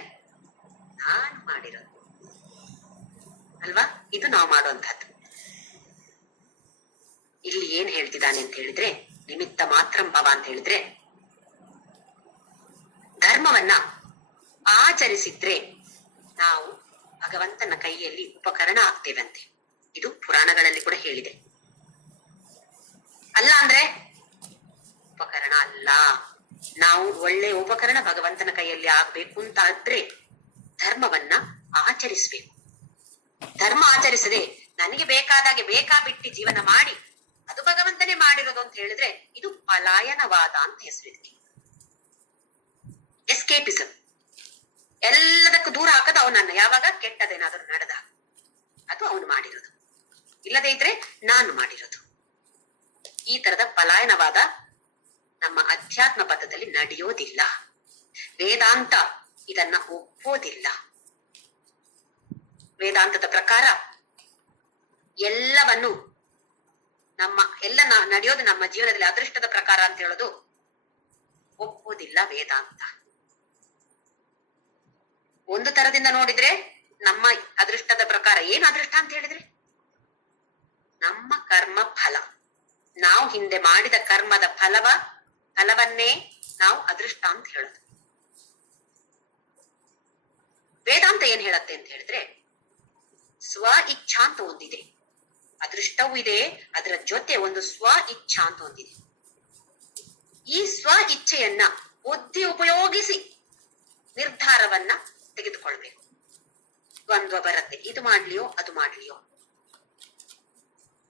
ನಾನು ಮಾಡಿರೋದು ಅಲ್ವಾ, ಇದು ನಾವು ಮಾಡುವಂತಹದ್ದು. ಇಲ್ಲಿ ಏನ್ ಹೇಳ್ತಿದ್ದಾನೆ ಅಂತ ಹೇಳಿದ್ರೆ, ನಿಮಿತ್ತ ಮಾತ್ರಂ ಭವ ಅಂತ ಹೇಳಿದ್ರೆ, ಧರ್ಮವನ್ನ ಆಚರಿಸಿದ್ರೆ ನಾವು ಭಗವಂತನ ಕೈಯಲ್ಲಿ ಉಪಕರಣ ಆಗ್ತೇವಂತೆ. ಇದು ಪುರಾಣಗಳಲ್ಲಿ ಕೂಡ ಹೇಳಿದೆ. ಅಲ್ಲ ಅಂದ್ರೆ ಉಪಕರಣ ಅಲ್ಲ. ನಾವು ಒಳ್ಳೆ ಉಪಕರಣ ಭಗವಂತನ ಕೈಯಲ್ಲಿ ಆಗ್ಬೇಕು ಅಂತ ಆದ್ರೆ ಧರ್ಮವನ್ನ ಆಚರಿಸ್ಬೇಕು. ಧರ್ಮ ಆಚರಿಸದೆ ನನಗೆ ಬೇಕಾದಾಗೆ ಬೇಕಾಬಿಟ್ಟಿ ಜೀವನ ಮಾಡಿ ಅದು ಭಗವಂತನೇ ಮಾಡಿರೋದು ಅಂತ ಹೇಳಿದ್ರೆ ಇದು ಪಲಾಯನವಾದ ಅಂತ ಹೆಸರು ಇದಕ್ಕೆ. ಎಸ್ಕೇಪಿಸಂ. ಎಲ್ಲದಕ್ಕೂ ದೂರ ಹಾಕದು ಅವನನ್ನ, ಯಾವಾಗ ಕೆಟ್ಟದೇನಾದ್ರೂ ನಡೆದಾಗ ಅದು ಅವನು ಮಾಡಿರೋದು, ಇಲ್ಲದೆ ಇದ್ರೆ ನಾನು ಮಾಡಿರೋದು. ಈ ತರದ ಪಲಾಯನವಾದ ನಮ್ಮ ಅಧ್ಯಾತ್ಮ ಪಥದಲ್ಲಿ ನಡೆಯೋದಿಲ್ಲ. ವೇದಾಂತ ಇದನ್ನ ಒಪ್ಪೋದಿಲ್ಲ. ವೇದಾಂತದ ಪ್ರಕಾರ ಎಲ್ಲವನ್ನು ಎಲ್ಲ ನಡೆಯೋದು ನಮ್ಮ ಜೀವನದಲ್ಲಿ ಅದೃಷ್ಟದ ಪ್ರಕಾರ ಅಂತ ಹೇಳೋದು ಒಪ್ಪೋದಿಲ್ಲ ವೇದಾಂತ. ಒಂದು ತರದಿಂದ ನೋಡಿದ್ರೆ ನಮ್ಮ ಅದೃಷ್ಟದ ಪ್ರಕಾರ ಏನು ಅದೃಷ್ಟ ಅಂತ ಹೇಳಿದ್ರೆ ನಮ್ಮ ಕರ್ಮ ಫಲ, ನಾವು ಹಿಂದೆ ಮಾಡಿದ ಕರ್ಮದ ಫಲವನ್ನೇ ನಾವು ಅದೃಷ್ಟ ಅಂತ ಹೇಳೋದು. ವೇದಾಂತ ಏನ್ ಹೇಳತ್ತೆ ಅಂತ ಹೇಳಿದ್ರೆ ಸ್ವ ಇಚ್ಛಾ ಅಂತ ಒಂದಿದೆ, ಅದೃಷ್ಟವೂ ಇದೆ, ಅದರ ಜೊತೆ ಒಂದು ಸ್ವ ಇಚ್ಛಾ ಅಂತ ಒಂದಿದೆ. ಈ ಸ್ವ ಇಚ್ಛೆಯನ್ನ ಬುದ್ಧಿ ಉಪಯೋಗಿಸಿ ನಿರ್ಧಾರವನ್ನ ತೆಗೆದುಕೊಳ್ಬೇಕು. ದ್ವಂದ್ವ ಬರುತ್ತೆ, ಇದು ಮಾಡ್ಲಿಯೋ ಅದು ಮಾಡ್ಲಿಯೋ.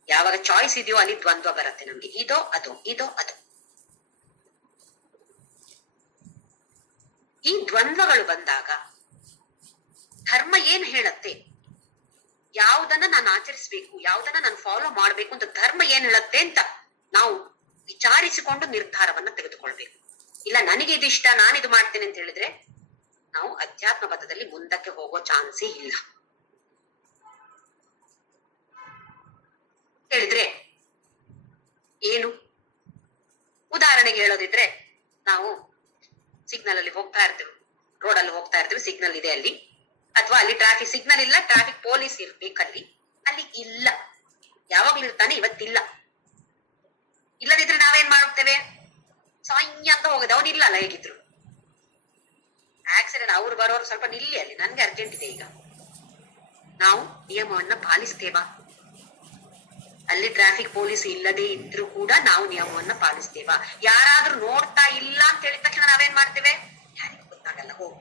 ಯಾವಾಗ ಚಾಯ್ಸ್ ಇದೆಯೋ ಅಲ್ಲಿ ದ್ವಂದ್ವ ಬರುತ್ತೆ ನಮ್ಗೆ, ಇದೋ ಅದು ಇದೋ ಅದು. ಈ ದ್ವಂದ್ವಗಳು ಬಂದಾಗ ಧರ್ಮ ಏನ್ ಹೇಳತ್ತೆ, ಯಾವುದನ್ನ ನಾನು ಆಚರಿಸ್ಬೇಕು, ಯಾವುದನ್ನ ನಾನು ಫಾಲೋ ಮಾಡ್ಬೇಕು ಅಂತ ಧರ್ಮ ಏನ್ ಹೇಳತ್ತೆ ಅಂತ ನಾವು ವಿಚಾರಿಸಿಕೊಂಡು ನಿರ್ಧಾರವನ್ನ ತೆಗೆದುಕೊಳ್ಬೇಕು. ಇಲ್ಲ ನನಗೆ ಇದಿಷ್ಟ, ನಾನಿದು ಮಾಡ್ತೇನೆ ಅಂತ ಹೇಳಿದ್ರೆ ನಾವು ಅಧ್ಯಾತ್ಮ ಪಥದಲ್ಲಿ ಮುಂದಕ್ಕೆ ಹೋಗೋ ಚಾನ್ಸೇ ಇಲ್ಲ. ಹೇಳಿದ್ರೆ ಏನು ಉದಾಹರಣೆಗೆ ಹೇಳೋದಿದ್ರೆ, ನಾವು ಸಿಗ್ನಲ್ ಅಲ್ಲಿ ಹೋಗ್ತಾ ಇರ್ತೀವಿ, ರೋಡ್ ಅಲ್ಲಿ ಹೋಗ್ತಾ ಇರ್ತೀವಿ, ಸಿಗ್ನಲ್ ಇದೆ ಅಲ್ಲಿ, ಅಥವಾ ಅಲ್ಲಿ ಟ್ರಾಫಿಕ್ ಸಿಗ್ನಲ್ ಇಲ್ಲ, ಟ್ರಾಫಿಕ್ ಪೊಲೀಸ್ ಇರ್ಬೇಕಲ್ಲಿ, ಅಲ್ಲಿ ಇಲ್ಲ, ಯಾವಾಗ್ಲೂ ಇರ್ತಾನೆ, ಇವತ್ತಿಲ್ಲ. ಇಲ್ಲದಿದ್ರೆ ನಾವೇನ್ ಮಾಡುತ್ತೇವೆ, ಸಾಂಯ ಅಂತ ಹೋಗೋದು, ಅವನಿಲ್ಲ ಅಲ್ಲ ಹೇಗಿದ್ರು. ಆಕ್ಸಿಡೆಂಟ್ ಅವ್ರು ಬರೋರು ಸ್ವಲ್ಪ ನಿಲ್ಲಿ, ಅಲ್ಲಿ ನನ್ಗೆ ಅರ್ಜೆಂಟ್ ಇದೆ ಈಗ. ನಾವು ನಿಯಮವನ್ನ ಪಾಲಿಸ್ತೇವಾ? ಅಲ್ಲಿ ಟ್ರಾಫಿಕ್ ಪೊಲೀಸ್ ಇಲ್ಲದೆ ಇದ್ರು ಕೂಡ ನಾವು ನಿಯಮವನ್ನ ಪಾಲಿಸ್ತೇವಾ? ಯಾರಾದ್ರೂ ನೋಡ್ತಾ ಇಲ್ಲ ಅಂತ ಹೇಳಿದ ತಕ್ಷಣ ನಾವೇನ್ ಮಾಡ್ತೇವೆ, ಯಾರಿಗೂ ಗೊತ್ತಾಗಲ್ಲ ಹೋಗು.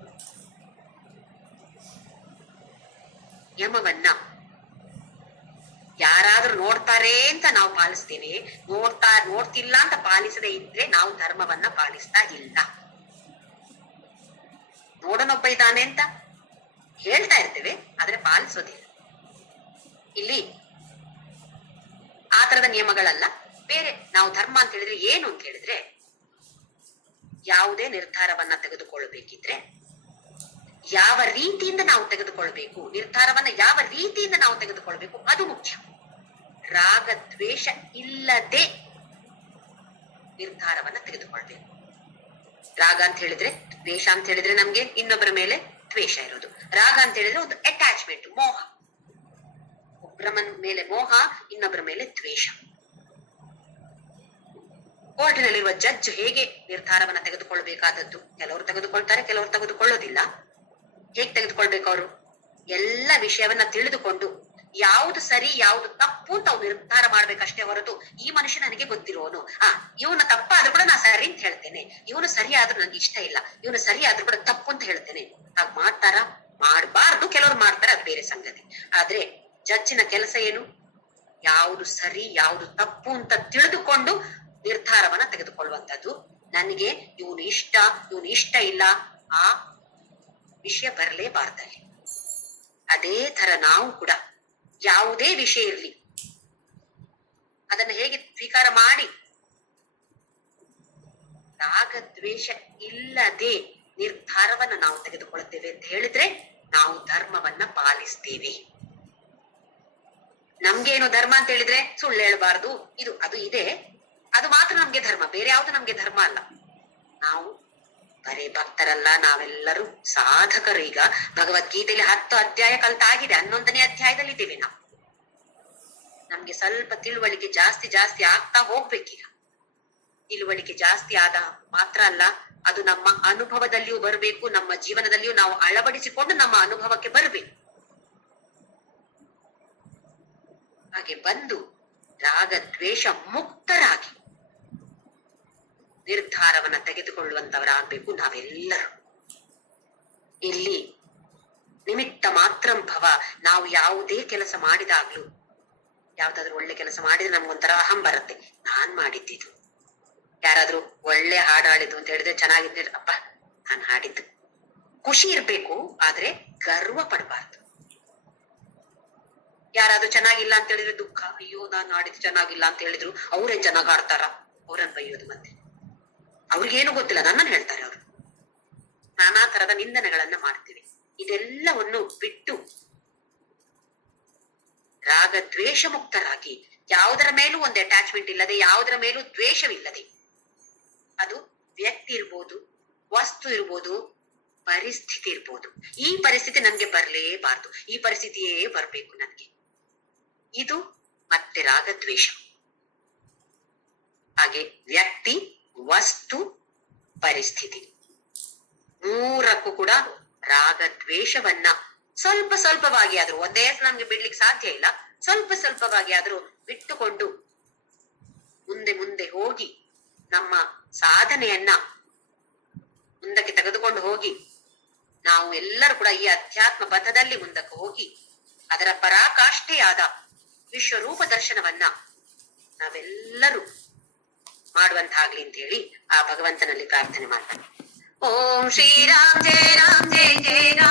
ನಿಯಮವನ್ನ ಯಾರಾದ್ರೂ ನೋಡ್ತಾರೆ ಅಂತ ನಾವು ಪಾಲಿಸ್ತೇವೆ, ನೋಡ್ತಿಲ್ಲ ಅಂತ ಪಾಲಿಸದೆ ಇದ್ರೆ ನಾವು ಧರ್ಮವನ್ನ ಪಾಲಿಸ್ತಾ ಇಲ್ಲ. ನೋಡನೊಬ್ಬ ಇದ್ದಾನೆ ಅಂತ ಹೇಳ್ತಾ ಇರ್ತೇವೆ, ಆದ್ರೆ ಪಾಲಿಸೋದಿಲ್ಲ. ಇಲ್ಲಿ ಆ ತರದ ನಿಯಮಗಳಲ್ಲ, ಬೇರೆ. ನಾವು ಧರ್ಮ ಅಂತ ಹೇಳಿದ್ರೆ ಏನು ಅಂತ ಹೇಳಿದ್ರೆ, ಯಾವುದೇ ನಿರ್ಧಾರವನ್ನ ತೆಗೆದುಕೊಳ್ಳಬೇಕಿದ್ರೆ ಯಾವ ರೀತಿಯಿಂದ ನಾವು ತೆಗೆದುಕೊಳ್ಬೇಕು, ನಿರ್ಧಾರವನ್ನ ಯಾವ ರೀತಿಯಿಂದ ನಾವು ತೆಗೆದುಕೊಳ್ಬೇಕು ಅದು ಮುಖ್ಯ. ರಾಗ ದ್ವೇಷ ಇಲ್ಲದೆ ನಿರ್ಧಾರವನ್ನ ತೆಗೆದುಕೊಳ್ಬೇಕು. ರಾಗ ಅಂತ ಹೇಳಿದ್ರೆ, ದ್ವೇಷ ಅಂತ ಹೇಳಿದ್ರೆ ನಮ್ಗೆ ಇನ್ನೊಬ್ಬರ ಮೇಲೆ ದ್ವೇಷ ಇರೋದು. ರಾಗ ಅಂತ ಹೇಳಿದ್ರೆ ಒಂದು ಅಟ್ಯಾಚ್ಮೆಂಟ್, ಮೋಹ. ಒಬ್ಬರ ಮೇಲೆ ಮೋಹ, ಇನ್ನೊಬ್ಬರ ಮೇಲೆ ದ್ವೇಷ. ಕೋರ್ಟಿನಲ್ಲಿರುವ ಜಡ್ಜ್ ಹೇಗೆ ನಿರ್ಧಾರವನ್ನ ತೆಗೆದುಕೊಳ್ಬೇಕಾದದ್ದು, ಕೆಲವರು ತೆಗೆದುಕೊಳ್ತಾರೆ, ಕೆಲವರು ತೆಗೆದುಕೊಳ್ಳೋದಿಲ್ಲ. ಹೇಗ್ ತೆಗೆದುಕೊಳ್ಬೇಕು ಅವರು? ಎಲ್ಲ ವಿಷಯವನ್ನ ತಿಳಿದುಕೊಂಡು ಯಾವುದು ಸರಿ ಯಾವುದು ತಪ್ಪು ಅಂತ ಅವ್ರು ನಿರ್ಧಾರ ಮಾಡ್ಬೇಕಷ್ಟೇ ಹೊರತು, ಈ ಮನುಷ್ಯ ನನಗೆ ಗೊತ್ತಿರೋನು, ಇವನ ತಪ್ಪಾದ್ರೂ ಕೂಡ ನಾ ಸರಿ ಅಂತ ಹೇಳ್ತೇನೆ, ಇವನು ಸರಿ ಆದ್ರೂ ನನ್ಗೆ ಇಷ್ಟ ಇಲ್ಲ, ಇವನು ಸರಿ ಆದ್ರೂ ಕೂಡ ತಪ್ಪು ಅಂತ ಹೇಳ್ತೇನೆ. ಹಾಗ್ ಮಾಡ್ತಾರ? ಮಾಡಬಾರ್ದು. ಕೆಲವರು ಮಾಡ್ತಾರೆ, ಅದು ಬೇರೆ ಸಂಗತಿ. ಆದ್ರೆ ಜಡ್ಜಿನ ಕೆಲಸ ಏನು? ಯಾವುದು ಸರಿ ಯಾವುದು ತಪ್ಪು ಅಂತ ತಿಳಿದುಕೊಂಡು ನಿರ್ಧಾರವನ್ನ ತೆಗೆದುಕೊಳ್ಳುವಂತದ್ದು. ನನಗೆ ಇವನು ಇಷ್ಟ ಇಲ್ಲ, ಆ ವಿಷಯ ಬರಲೇಬಾರ್ದಲ್ಲಿ. ಅದೇ ತರ ನಾವು ಕೂಡ ಯಾವುದೇ ವಿಷಯ ಇರ್ಲಿ, ಅದನ್ನ ಹೇಗೆ ಸ್ವೀಕಾರ ಮಾಡಿ ರಾಗದ್ವೇಷ ಇಲ್ಲದೆ ನಿರ್ಧಾರವನ್ನ ನಾವು ತೆಗೆದುಕೊಳ್ಳುತ್ತೇವೆ ಅಂತ ಹೇಳಿದ್ರೆ ನಾವು ಧರ್ಮವನ್ನ ಪಾಲಿಸ್ತೇವೆ. ನಮ್ಗೇನು ಧರ್ಮ ಅಂತ ಹೇಳಿದ್ರೆ ಸುಳ್ಳು ಹೇಳಬಾರ್ದು, ಇದು ಅದು ಇದೆ, ಅದು ಮಾತ್ರ ನಮ್ಗೆ ಧರ್ಮ, ಬೇರೆ ಯಾವ್ದು ನಮ್ಗೆ ಧರ್ಮ ಅಲ್ಲ. ನಾವು ಬರೇ ಭಕ್ತರಲ್ಲ, ನಾವೆಲ್ಲರೂ ಸಾಧಕರು. ಈಗ ಭಗವದ್ಗೀತೆಯಲ್ಲಿ 10 ಅಧ್ಯಾಯ ಕಲ್ತಾಗಿದೆ, 11ನೇ ಅಧ್ಯಾಯದಲ್ಲಿ ಇದ್ದೇವೆ ನಾವು. ನಮ್ಗೆ ಸ್ವಲ್ಪ ತಿಳುವಳಿಕೆ ಜಾಸ್ತಿ ಆಗ್ತಾ ಹೋಗ್ಬೇಕೀಗ. ತಿಳುವಳಿಕೆ ಜಾಸ್ತಿ ಆದ ಮಾತ್ರ ಅಲ್ಲ, ಅದು ನಮ್ಮ ಅನುಭವದಲ್ಲಿಯೂ ಬರಬೇಕು, ನಮ್ಮ ಜೀವನದಲ್ಲಿಯೂ ನಾವು ಅಳವಡಿಸಿಕೊಂಡು ನಮ್ಮ ಅನುಭವಕ್ಕೆ ಬರಬೇಕು. ಹಾಗೆ ಬಂದು ರಾಗ ದ್ವೇಷ ಮುಕ್ತರಾಗಿ ನಿರ್ಧಾರವನ್ನ ತೆಗೆದುಕೊಳ್ಳುವಂತವರಾಗ್ಬೇಕು ನಾವೆಲ್ಲರೂ. ಇಲ್ಲಿ ನಿಮಿತ್ತ ಮಾತ್ರಂ ಭವ, ನಾವು ಯಾವುದೇ ಕೆಲಸ ಮಾಡಿದಾಗ್ಲೂ ಯಾವ್ದಾದ್ರು ಒಳ್ಳೆ ಕೆಲಸ ಮಾಡಿದ್ರೆ ನಮ್ಗೊಂಥರ ಅಹಂ ಬರುತ್ತೆ, ನಾನ್ ಮಾಡಿದ್ದಿದು. ಯಾರಾದ್ರೂ ಒಳ್ಳೆ ಹಾಡು ಹಾಡಿದ್ದು ಅಂತ ಹೇಳಿದ್ರೆ ಚೆನ್ನಾಗಿದ್ದೆ, ಅಪ್ಪ ನಾನ್ ಹಾಡಿದ್ದು. ಖುಷಿ ಇರ್ಬೇಕು, ಆದ್ರೆ ಗರ್ವ ಪಡಬಾರ್ದು. ಯಾರಾದ್ರೂ ಚೆನ್ನಾಗಿಲ್ಲ ಅಂತ ಹೇಳಿದ್ರೆ ದುಃಖ, ಅಯ್ಯೋ ನಾನ್ ಹಾಡಿದ್ದು ಚೆನ್ನಾಗಿಲ್ಲ ಅಂತ ಹೇಳಿದ್ರು, ಅವ್ರೇನ್ ಚೆನ್ನಾಗ್ ಆಡ್ತಾರ, ಅವ್ರನ್ನ ಬೈಯೋದು. ಮತ್ತೆ ಅವ್ರಿಗೇನು ಗೊತ್ತಿಲ್ಲ, ನನ್ನನ್ನು ಹೇಳ್ತಾರೆ ಅವರು. ನಾನಾ ತರದ ನಿಂದನೆಗಳನ್ನ ಮಾಡ್ತೀವಿ. ಇದೆಲ್ಲವನ್ನು ಬಿಟ್ಟು ರಾಗ ದ್ವೇಷ ಮುಕ್ತರಾಗಿ, ಯಾವುದರ ಮೇಲೂ ಒಂದು ಅಟ್ಯಾಚ್ಮೆಂಟ್ ಇಲ್ಲದೆ, ಯಾವುದರ ಮೇಲೂ ದ್ವೇಷವಿಲ್ಲದೆ, ಅದು ವ್ಯಕ್ತಿ ಇರ್ಬೋದು, ವಸ್ತು ಇರ್ಬೋದು, ಪರಿಸ್ಥಿತಿ ಇರ್ಬೋದು. ಈ ಪರಿಸ್ಥಿತಿ ನನ್ಗೆ ಬರ್ಲೇಬಾರ್ದು, ಈ ಪರಿಸ್ಥಿತಿಯೇ ಬರ್ಬೇಕು ನನ್ಗೆ, ಇದು ಮತ್ತೆ ರಾಗದ್ವೇಷ. ಹಾಗೆ ವ್ಯಕ್ತಿ, ವಸ್ತು, ಪರಿಸ್ಥಿತಿ ಮೂರಕ್ಕೂ ಕೂಡ ರಾಗದ್ವೇಷವನ್ನ ಸ್ವಲ್ಪ ಸ್ವಲ್ಪವಾಗಿ ಆದ್ರೂ, ಒಂದೇ ನಮ್ಗೆ ಬಿಡ್ಲಿಕ್ಕೆ ಸಾಧ್ಯ ಇಲ್ಲ, ಸ್ವಲ್ಪ ಸ್ವಲ್ಪವಾಗಿ ಆದ್ರೂ ಬಿಟ್ಟುಕೊಂಡು ಮುಂದೆ ಮುಂದೆ ಹೋಗಿ ನಮ್ಮ ಸಾಧನೆಯನ್ನ ಮುಂದಕ್ಕೆ ತೆಗೆದುಕೊಂಡು ಹೋಗಿ, ನಾವು ಎಲ್ಲರೂ ಕೂಡ ಈ ಅಧ್ಯಾತ್ಮ ಪಥದಲ್ಲಿ ಮುಂದಕ್ಕೆ ಹೋಗಿ ಅದರ ಪರಾಕಾಷ್ಠೆಯಾದ ವಿಶ್ವರೂಪ ದರ್ಶನವನ್ನ ನಾವೆಲ್ಲರೂ ಮಾಡುವಂತಾಗ್ಲಿ ಅಂತ ಹೇಳಿ ಆ ಭಗವಂತನಲ್ಲಿ ಪ್ರಾರ್ಥನೆ ಮಾಡ್ತಾನೆ. ಓಂ ಶ್ರೀರಾಮ್ ಜಯ ರಾಮ್ ಜಯ ಜಯ ರಾಮ್.